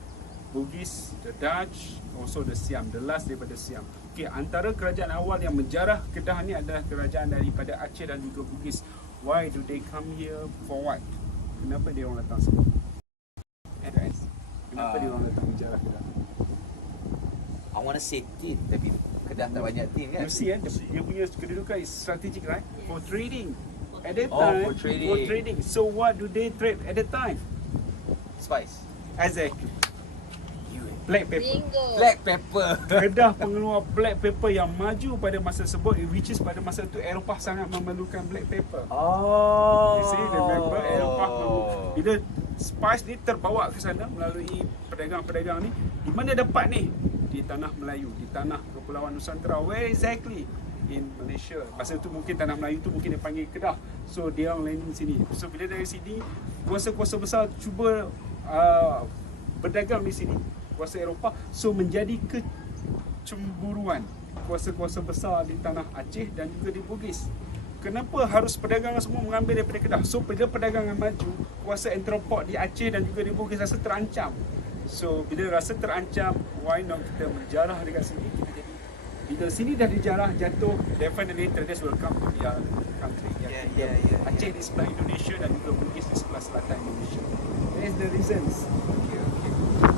Bugis, the Dutch, also the Siam, the last daripada Siam. Okay, antara kerajaan awal yang menjarah Kedah ni adalah kerajaan daripada Aceh dan juga Bugis. Why do they come here for what? Kenapa dia orang datang sini? Kenapa dia orang datang menjarah Kedah? I want to say tin, tapi Kedah tak banyak tin kan? You see, dia punya kedudukan is strategic, right? For trading. At that Oh, time, for trading. So what do they trade at that time? Spice. Exactly. Black pepper. Black pepper. Kedah pengeluar black pepper yang maju pada masa tersebut, which is pada masa itu Eropah sangat memerlukan black pepper. Oh. You see, remember Eropah bila spice ni terbawa ke sana melalui pedagang-pedagang ni, di mana dapat ni? Di tanah Melayu, di tanah Kepulauan Nusantara. Where exactly? In Malaysia. Masa tu mungkin tanah Melayu tu mungkin dia panggil Kedah. So dia orang landing sini. So bila dari sini kuasa-kuasa besar cuba berdagang di sini, kuasa Eropah, so menjadi kecemburuan kuasa-kuasa besar di tanah Aceh dan juga di Bugis. Kenapa harus perdagangan semua mengambil daripada Kedah? So bila perdagangan maju, kuasa antropok di Aceh dan juga di Bugis rasa terancam. So bila rasa terancam, why not kita menjarah dekat sini? Kita jadi, bila sini dah dijarah jatuh, definitely traders will come to their country. Yeah. Aceh di sebelah Indonesia dan juga Bugis di sebelah selatan Indonesia. That is the reasons.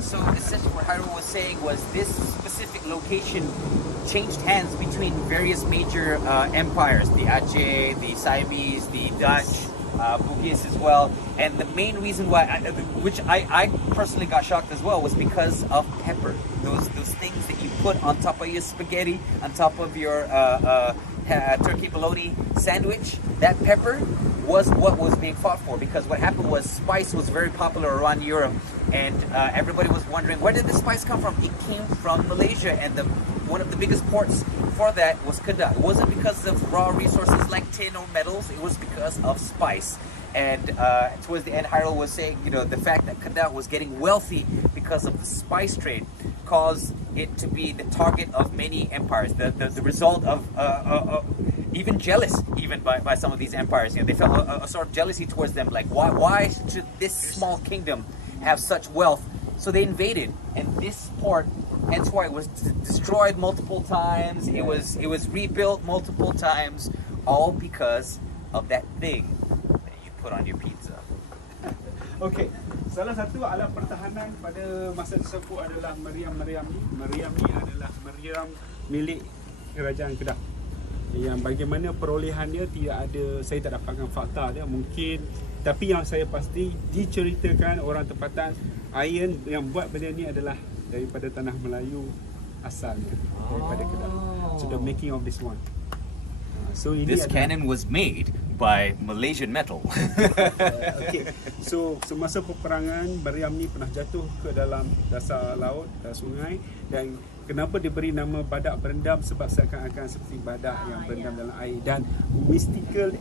So essentially what Hairul was saying was this specific location changed hands between various major empires, the Aceh, the Siamese, the Dutch, Bugis as well. And the main reason why, which I personally got shocked as well, was because of pepper. Those things that you put on top of your spaghetti, on top of your turkey bologna sandwich. That pepper was what was being fought for, because what happened was spice was very popular around Europe, and everybody was wondering, where did the spice come from? It came from Malaysia, and one of the biggest ports for that was Kedah. It wasn't because of raw resources like tin or metals, it was because of spice. And towards the end, Hairul was saying, the fact that Kedah was getting wealthy because of the spice trade caused it to be the target of many empires, the result of even jealous by some of these empires. They felt a sort of jealousy towards them, like why should this small kingdom have such wealth? So they invaded, and this port, hence why it was destroyed multiple times, it was rebuilt multiple times, all because of that thing that you put on your pizza. Okey, salah satu alat pertahanan pada masa tersebut adalah meriam ni. Meriam ni adalah meriam milik Kerajaan Kedah. Yang bagaimana perolehannya tidak ada, saya tak dapatkan fakta dia mungkin, tapi yang saya pasti diceritakan orang tempatan iron yang buat benda ni adalah daripada tanah Melayu asalnya, daripada Kedah. So the making of this one. So ini This cannon was made by Malaysian metal. Okay. So semasa peperangan, meriam ni pernah jatuh ke dalam dasar laut, sungai, dan kenapa diberi nama badak berendam, sebab seakan-akan seperti badak yang berendam dalam air, dan mystical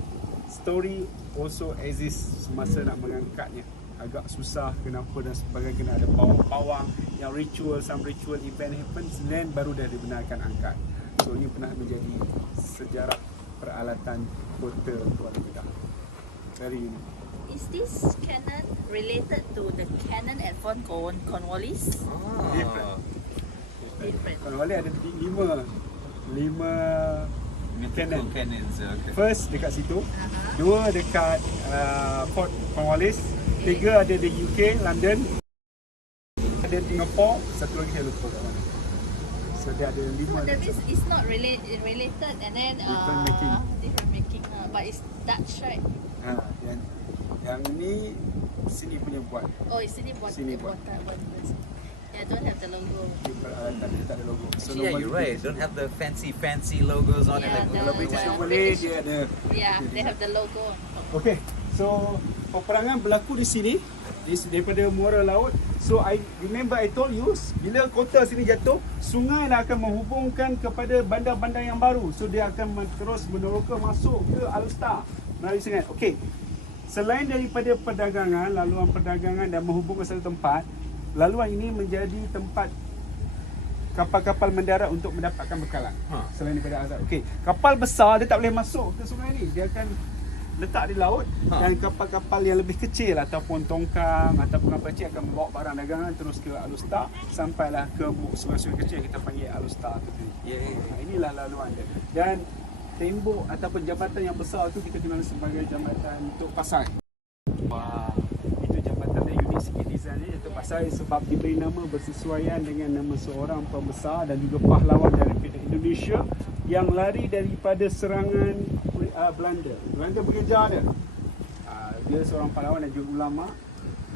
story also exists semasa nak mengangkatnya. Agak susah kenapa dan sebagainya, kena ada pawang-pawang yang some ritual event happens, then baru dah dibenarkan angkat. So ini pernah menjadi sejarah peralatan kota Kuala Kedah. Very unique. Is this cannon related to the cannon at Fort Cornwallis? Different. Different. Cornwallis ada 5 cannon. Cannons, okay. First dekat situ, 2 dekat Fort Cornwallis, 3 ada di UK, London, ada di Singapore, satu lagi saya lupa kat mana. So dia ada 5. So that means it's not related and then different making. But it's Dutch, right? Yang ni sini punya buat. Oh, it's sini buat. Sini buat. Yeah, don't have the logo. Peralatan dia tak ada logo. So Yeah, you're right. Don't have the fancy logos on Yeah, it. Kalau British boleh dia ada. Yeah, they have the logo on top. Okay, so peperangan berlaku di sini, daripada muara laut. So I remember I told you, bila kota sini jatuh, sungai lah akan menghubungkan kepada bandar-bandar yang baru. So dia akan terus meneroka masuk ke Alor Setar melalui sungai. Okay, selain daripada perdagangan, laluan perdagangan dan menghubung ke satu tempat, laluan ini menjadi tempat kapal-kapal mendarat untuk mendapatkan bekalan. Selain daripada azab. Okay, kapal besar dia tak boleh masuk ke sungai ni. Dia akan letak di laut, dan kapal-kapal yang lebih kecil ataupun tongkang ataupun kapal kecil akan membawa barang dagangan terus ke Alor Setar, sampailah ke sungai-sungai kecil yang kita panggil Alor Setar tu. Inilah laluan dia. Dan tembok ataupun jambatan yang besar tu kita kenal sebagai jambatan Tok Pasai. Wah, itu jambatan dia unik sikit design dia, Tok Pasai, sebab diberi nama bersesuaian dengan nama seorang pembesar dan juga pahlawan daripada Indonesia yang lari daripada serangan Belanda. Belanda berkejar dia. Dia seorang pahlawan dan juga ulama,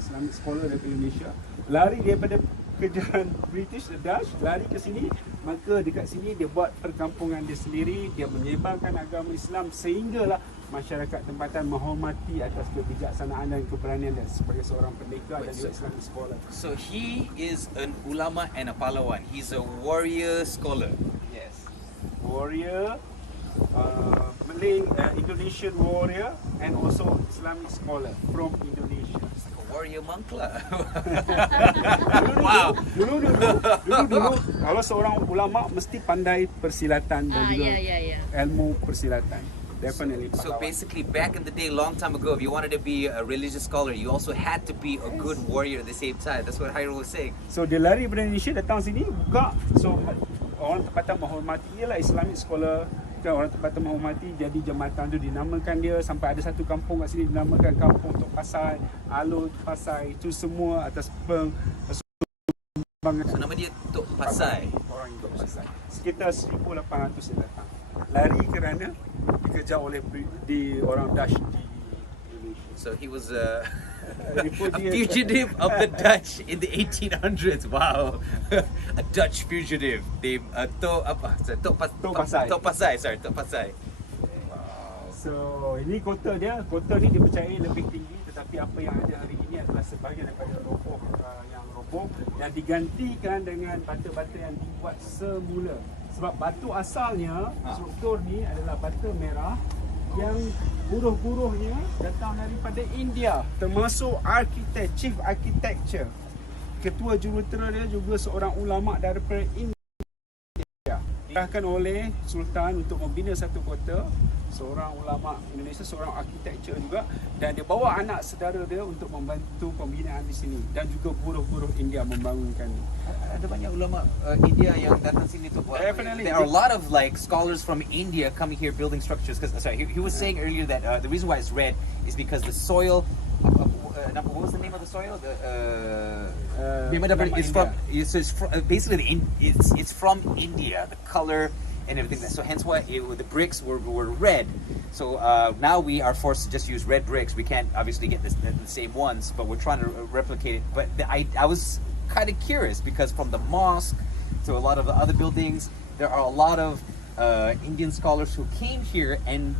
Islamic scholar daripada Indonesia. Lari daripada kejaran British, Dutch, lari ke sini. Maka dekat sini dia buat perkampungan dia sendiri. Dia menyebarkan agama Islam sehinggalah masyarakat tempatan menghormati atas kebijaksanaan dan keberanian dia sebagai seorang pendekar dan juga Islamic scholar. So he is an ulama and a pahlawan. He's a warrior scholar. Yes. Warrior, Malay, Indonesian warrior, and also Islamic scholar from Indonesia. It's like a warrior monk lah. Wow. Dulu kalau seorang ulama mesti pandai persilatan dan juga ilmu persilatan. Definitely. So basically, back in the day, long time ago, if you wanted to be a religious scholar, you also had to be a good warrior at the same time. That's what Hairul was saying. So dia lari dari Indonesia datang sini buka. So orang tempatan menghormati, ialah Islamic scholar. Orang tempatan menghormati, jadi jambatan tu dinamakan dia. Sampai ada satu kampung kat sini dinamakan Kampung Tok Pasai, Alor Pasai. Itu semua atas So nama dia Tok Pasai. Orang Indo pasal. Sekitar 1800 yang datang. Lari kerana dikejar oleh orang Dutch di Indonesia. So he was a Refugees. fugitive of the Dutch in the 1800s. Wow, a Dutch fugitive named Tok Pasai. Sorry, Tok Pasai. So ini kota dia. Kota ni dipercayai lebih tinggi, tetapi apa yang ada hari ini adalah sebahagian daripada yang roboh dan digantikan dengan batu-batu yang dibuat semula. Sebab batu asalnya struktur ni adalah batu merah yang buruh-buruhnya datang daripada India, termasuk chief architecture. Ketua jurutera dia juga seorang ulama daripada India. Diarahkan oleh Sultan untuk membina satu kota, seorang ulama Indonesia, seorang architecture juga, dan dia bawa anak saudara dia untuk membantu pembinaan di sini dan juga buruh-buruh India membangunkan. Ada banyak ulama India yang datang sini tu. Definitely. There are a lot of like scholars from India coming here building structures. Because sorry, he was saying earlier that the reason why it's red is because the soil. What was the name of the soil? Basically it's from India. The color and everything. So hence why the bricks were red. So now we are forced to just use red bricks. We can't obviously get the same ones, but we're trying to replicate it. But I was kind of curious because from the mosque to a lot of the other buildings, there are a lot of Indian scholars who came here and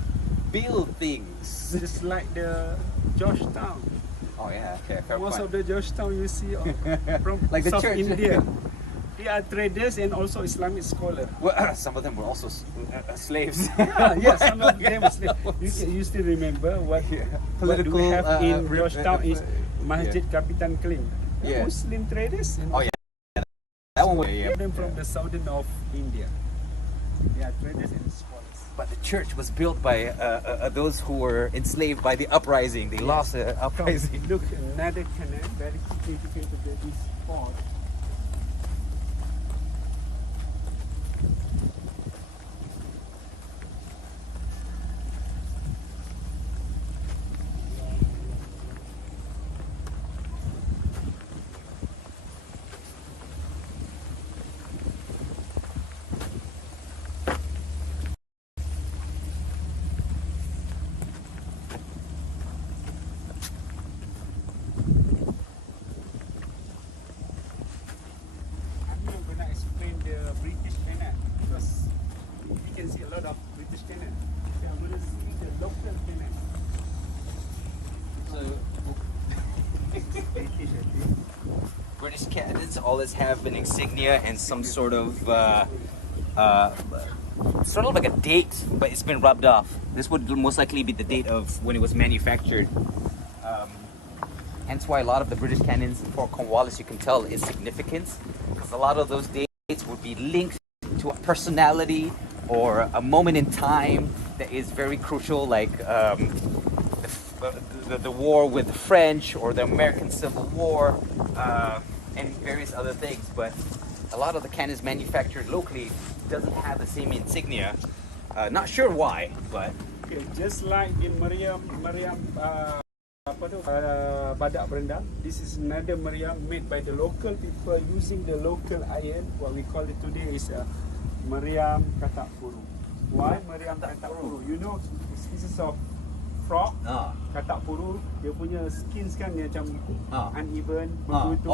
build things. Just like the Georgetown. Oh yeah, okay. Fair Most point. of the Georgetown you see from Like the South church. India. They are traders and also Islamic scholars. Well, some of them were also slaves. Yeah, some of them are slaves. You still remember what Political, do we have in rep- Georgetown is Masjid yeah. Kapitan Kling. Yeah. Muslim traders. And Oh yeah, that one was them from the southern of India. They are traders and scholars. But the church was built by those who were enslaved by the uprising. They lost the uprising. Look, another canal, very significant to this spot. I'm not going to explain the British canal because you can see a lot of British canal. So I'm going to see the local canal. So British, I think. British cannons always have an insignia and some sort of like a date, but it's been rubbed off. This would most likely be the date of when it was manufactured. Hence why a lot of the British cannons for Cornwallis, you can tell, is significant, because a lot of those dates would be linked to a personality or a moment in time that is very crucial, like the war with the French or the American Civil War, and various other things. But a lot of the cannons manufactured locally doesn't have the same insignia. Not sure why, but Okay, just like in Meriam Badak Berendam, this is another Meriam made by the local people using the local iron. What we call it today is Meriam Katak Puru. Why Meriam Katak Puru? You know, species of frog, Katak Puru, dia punya skins kan dia macam uneven, berbentuk.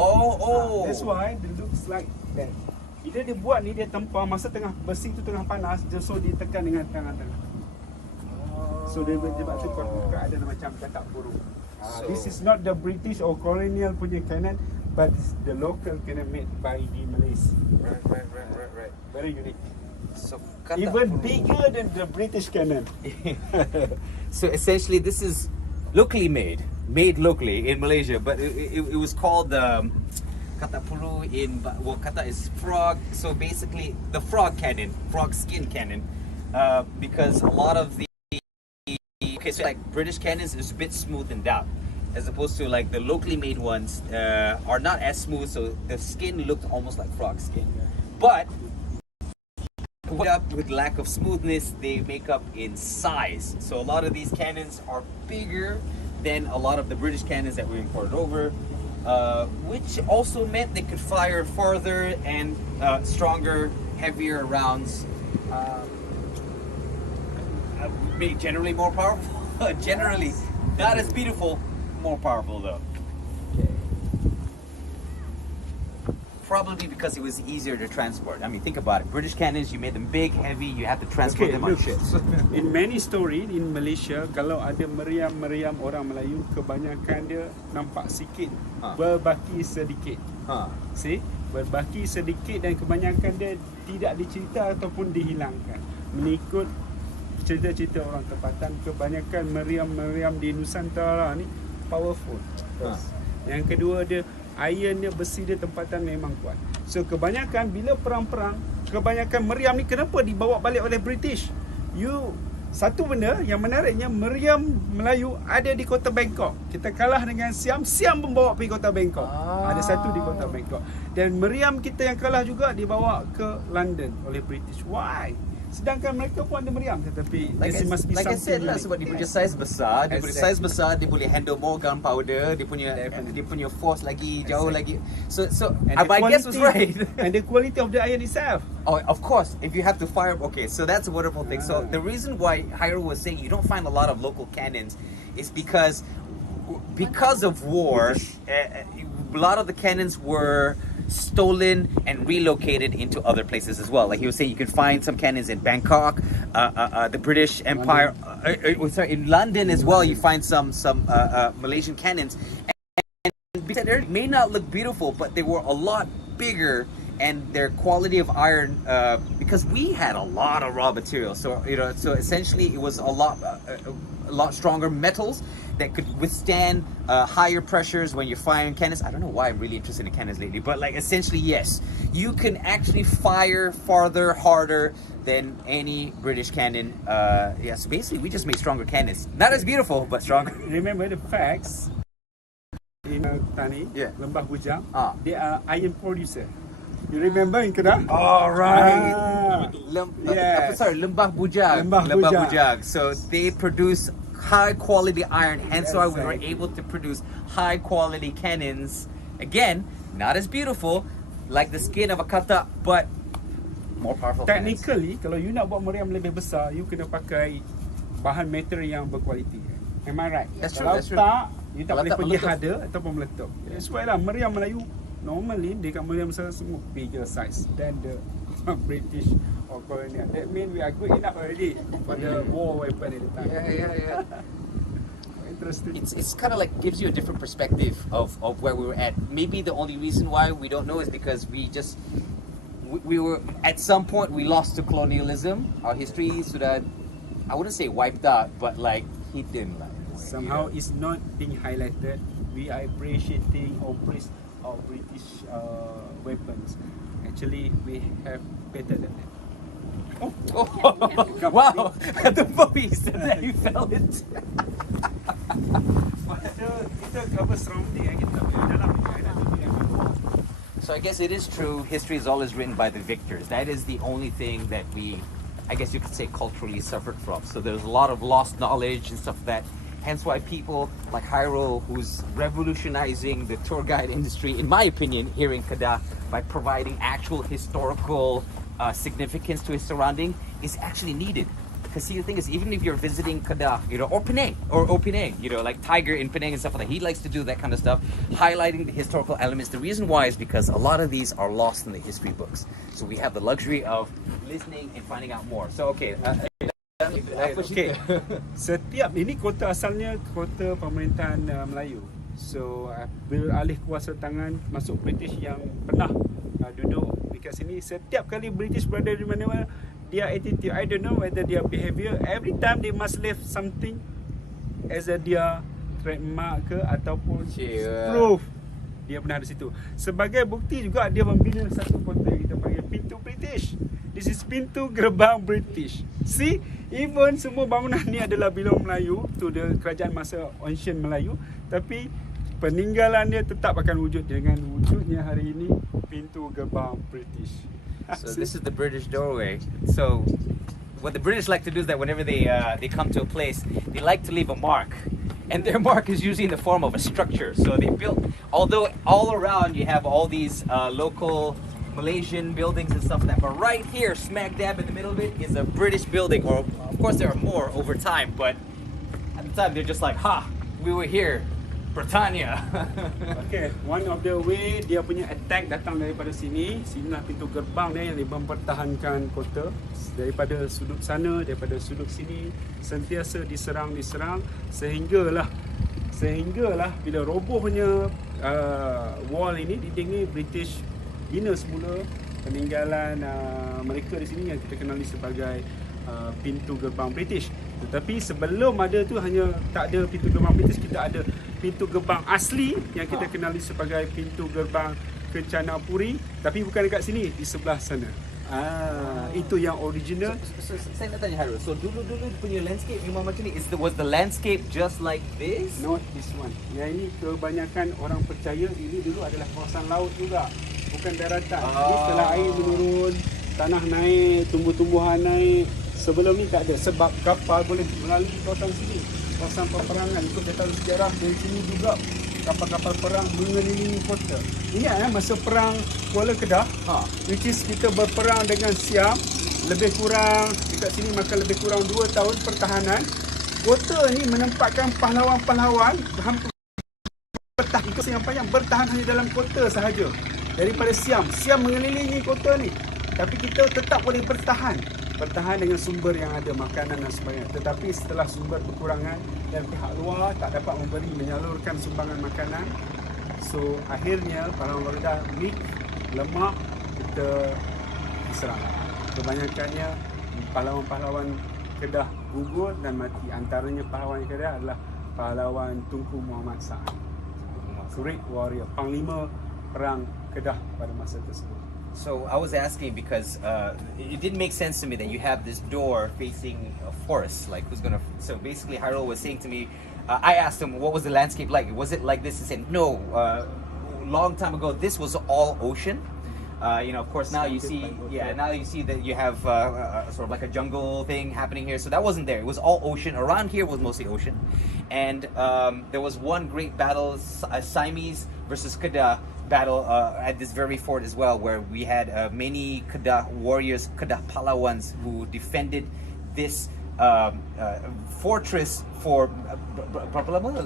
That's why it looks like that. Bila dia buat ni, dia tempah masa tengah besi tu tengah panas, so dia tekan dengan tangan-tangan. So dia sebab tu muka ada macam katak puru. This is not the British or colonial punya cannon, but the local cannon made by the Malays. right. Very unique. So Even bigger than the British cannon. So essentially, this is locally made locally in Malaysia, but it was called Katapuru kata is frog. So basically, the frog cannon, frog skin cannon, because a lot of the so like British cannons is a bit smoothened out, as opposed to like the locally made ones are not as smooth. So the skin looked almost like frog skin, but up with lack of smoothness, they make up in size. So a lot of these cannons are bigger than a lot of the British cannons that we imported over. which also meant they could fire farther and stronger, heavier rounds. Generally more powerful. Generally not as beautiful, more powerful though. Probably because it was easier to transport. I mean, think about it. British cannons, you made them big, heavy, you had to transport them on ships. In many story in Malaysia, kalau ada meriam-meriam orang Melayu, kebanyakan dia nampak sikit, berbaki sedikit. See? Berbaki sedikit dan kebanyakan dia tidak dicerita ataupun dihilangkan. Mengikut cerita-cerita orang tempatan, kebanyakan meriam-meriam di Nusantara ni powerful. Yang kedua dia iron dia, besi dia tempatan memang kuat. So kebanyakan bila perang-perang, kebanyakan meriam ni kenapa dibawa balik oleh British? Satu benda yang menariknya, meriam Melayu ada di kota Bangkok. Kita kalah dengan Siam, Siam membawa pergi kota Bangkok. Ada satu di kota Bangkok. Dan meriam kita yang kalah juga dibawa ke London oleh British. Why? Sedangkan mereka pun ada meriam, tetapi like I said lah, sebab dia punya size besar, dia boleh handle more gunpowder, dia punya force lagi jauh lagi. So my guess was right. And the quality of the iron itself. Oh, of course, if you have to fire, okay, so that's a wonderful thing. So the reason why Hairul was saying you don't find a lot of local cannons is because of war, a lot of the cannons were stolen and relocated into other places as well. Like he was saying, you can find some cannons in Bangkok, the British Empire. In London as well, you find some Malaysian cannons. And they may not look beautiful, but they were a lot bigger, and their quality of iron, because we had a lot of raw material. So so essentially it was a lot stronger metals that could withstand higher pressures when you're firing cannons. I don't know why I'm really interested in cannons lately, but like essentially, yes, you can actually fire farther, harder than any British cannon. So basically we just made stronger cannons. Not as beautiful, but stronger. Remember the facts in Tani, Lembah Bujang, they are iron producer. You remember in Kedah? Oh, right. Lembah Bujang. Lembah Bujang. So they produce high quality iron, hence why we were able to produce high quality cannons. Again, not as beautiful like the skin of a katak, but more powerful. Technically, kalau you nak buat meriam lebih besar, you kena pakai bahan material yang berkualiti. Am I right? That's true. Kalau That's true. tak, you tak boleh pergi meletup. harder ataupun meletup. That's why lah meriam Melayu normally dekat meriam besar semua bigger size than the British or colonial. That means we are good enough already for the war weapon at the time. Yeah. Interesting. It's kind of like gives you a different perspective of where we were at. Maybe the only reason why we don't know is because we were at some point we lost to colonialism. Our history sudah, I wouldn't say wiped out, but like hidden. Somehow it's not being highlighted. We are appreciating our British weapons. Actually, we have better than that. Wow! The moment you said that, you felt it. So I guess it is true. History is always written by the victors. That is the only thing that we, I guess you could say, culturally suffered from. So there's a lot of lost knowledge and stuff like that. Hence why people like Hairul, who's revolutionizing the tour guide industry, in my opinion, here in Kedah, by providing actual historical significance to his surrounding, is actually needed. Because see, the thing is, even if you're visiting Kedah, or Penang, like Tiger in Penang and stuff like that, he likes to do that kind of stuff, highlighting the historical elements. The reason why is because a lot of these are lost in the history books. So we have the luxury of listening and finding out more. So okay. Okay. Setiap ini kota asalnya kota pemerintahan Melayu. So beralih kuasa tangan masuk British yang pernah duduk dekat sini. Setiap kali British berada di mana-mana, their attitude, I don't know whether their behaviour, every time they must leave something as a their trademark ke ataupun proof dia pernah di situ. Sebagai bukti juga dia membina satu kota yang kita panggil pintu British. This is pintu gerbang British. See, even semua bangunan ni adalah belong Melayu, to the kerajaan masa ancient Melayu, tapi peninggalan dia tetap akan wujud dengan wujudnya hari ini pintu gerbang British. So this is the British doorway. So what the British like to do is that whenever they come to a place, they like to leave a mark. and their mark is usually in the form of a structure. So they built, although all around you have all these local Malaysian buildings and stuff like that, but right here, smack dab in the middle of it, is a British building. Or of course there are more over time, but at the time they're just like, ha, we were here, Britannia. Okay, one of the way dia punya attack datang daripada sini. Sinilah pintu gerbang dia yang dia mempertahankan kota. Daripada sudut sana, daripada sudut sini, sentiasa diserang sehinggalah bila robohnya wall ini, dinding ni, British bina semula peninggalan mereka di sini yang kita kenali sebagai pintu gerbang British. Tetapi sebelum ada tu hanya tak ada pintu gerbang British, kita ada pintu gerbang asli yang kita kenali sebagai pintu gerbang Kencana Puri, tapi bukan dekat sini, di sebelah sana. Itu yang original. So, saya nak tanya Hairul, so dulu punya landscape memang macam ni? Was the landscape just like this? Not this one. Yang ini kebanyakan orang percaya ini dulu adalah kawasan laut juga, bukan daratan. Jadi setelah air menurun, tanah naik, tumbuh-tumbuhan naik. Sebelum ni tak ada, sebab kapal boleh melalui kawasan sini, kawasan peperangan. Ikut data sejarah dari sini juga kapal-kapal perang mengelilingi kota. Ingat masa perang Kuala Kedah, which is kita berperang dengan Siam, lebih kurang dekat sini maka lebih kurang 2 tahun pertahanan. Kota ni menempatkan pahlawan-pahlawan hampir yang panjang bertahan hanya dalam kota sahaja. Daripada Siam mengelilingi kota ni, tapi kita tetap boleh bertahan dengan sumber yang ada, makanan dan sebagainya. Tetapi setelah sumber berkurangan dan pihak luar tak dapat menyalurkan sumbangan makanan, so akhirnya pahlawan Kedah weak, lemah, kita diserang. Kebanyakannya pahlawan-pahlawan Kedah gugur dan mati. Antaranya pahlawan Kedah adalah pahlawan Tunku Muhammad Saad, great warrior, panglima perang Kedah pada masa tersebut. So I was asking because it didn't make sense to me that you have this door facing a forest. Like, who's gonna? So basically, Hairul was saying to me, I asked him, what was the landscape like? Was it like this? He said, no. Long time ago, this was all ocean. Of course, now you see, now you see that you have sort of like a jungle thing happening here. So that wasn't there. It was all ocean. Around here was mostly ocean, and there was one great battle, Siamese versus Kedah battle at this very fort as well, where we had many Kedah warriors, Kedah Palawans, who defended this fortress for berapa lama?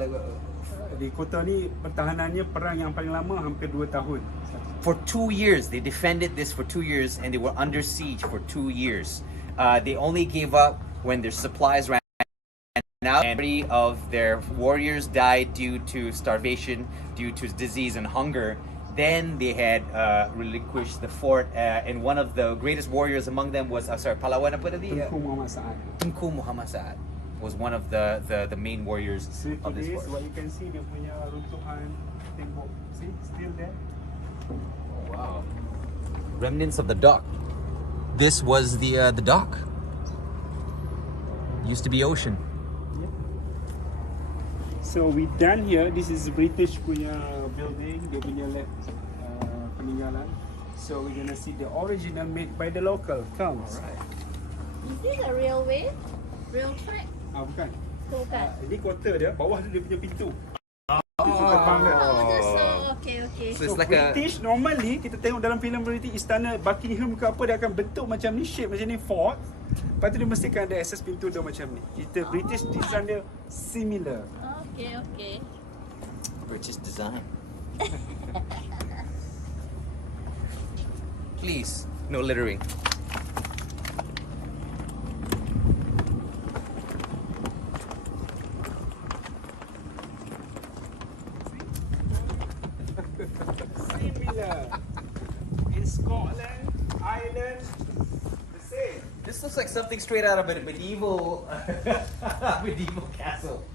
Di kota ni pertahanannya perang yang paling lama hampir 2 tahun. For 2 years, they defended this for 2 years, and they were under siege for 2 years. They only gave up when their supplies ran out, and many of their warriors died due to starvation, due to disease and hunger. Then they had relinquished the fort, and one of the greatest warriors among them was Pahlawan apa tadi? Tunku Muhammad Saad. Tunku Muhammad Saad was one of the main warriors of this fort. What you can see, dia punya runtuhan tembok. See, still there. Oh, wow. Remnants of the dock. This was the dock. Used to be ocean. So we done here. This is British punya building. Dia punya left peninggalan. So we're gonna see the original made by the local. Come. Alright. Is this a railway? Rail track? Bukan. Bukan. Ini quarter dia. Bawah tu dia punya pintu. Okay. So it's like British normally kita tengok dalam filem British, istana Buckingham ke apa, dia akan bentuk macam ni, shape macam ni, fort. Lepas tu dia mesti akan ada access pintu dia macam ni. Kita British design dia similar. Okay. British design. Please, no littering. Similar. In Scotland, Ireland, the same. This looks like something straight out of a medieval castle.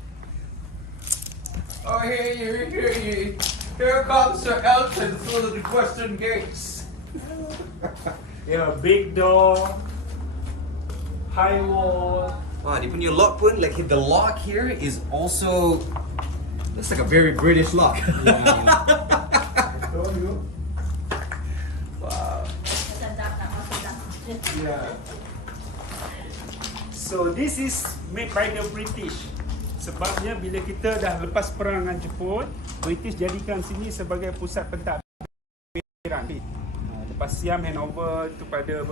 Oh, here comes Sir Elton through the western gates. Yeah, big door, high wall. Wow, dia punya lock pun, like the lock here is also looks like a very British lock. Wow. Yeah. So this is made by the British. Sebabnya bila kita dah lepas perang dengan Jepun, British jadikan sini sebagai pusat pentadbiran. Lepas Siam handover kepada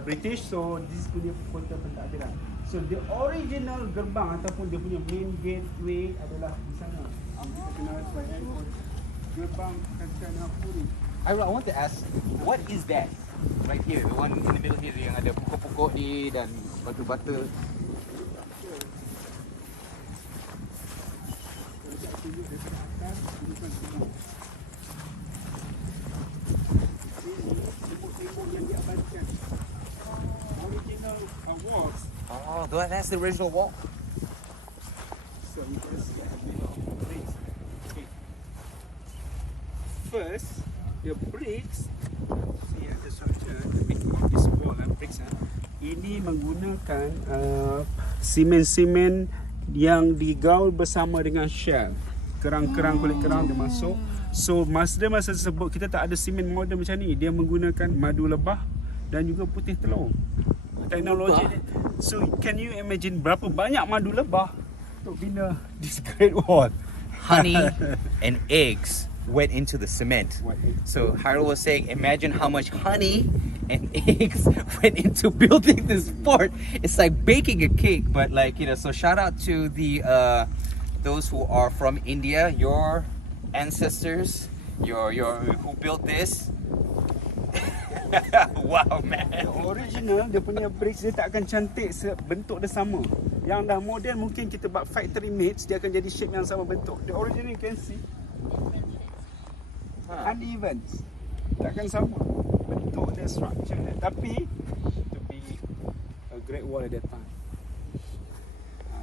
British, so this punya kota pentadbiran. So the original gerbang ataupun dia punya main gateway adalah di sana. Kita kenal sebagai gerbang Kancanapuri. I want to ask, what is that right here, the one in the middle here yang ada pokok-pokok ni dan batu-batu? Oh, that's the original wall. So you can see a bit of bricks. Okay. First, the bricks, see the structure, the making of this wall and bricks. Ini menggunakan semen-semen yang digaul bersama dengan shell. Kerang-kerang, kulit kerang dia masuk. So masa tersebut kita tak ada semen moden macam ni. Dia menggunakan madu lebah dan juga putih telur. Teknologi ni. So can you imagine berapa banyak madu lebah untuk bina this great wall? Honey and eggs went into the cement. So Hairul was saying, imagine how much honey and eggs went into building this fort. It's like baking a cake, but like, you know, so shout out to the those who are from India, your ancestors, your who built this. Wow, man. The original, dia punya bricks dia tak akan cantik bentuk dia sama. Yang dah modern mungkin kita buat factory made, dia akan jadi shape yang sama bentuk. The original you can see uneven. Takkan sama bentuk dia, structure dia. Tapi to be a great wall at that time.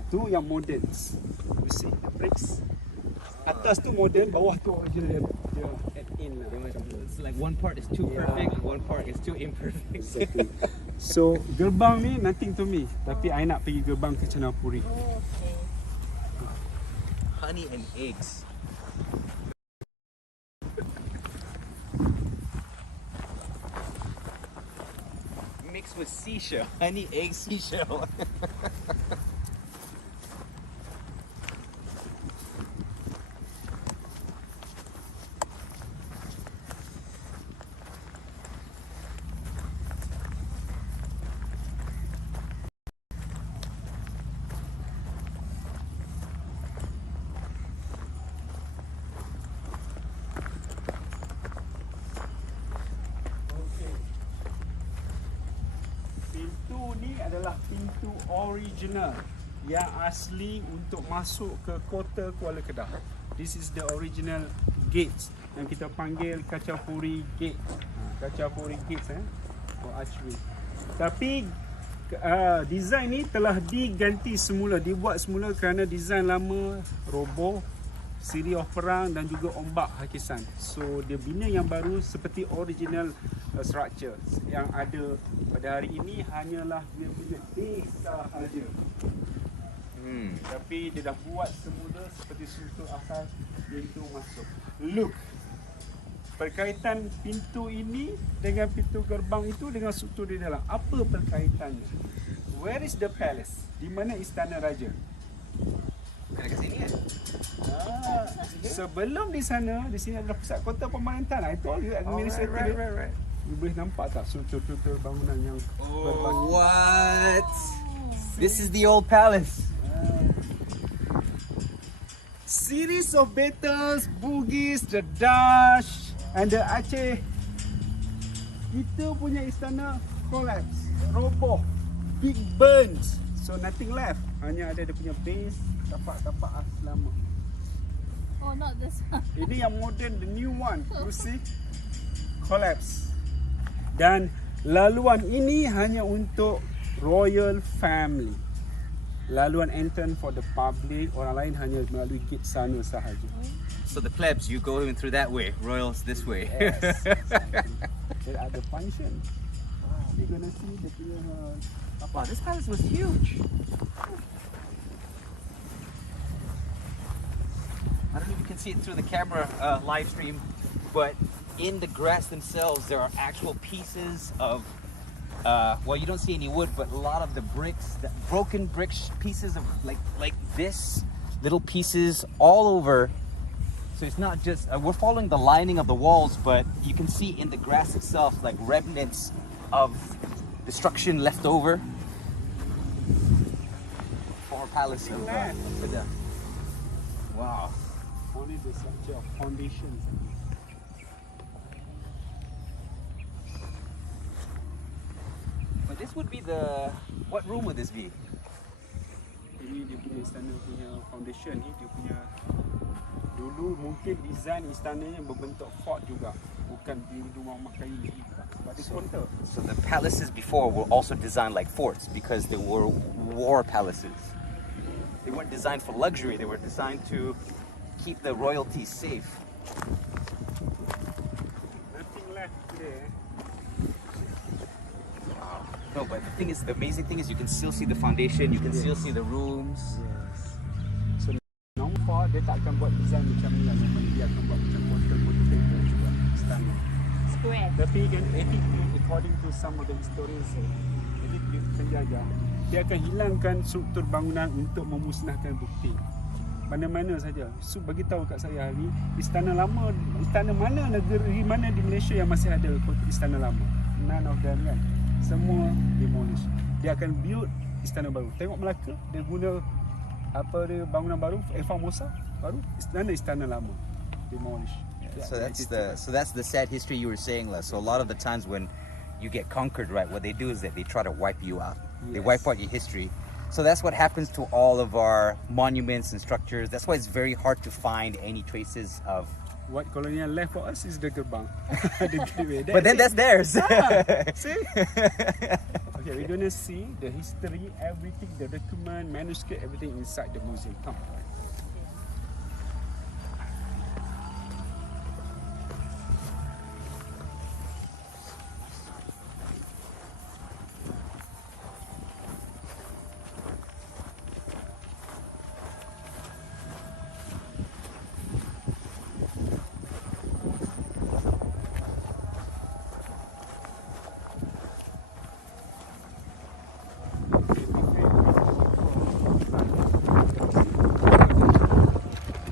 Tu yang modern. You see the bricks. Atas tu modern, bawah tu original dia add in lah. It's like one part is too perfect, one part is too imperfect. Exactly. So gerbang ni nothing to me, tapi I nak pergi gerbang ke Canapuri. Oh, okay. Honey and eggs. Mixed with seashell, honey, egg, seashell. Ni adalah pintu original yang asli untuk masuk ke kota Kuala Kedah. This is the original gates yang kita panggil Kacapuri Gate. Kacapuri Gates or archway. Tapi design ni telah diganti semula, dibuat semula kerana design lama roboh, siri of perang dan juga ombak hakisan. So dia bina yang baru seperti original structure. Yang ada pada hari ini hanyalah dia punya desa sahaja. Tapi dia dah buat semula seperti struktur asas pintu masuk. Look, perkaitan pintu ini dengan pintu gerbang itu dengan struktur di dalam, apa perkaitannya? Where is the palace? Di mana istana raja? Kena kat sini kan? Sebelum di sana, di sini adalah pusat kota pemerintahan. I told you administrative. Right. You boleh nampak tak struktur bangunan yang berbagai. What? This is the old palace. Series of battles, Bugis, the Dutch and the Aceh. Kita punya istana collapse, roboh, big burns. So nothing left. Hanya ada dia punya base, tapak-tapak lama. Oh, not this one. Ini yang modern, the new one. You see? Collapse. Dan laluan ini hanya untuk royal family. Laluan entrance for the public, orang lain hanya melalui gate sana sahaja. So the plebs, you go in through that way, royals this way. Yes. There are the function. You're gonna see the Wow, this palace was huge. I don't know if you can see it through the camera live stream, but in the grass themselves, there are actual pieces of well, you don't see any wood, but a lot of the bricks, the broken pieces of like this, little pieces all over. So it's not just, we're following the lining of the walls, but you can see in the grass itself, like remnants of destruction left over. Former palace of Kedah. Wow. Only the structure of foundations. But this would be the, what room would this be? Ini dia punya istana punya foundation ni, dia punya dulu mungkin design istananya berbentuk fort juga, bukan di rumah kayu ni. Sebab dia konter. So the palaces before were also designed like forts because they were war palaces. They weren't designed for luxury, they were designed to keep the royalty safe. Nothing left there. No, but the thing is, the amazing thing is you can still see the foundation, you can still see the rooms. So nampak dia tak akan buat design macam ni lah. Memang dia akan buat macam konter juga istana. Square. Tapi kan attitude according to some of the historians say, attitude penjajah, dia akan hilangkan struktur bangunan untuk memusnahkan bukti. Mana-mana saja. So bagi tahu kat saya hari, istana lama, istana mana, negeri mana di Malaysia yang masih ada istana lama? None of them kan. Semua demolish. Dia akan build istana baru. Tengok Melaka, dia guna apa dia bangunan baru, Formosa baru, istana lama demolish. So that's the sad history you were saying, Les. So a lot of the times when you get conquered, right, what they do is that they try to wipe you out. They wipe out your history. So that's what happens to all of our monuments and structures. That's why it's very hard to find any traces of. What colonial left for us is the gerbang. But then that's theirs. See? Okay, we're gonna see the history, everything, the document, manuscript, everything inside the museum. Come.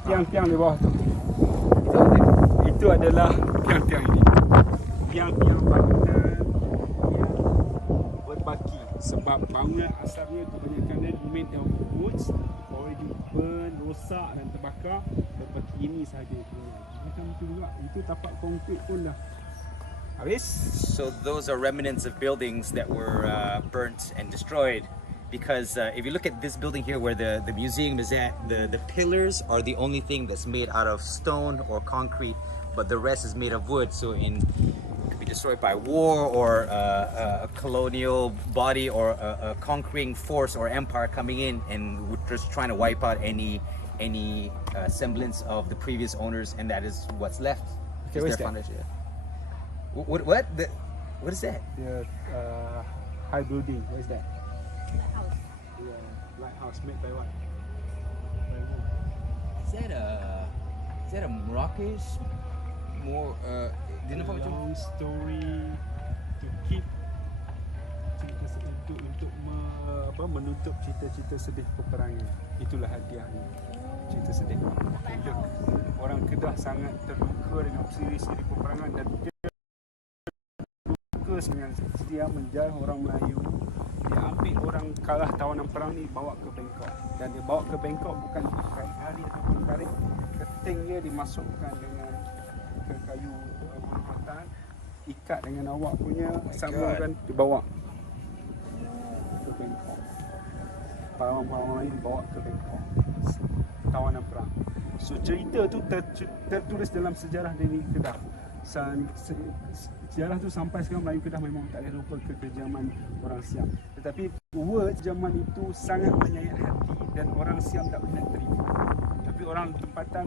Tiang-tiang di bawah tu. Itu adalah tiang-tiang ini. Tiang-tiang bangunan yang berbaki. Sebab bangunan asalnya kebanyakan dia made of woods, already burn, rosak dan terbakar. Seperti ini sahaja. Macam itu juga. Itu tapak konkrit pun dah habis. So those are remnants of buildings that were burnt and destroyed. Because if you look at this building here where the museum is at, the pillars are the only thing that's made out of stone or concrete, but the rest is made of wood. So it could be destroyed by war or a colonial body or a conquering force or empire coming in and just trying to wipe out any semblance of the previous owners, and that is what's left. Okay, where's that? Foundation. What is that? The high building. What is that? House. Yeah, lighthouse made by what? Is that a Marrakesh? More Long story to keep untuk menutup cerita-cerita sedih peperangan. Itulah hadiahnya. Cerita sedih. Orang Kedah sangat terluka dengan siri-siri peperangan dan dia terluka dengan dia menjarah orang Melayu. Dia ambil orang kalah tawanan perang ni bawa ke Bangkok, dan dia bawa ke Bangkok bukan kain ataupun karet, keting dia dimasukkan dengan ke kayu berpatan, ikat dengan awak punya, sambungkan, dibawa ke Bangkok. Pahlawan-pahlawan lain bawa ke Bangkok, tawanan perang. So cerita tu tertulis dalam sejarah negeri Kedah. Sejarah tu sampai sekarang Melayu Kedah memang tak boleh lupa kekejaman orang Siam. Tetapi word zaman itu sangat menyayat hati dan orang Siam tak boleh terima. Tapi orang tempatan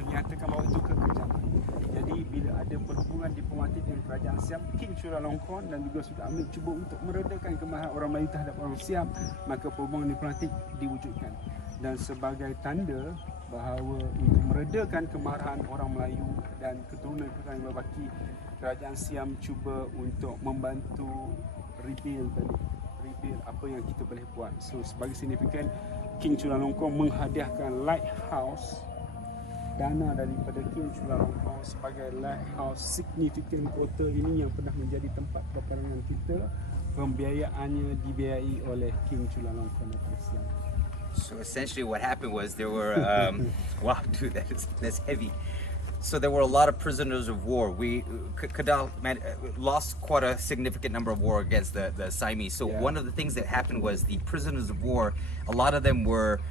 menyatakan bahawa itu kekejaman. Jadi bila ada perhubungan diplomatik dengan kerajaan Siam, King Chulalongkorn dan juga Sultan Hamid cuba untuk meredakan kemarahan orang Melayu terhadap orang Siam, maka perhubungan diplomatik diwujudkan. Dan sebagai tanda bahawa untuk meredakan kemarahan orang Melayu dan keturunan yang berbaki, kerajaan Siam cuba untuk membantu rebuild tadi. Rebuild apa yang kita boleh buat. So sebagai signifikan, King Chulalongkorn menghadiahkan lighthouse, dana daripada King Chulalongkorn sebagai lighthouse signifikan kota ini yang pernah menjadi tempat peperangan kita. Pembiayaannya dibiayai oleh King Chulalongkorn daripada siang. So essentially, what happened was there were wow, dude, that's heavy. So there were a lot of prisoners of war. Kedah lost quite a significant number of war against the Siamese. So one of the things that happened was the prisoners of war. A lot of them were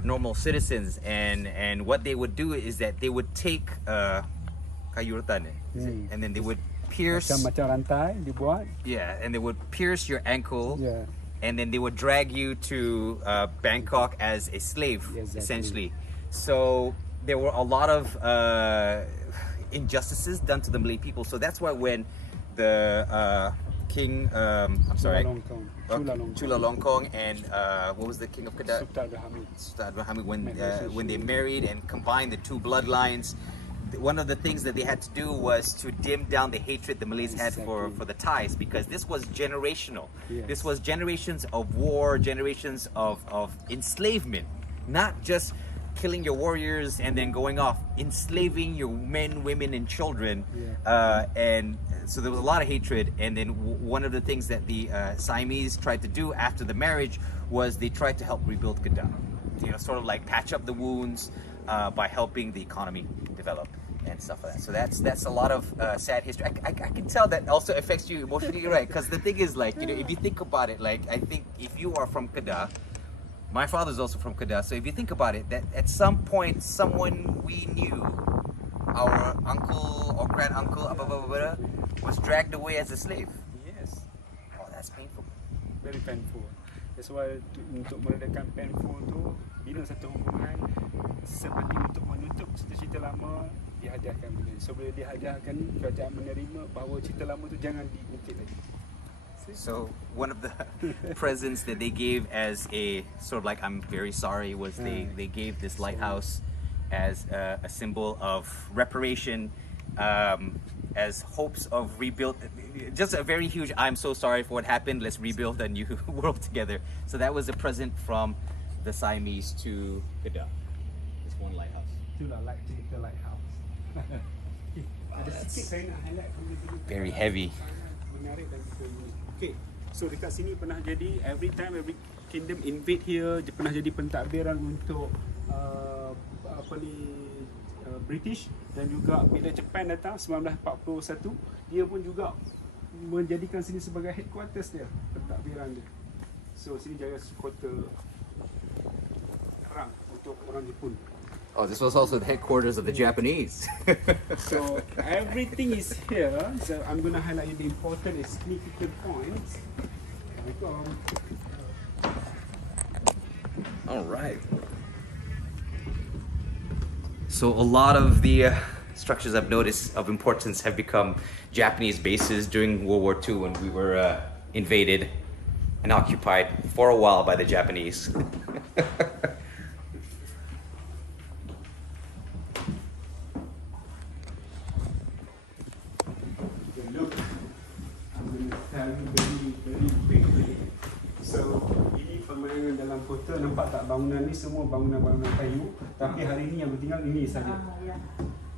normal citizens, and what they would do is that they would take kayu rotan, and then they would pierce. Macam rantai dibuat. Yeah, and they would pierce your ankle. Yeah. And then they would drag you to Bangkok as a slave, essentially. So there were a lot of injustices done to the Malay people. So that's why when the King, Chulalongkorn and what was the King of Kedah? Sultan Abdul Hamid, when they married and combined the two bloodlines, one of the things that they had to do was to dim down the hatred the Malays had for the Thais, because this was generational. Yes. This was generations of war, generations of enslavement, not just killing your warriors and then going off, enslaving your men, women, and children. And so there was a lot of hatred. And then one of the things that the Siamese tried to do after the marriage was they tried to help rebuild Kedah, sort of like patch up the wounds by helping the economy develop and stuff like that. So that's a lot of sad history. I can tell that also affects you emotionally, right? Because the thing is, like, if you think about it, like, I think if you are from Kedah, my father's also from Kedah, so if you think about it, that at some point someone we knew, our uncle or grand uncle, was dragged away as a slave. Yes. Oh, that's painful. Very painful. That's why untuk meredakan painful tu, bila satu hubungan seperti untuk menutup cerita-cerita lama, dihadiahkan begini. So bila dihadiahkan ni, kerajaan menerima bahawa cerita lama tu jangan diungkit lagi. So one of the presents that they gave as a sort of like, I'm very sorry, was they gave this lighthouse as a symbol of reparation, as hopes of rebuild. Just a very huge, I'm so sorry for what happened, let's rebuild a new world together. So that was a present from the Siamese to Kedah. This one lighthouse. Itulah cerita lighthouse. Ada sikit saya nak highlight. Very heavy. Menarik dan kita ini. Okay, so dekat sini pernah jadi, every time every kingdom invade here, dia pernah jadi pentadbiran untuk British, dan juga bila Japan datang 1941, dia pun juga menjadikan sini sebagai headquarters dia, pentadbiran dia. So sini jaga kota perang untuk orang Jepun. Oh, this was also the headquarters of the Japanese. So everything is here. So I'm going to highlight the important and significant points. Here we go. All right. So a lot of the structures I've noticed of importance have become Japanese bases during World War II, when we were invaded and occupied for a while by the Japanese. Look, I'm going to tell you very quickly. So ini permainan dalam kota, nampak tak bangunan ni semua bangunan-bangunan kayu, tapi hari ni yang bertinggal ini saja.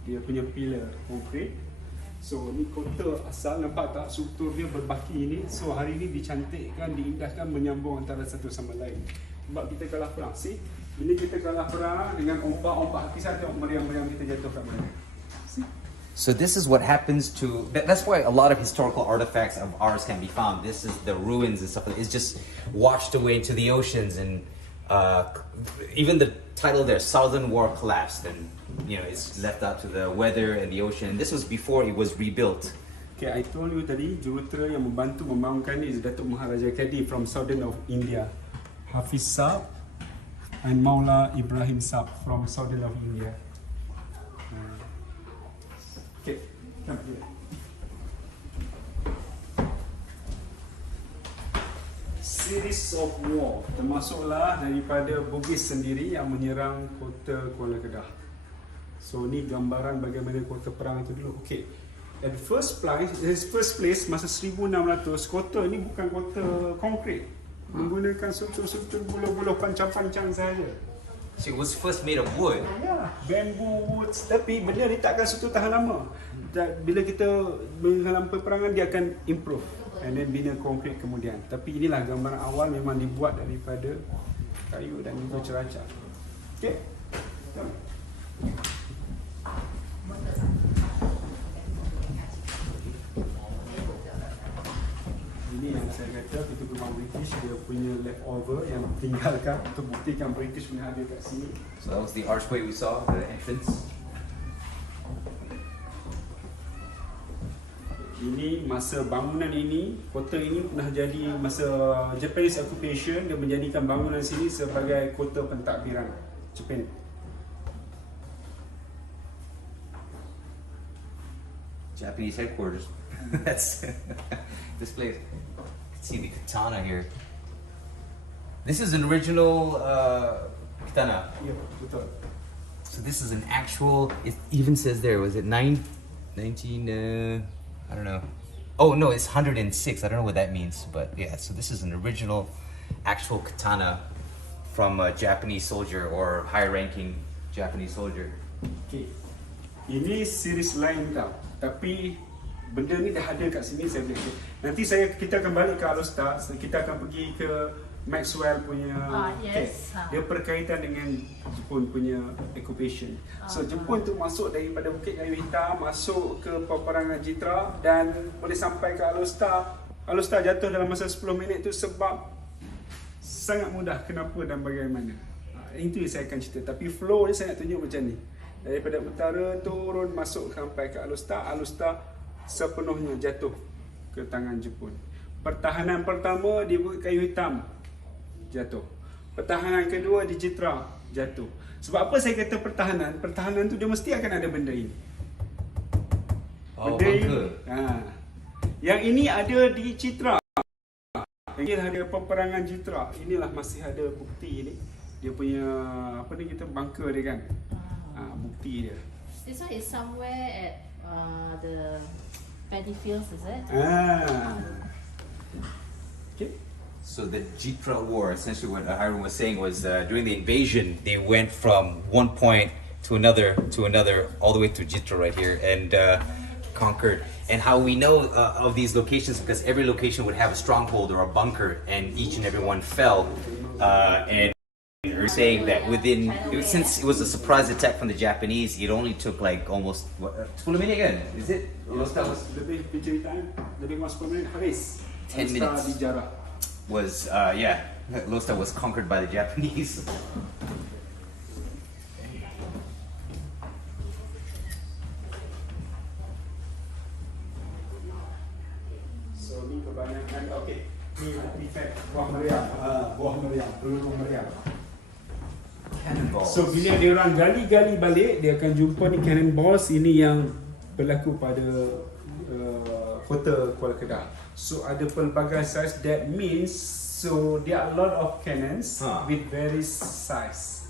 Dia punya pillar konkret. So ni kota asal, nampak tak struktur dia berbaki ini. So hari ni dicantikkan, diindahkan, menyambung antara satu sama lain. Sebab kita kalah perang. See? Bila kita kalah perang dengan ombak-ombak hati saya, tengok meriam-meriam kita jatuh kat mana. See? So this is what happens to, that's why a lot of historical artifacts of ours can be found. This is the ruins and stuff. It's just washed away into the oceans, and even the title there, Southern War collapsed, and it's left out to the weather and the ocean. This was before it was rebuilt. Okay, I told you tadi, jurutera yang membantu membangunkan ni is Datuk Maharaja Kedah from Southern of India. Hafiz Saab and Maula Ibrahim Saab from Southern of India. Okay, come here. Series of war, termasuklah daripada Bugis sendiri yang menyerang kota Kuala Kedah. So ni gambaran bagaimana kota perang itu dulu. Okay, at first place masa 1600 kota ni bukan kota konkrit, menggunakan struktur-struktur buluh-buluh pancang-pancang sahaja. So it was first made of wood. Ya, bamboo woods, tapi benda ni takkan struktur tahan lama. Dan bila kita dalam peperangan dia akan improve and then bina konkrit kemudian. Tapi inilah gambaran awal memang dibuat daripada kayu dan juga ceracah. Okey. Ini yang saya kata pintu gerbang British, dia punya leftover yang tinggalkan untuk buktikan British punya ada kat sini. So that was the archway we saw, the entrance. Ini masa bangunan ini, kota ini pernah jadi masa Japanese occupation, dia menjadikan bangunan sini sebagai kota pentadbiran Jepun. Japanese headquarters. That's this place. You can see the katana here. This is an original katana. Ya, betul. So this is an actual. It even says there. Was it 19? I don't know. Oh no, it's 106. I don't know what that means, but yeah. So this is an original, actual katana from a Japanese soldier or high-ranking Japanese soldier. Okay. Ini series lain tau. Tapi benda ni dah ada kat sini saya boleh. Nanti kita akan balik ke Alor Setar, kita akan pergi ke Maxwell punya yes. cave. Dia berkaitan dengan Jepun punya occupation. So Jepun tu masuk daripada Bukit Kayu Hitam, masuk ke peperangan Jitra dan boleh sampai ke Alor Setar. Alor Setar jatuh dalam masa 10 minit tu sebab sangat mudah kenapa dan bagaimana. Itu yang saya akan cerita. Tapi flow ni saya nak tunjuk macam ni. Daripada utara turun masuk sampai ke Alor Setar sepenuhnya jatuh ke tangan Jepun. Pertahanan pertama di Bukit Kayu Hitam jatuh. Pertahanan kedua di Jitra jatuh. Sebab apa saya kata pertahanan? Pertahanan tu dia mesti akan ada benda ini. Oh, benda bunker. Yang ini ada di Jitra. Ini ada peperangan Jitra. Inilah masih ada bukti ni. Dia punya apa ni kita bunker dia kan. Bukti dia. This one is somewhere at the paddy fields, is it? Okay. So the Jitra War, essentially what Hairul was saying was during the invasion, they went from one point to another, all the way to Jitra right here, and conquered. And how we know of these locations, because every location would have a stronghold or a bunker, and each and every one fell. And we're saying that since it was a surprise attack from the Japanese, it only took like almost 10 minutes kan? Is it? Lebih penceritaan, lebih masuk 10 minit habis. 10 minutes. Dijarah. Was Losta was conquered by the Japanese. So ni kebanyakan okey. Ni artifact buah meriam, peluru meriam. Cannonballs. So bila dia orang gali-gali balik, dia akan jumpa ni cannonballs. Ini yang berlaku pada kota Kuala Kedah. So ada pelbagai size. That means so there are a lot of cannons with various size.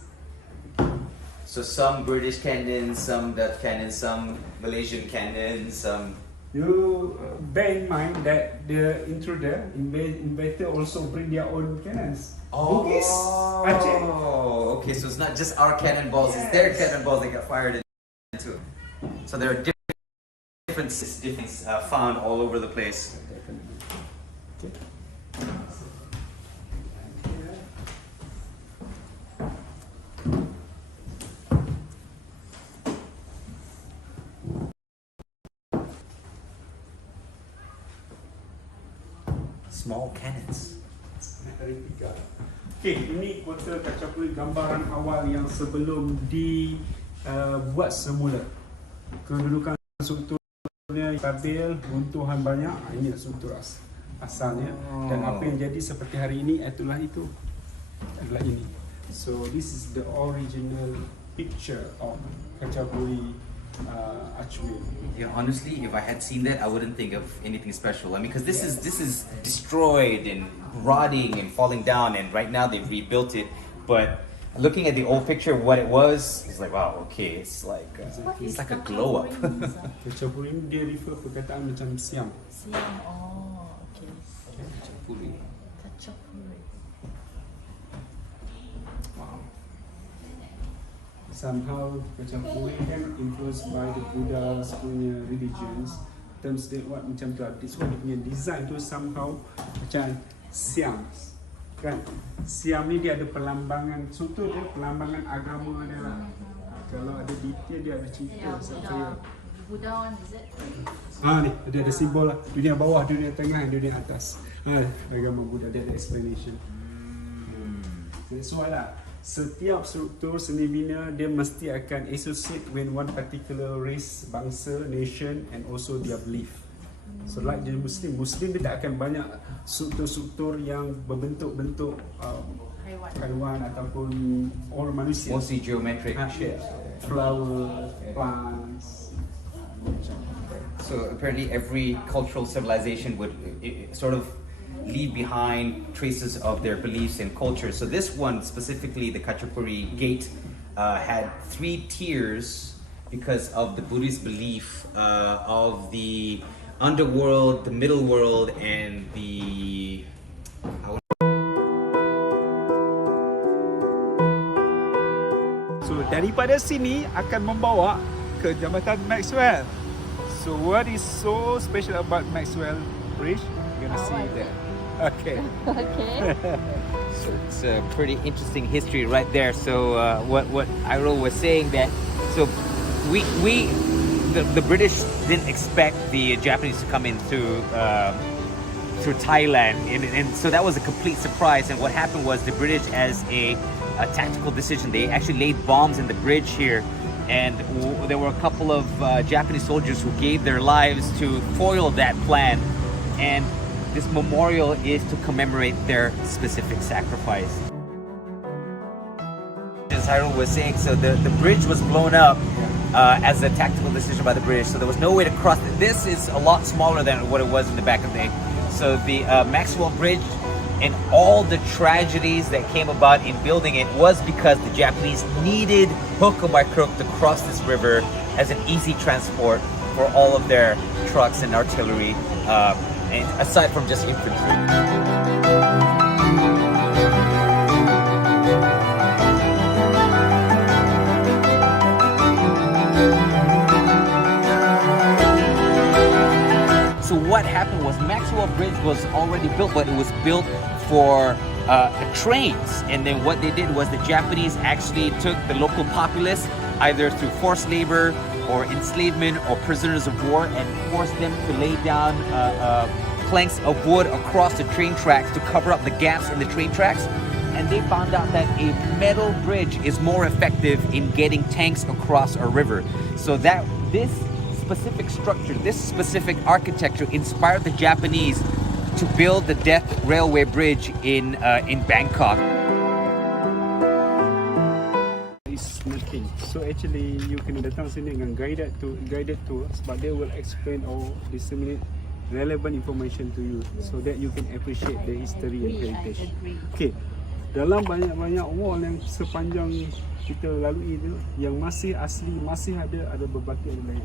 So some British cannons, some Dutch cannons, some Malaysian cannons, some. You bear in mind that the intruder, invader also bring their own cannons. Bugis, Aceh. Oh, okay. So it's not just our cannonballs; it's their cannonballs that got fired into. So there are different found all over the place. Okay. Small cannons. Okay, ini kota kacau kulit gambaran awal yang sebelum dibuat semula. Kedudukan strukturnya stabil, runtuhan banyak. Ini struktur asalnya. Dan apa yang jadi seperti hari ini itulah itu. Adalah ini. So this is the original picture of kacau kulit archway. Yeah, honestly, if I had seen that, I wouldn't think of anything special. I mean, because this is destroyed and rotting and falling down, and right now they've rebuilt it. But looking at the old picture, what it was, it's like, wow, okay, it's like a glow up. Kecapuri ni dia refer perkataan macam siam. Siam. Oh, okay. Kacapuri. Kacapuri. Wow. Somehow Kecapuri kan influenced by the Buddha's punya religions. Terms dia buat macam tu. This one dia punya design tu somehow macam siam. Kan? Siam ni dia ada perlambangan, struktur dia perlambangan agama dia lah. Kalau ada detail dia ada cerita. Yeah, Buddha one is it? Ni dia ada simbol lah. Dunia bawah, dunia tengah, dunia atas. Agama Buddha dia ada explanation. That's why lah. Setiap struktur seni bina dia mesti akan associate with one particular race, bangsa, nation and also their belief. So like the Muslim dia tak akan banyak struktur-struktur yang berbentuk-bentuk haiwan ataupun orang manusia. Mostly geometric shapes. Flower, plants. So apparently every cultural civilization would sort of leave behind traces of their beliefs and culture. So this one specifically, the Kachapuri gate, had 3 tiers because of the Buddhist belief of the underworld, the middle world, and the So daripada sini akan membawa ke Jambatan Maxwell. So what is so special about Maxwell Bridge? You're gonna see that. Okay. Okay. So it's a pretty interesting history right there. So what Hairul was saying that the British didn't expect the Japanese to come in through Thailand, and so that was a complete surprise. And what happened was the British, as a tactical decision, they actually laid bombs in the bridge here, and there were a couple of Japanese soldiers who gave their lives to foil that plan. And this memorial is to commemorate their specific sacrifice. As Hairul was saying, so the bridge was blown up as a tactical decision by the British, so there was no way to cross it. This is a lot smaller than what it was in the back of the day. So the Maxwell Bridge and all the tragedies that came about in building it was because the Japanese needed hook or by crook to cross this river as an easy transport for all of their trucks and artillery, and aside from just infantry. So what happened was Maxwell Bridge was already built, but it was built for trains. And then what they did was the Japanese actually took the local populace, either through forced labor or enslavement or prisoners of war, and forced them to lay down planks of wood across the train tracks to cover up the gaps in the train tracks. And they found out that a metal bridge is more effective in getting tanks across a river. So that this specific structure, this specific architecture inspired the Japanese to build the Death Railway Bridge in Bangkok. It's nothing. So actually you can datang sini dengan guided tour sebab they will explain or disseminate relevant information to you so that you can appreciate the history and heritage. Okay, dalam banyak-banyak wall yang sepanjang kita lalui tu yang masih asli, masih ada berbagai lain.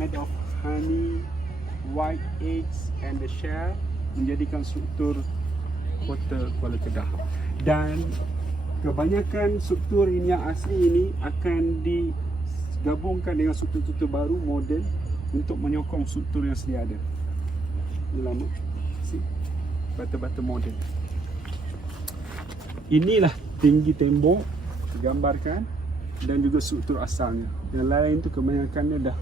Made of honey, white eggs and the shell menjadikan struktur kota Kuala Kedah. Dan kebanyakan struktur ini yang asli ini akan digabungkan dengan struktur-struktur baru moden untuk menyokong struktur yang sedia ada. Ini lama. See? Batu-batu moden. Inilah tinggi tembok digambarkan dan juga struktur asalnya. Yang lain tu kebanyakannya dah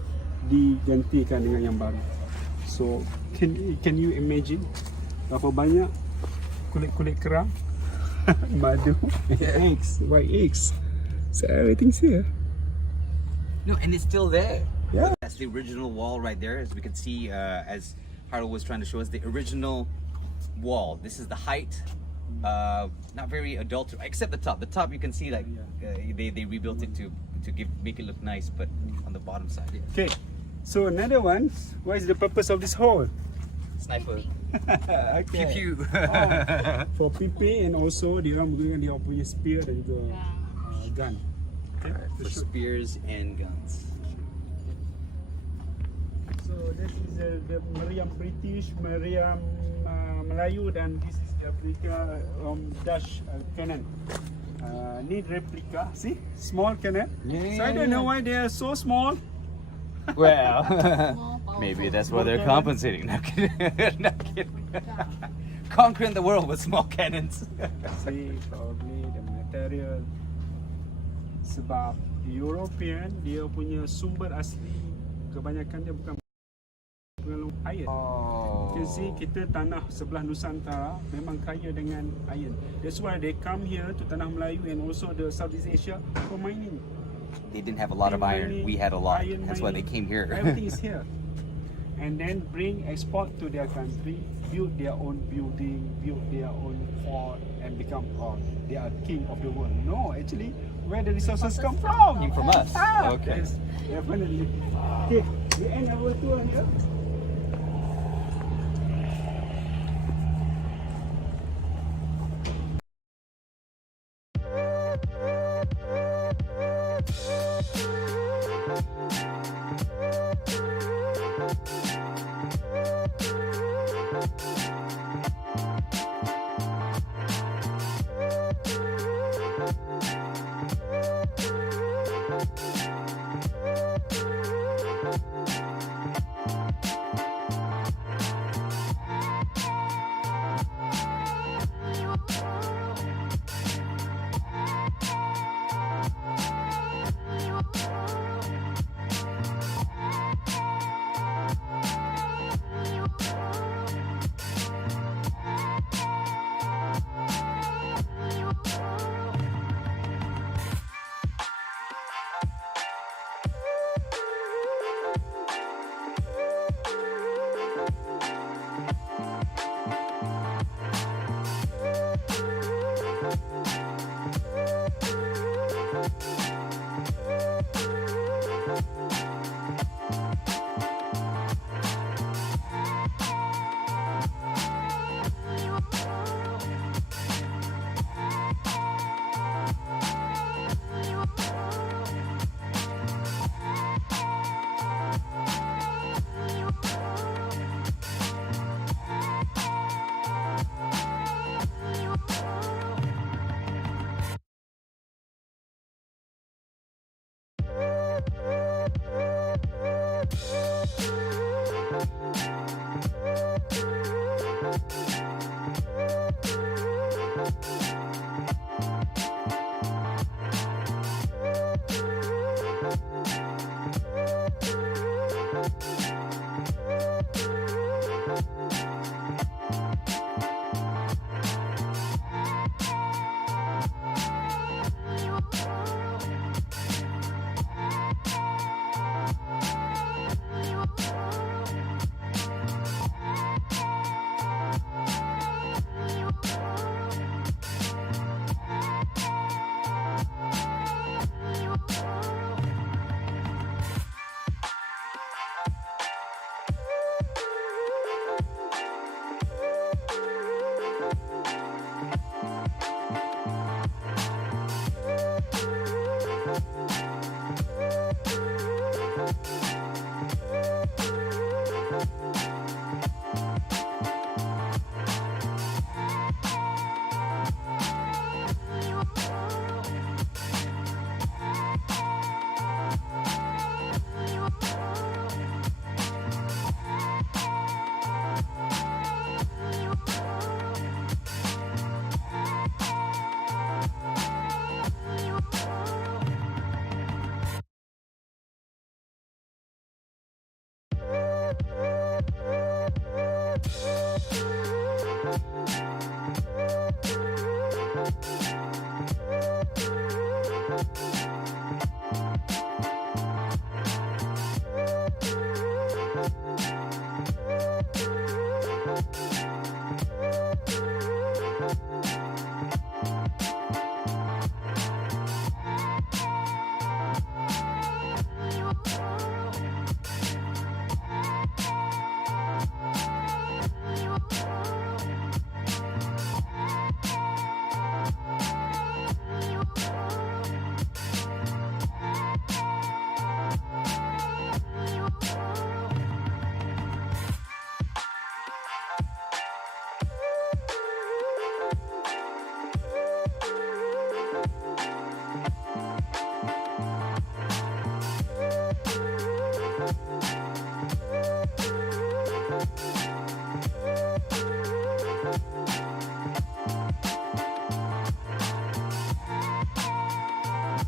digantikan dengan yang baru. So can you imagine berapa banyak kulit-kulit kerang, madu, eggs, white eggs. So everything's here. No, and it's still there. Yeah. That's the original wall right there, as we can see, as Hairul was trying to show us, the original wall. This is the height. Not very adult, except the top. The top you can see like they rebuilt it to make it look nice, but on the bottom side. Okay. So another one, what is the purpose of this hall? Sniper. Okay. Pew pew. For PP and also dia orang menggunakan dia punya spear dan juga gun. Okay. For spears and guns. So this is the meriam British, meriam Melayu, dan this is the replica Dutch cannon. Need replica. See, small cannon. So I don't know why they are so small. Well, maybe that's why they're compensating. No kidding. No kidding. Conquering the world with small cannons. See, probably the material. Sebab European dia punya sumber asli kebanyakan dia bukan pengalung iron. You can see kita tanah sebelah Nusantara memang kaya dengan iron. That's why they come here to Tanah Melayu and also the Southeast Asia for mining. They didn't have a lot of iron. We had a lot. That's why they came here. Everything is here. And then bring export to their country, build their own building, build their own fort, and become they are king of the world. No, actually, where the resources come from? Came from us. Okay. Yes, definitely. Okay, we end our tour here.